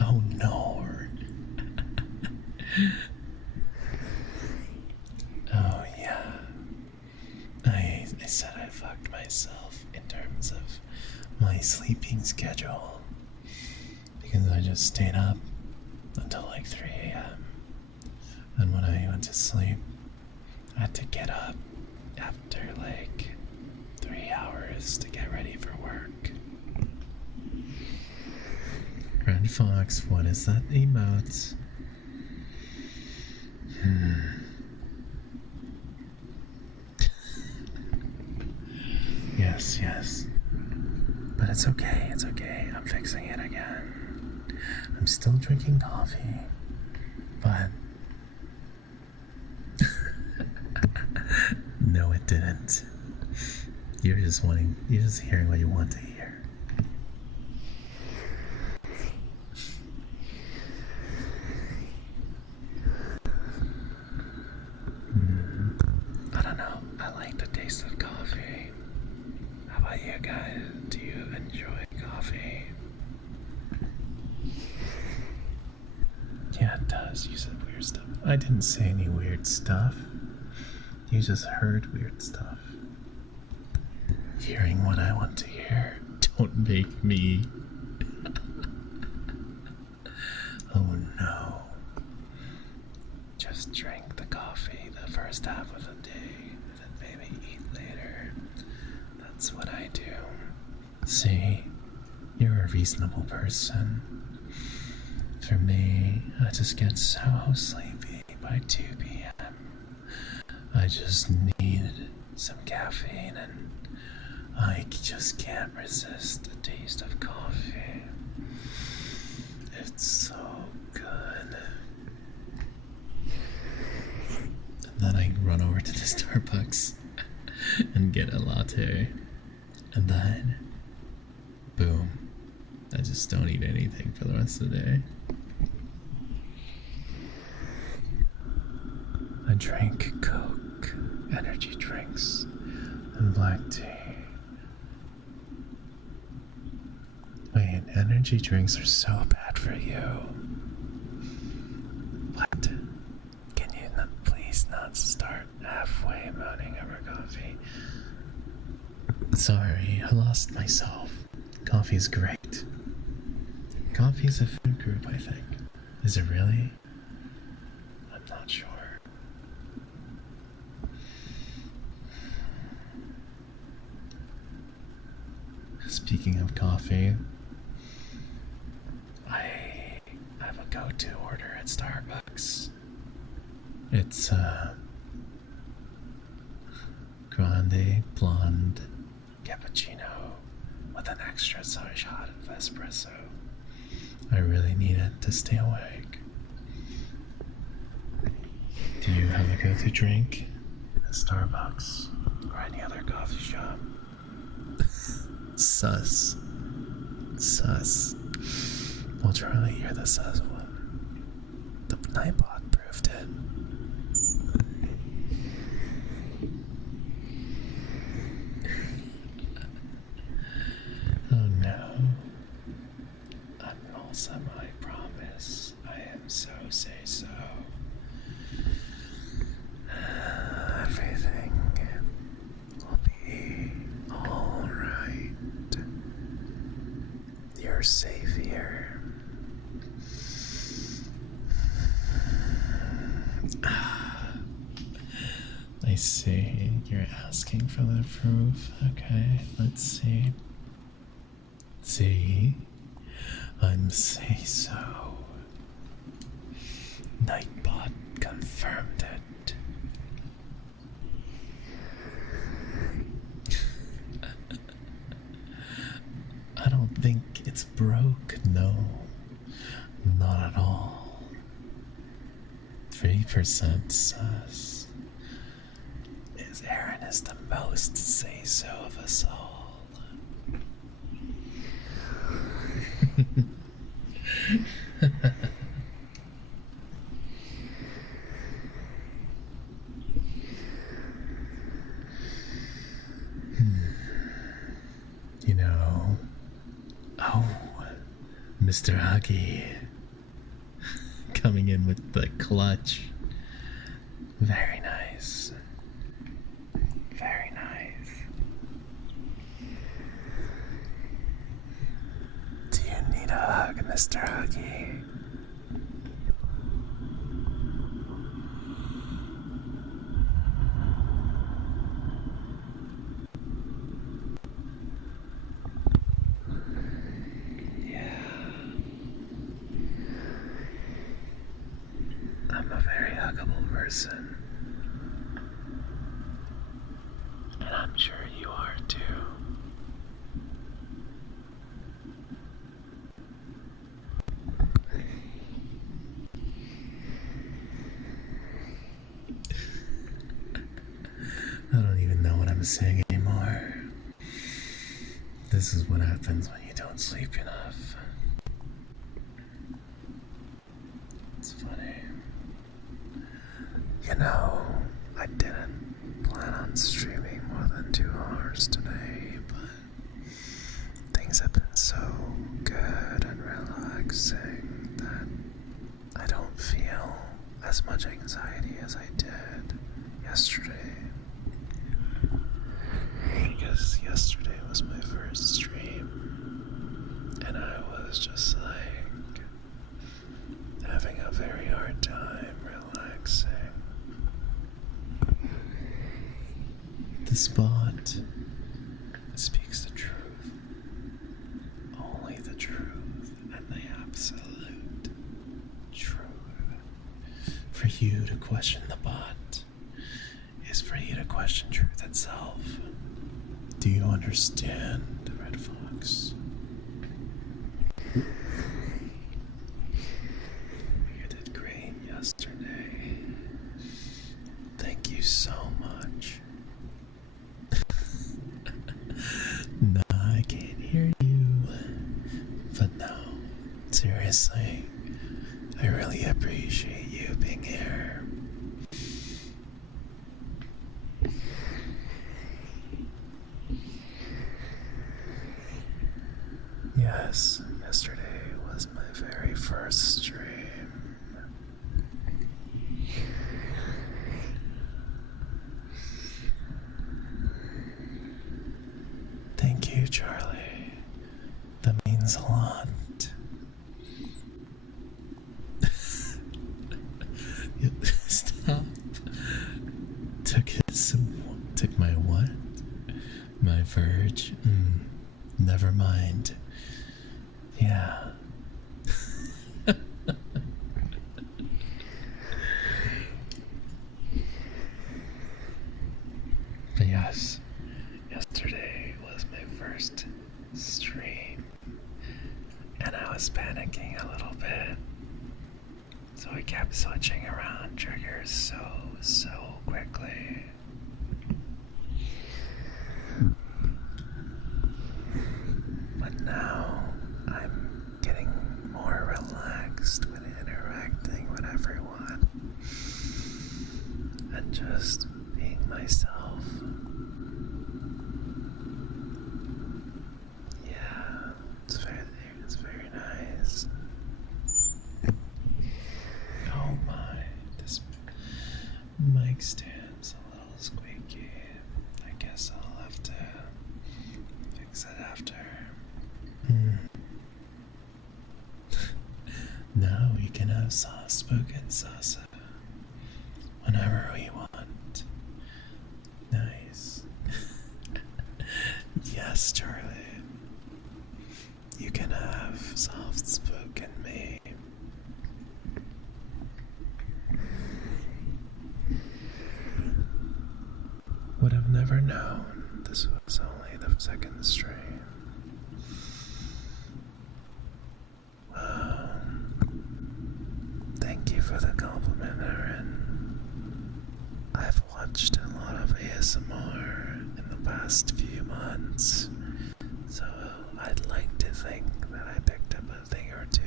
Oh no. Oh yeah. I said I fucked myself in terms of my sleeping schedule because I just stayed up until like 3 a.m. and when I went to sleep I had to get up after like 3 hours to get ready for work. Red Fox, what is that emote? Yes. But it's okay, I'm fixing it again. I'm still drinking coffee, but no, it didn't. You're just hearing what you want to hear. I don't know. I like the taste of coffee. How about you guys? Do you enjoy coffee? Yeah, it does. You said weird stuff. I didn't say any weird stuff. You just heard weird stuff. Hearing what I want to hear. Don't make me. Oh no. Just drink the coffee the first half of the day, and then maybe eat later. That's what I do. See, you're a reasonable person. For me, I just get so sleepy by 2 p.m. I just need some caffeine and I just can't resist the taste of coffee. It's so good. And then I run over to the Starbucks and get a latte. And then, boom, I just don't eat anything for the rest of the day. I drink Coke, energy drinks, and black tea. Wait, energy drinks are so bad for you. What? Can you not please not start halfway moaning over coffee? Sorry, I lost myself. Coffee's great. Coffee's a food group, I think. Is it really? I'm not sure. Speaking of coffee, I have a go-to order at Starbucks. It's grande blonde cappuccino with an extra shot of espresso. I really need it to stay awake. Do you have a go-to drink at Starbucks or any other coffee shop? Sus. Well, Charlie, you're the sus one. The Nightbot proved it. Oh no. I'm wholesome, I promise. I am so say-so. Everything will be alright. You're safe here. I see. You're asking for the proof. Okay, let's see. See? I'm say-so. Nightbot confirmed it. I don't think It's broke. No, not at all. 3% sus. Aaron is the most say-so of us all. You know, oh, Mr. Huggy coming in with the clutch. Very nice. Very nice. Do you need a hug, Mr. Huggy? I'm a very huggable person. And I'm sure you are too. I don't even know what I'm saying anymore. This is what happens when you don't sleep enough. It's funny. You know, I didn't plan on streaming more than 2 hours today, but things have been so good and relaxing that I don't feel as much anxiety as I did yesterday. Because yesterday was my first stream, and I was just like having a very hard time relaxing. The spot speaks the truth, only the truth, and the absolute truth. For you to question the bot is for you to question truth itself. Do you understand, Red Fox? You did great yesterday. Thank you so much. No, I can't hear you. But no, seriously, I really appreciate you being here. Yes, yesterday was my very first stream. Thank you, Charlie. That means a lot. Stop. Took my what? My verge? Never mind. Yeah. But yes, yesterday was my first stream, and I was panicking a little bit, so I kept switching around triggers so quickly. But now I'm getting more relaxed when interacting with everyone and just being myself. Yeah, it's very nice. Oh my, this mic stand's a little squeaky. I guess I'll have to fix it after. Now we can have soft-spoken salsa whenever we want. Nice. Yes, Charlie. You can have soft-spoken me. Would have never known this was only the second stream. ASMR in the past few months, so I'd like to think that I picked up a thing or two.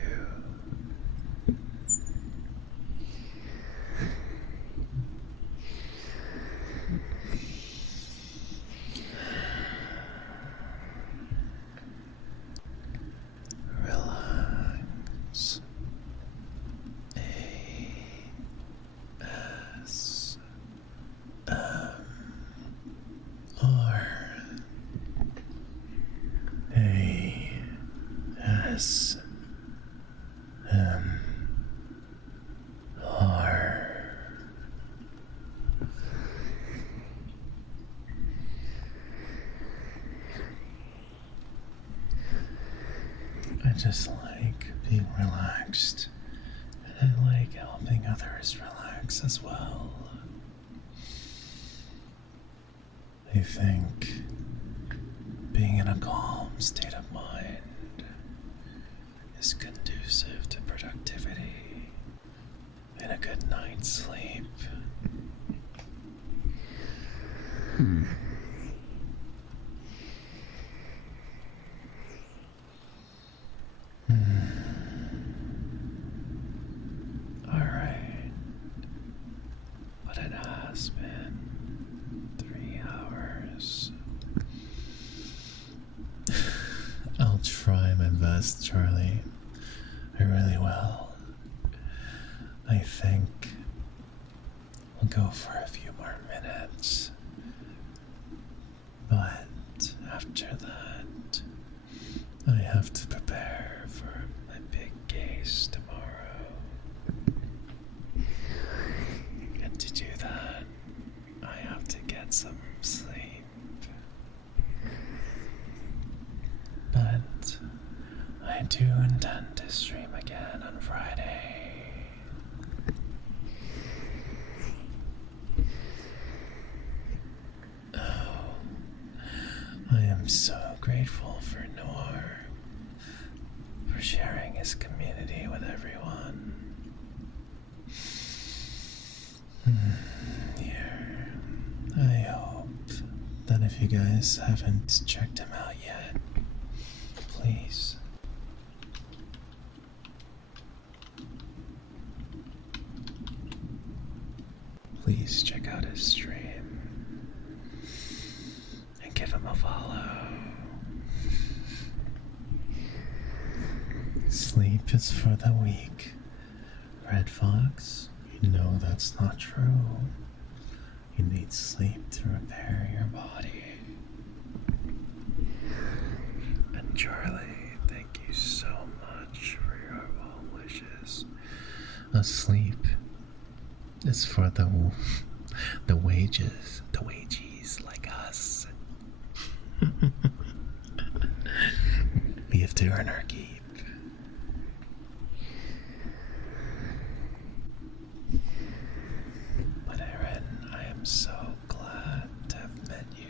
Relax. I just like being relaxed, and I like helping others relax as well. I think being in a calm state of mind is conducive to productivity and a good night's sleep. Alright, but it has been 3 hours. I'll try my best, Charlie. I really will. I think we'll go for a few more minutes. But after that, I have to prepare for my big case tomorrow. And to do that, I have to get some sleep. But I do intend to stream again on Friday. Oh, I am so grateful for Noor, for sharing his community with everyone. Here, I hope that if you guys haven't checked him out yet, please check out his stream and give him a follow. Sleep is for the weak. Red Fox, you know that's not true. You need sleep to repair your body. And Charlie, thank you so much for your well wishes. Sleep is for the wages like us. We have to earn our keep. But Aaron, I am so glad to have met you.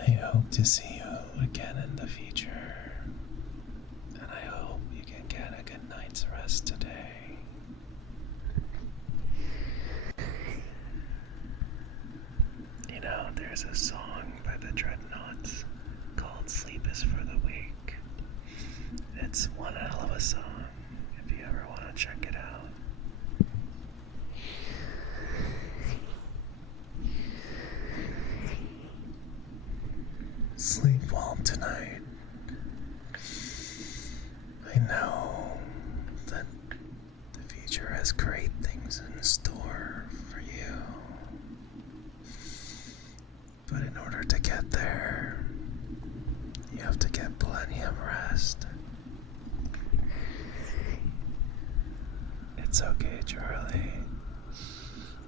I hope to see you again in the future, and I hope you can get a good night's rest today. You know, there's a song by the Dreadnoughts called Sleep is for the Weak. It's one hell of a song if you ever want to check it out. Sleep well tonight. I know that the future has great things in store for you. But in order to get there, you have to get plenty of rest. It's okay, Charlie.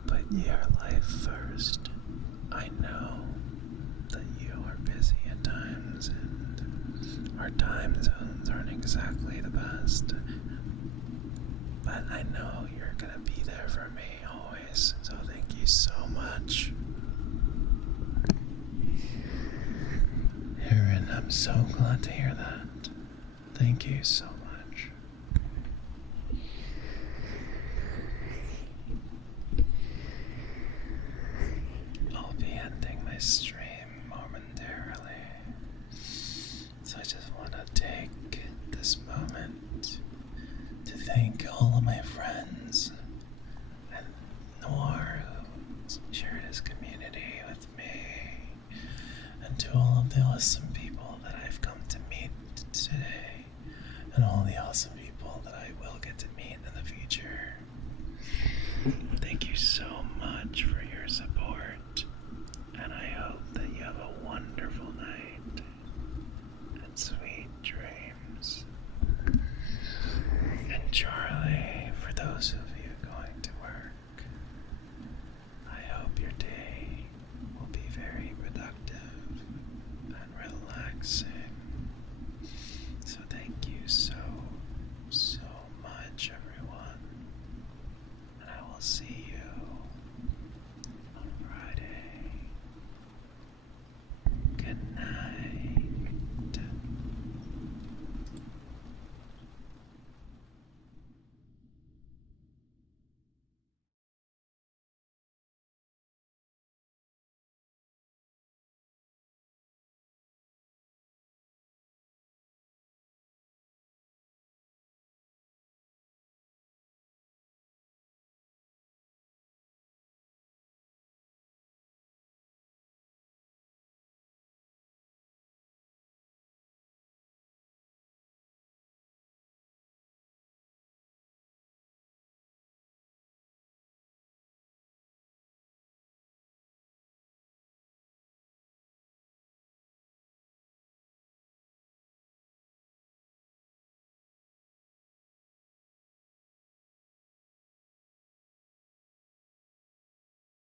Put your life first. I know that you are busy at times, and our time zones aren't exactly the best. But I know you're gonna be there for me always, so thank you so much. Aaron, I'm so glad to hear that. Thank you so much. my stream momentarily. So I just want to take this moment to thank all of my friends and Noir who shared his community with me, and to all of the awesome people that I've come to meet today, and all the awesome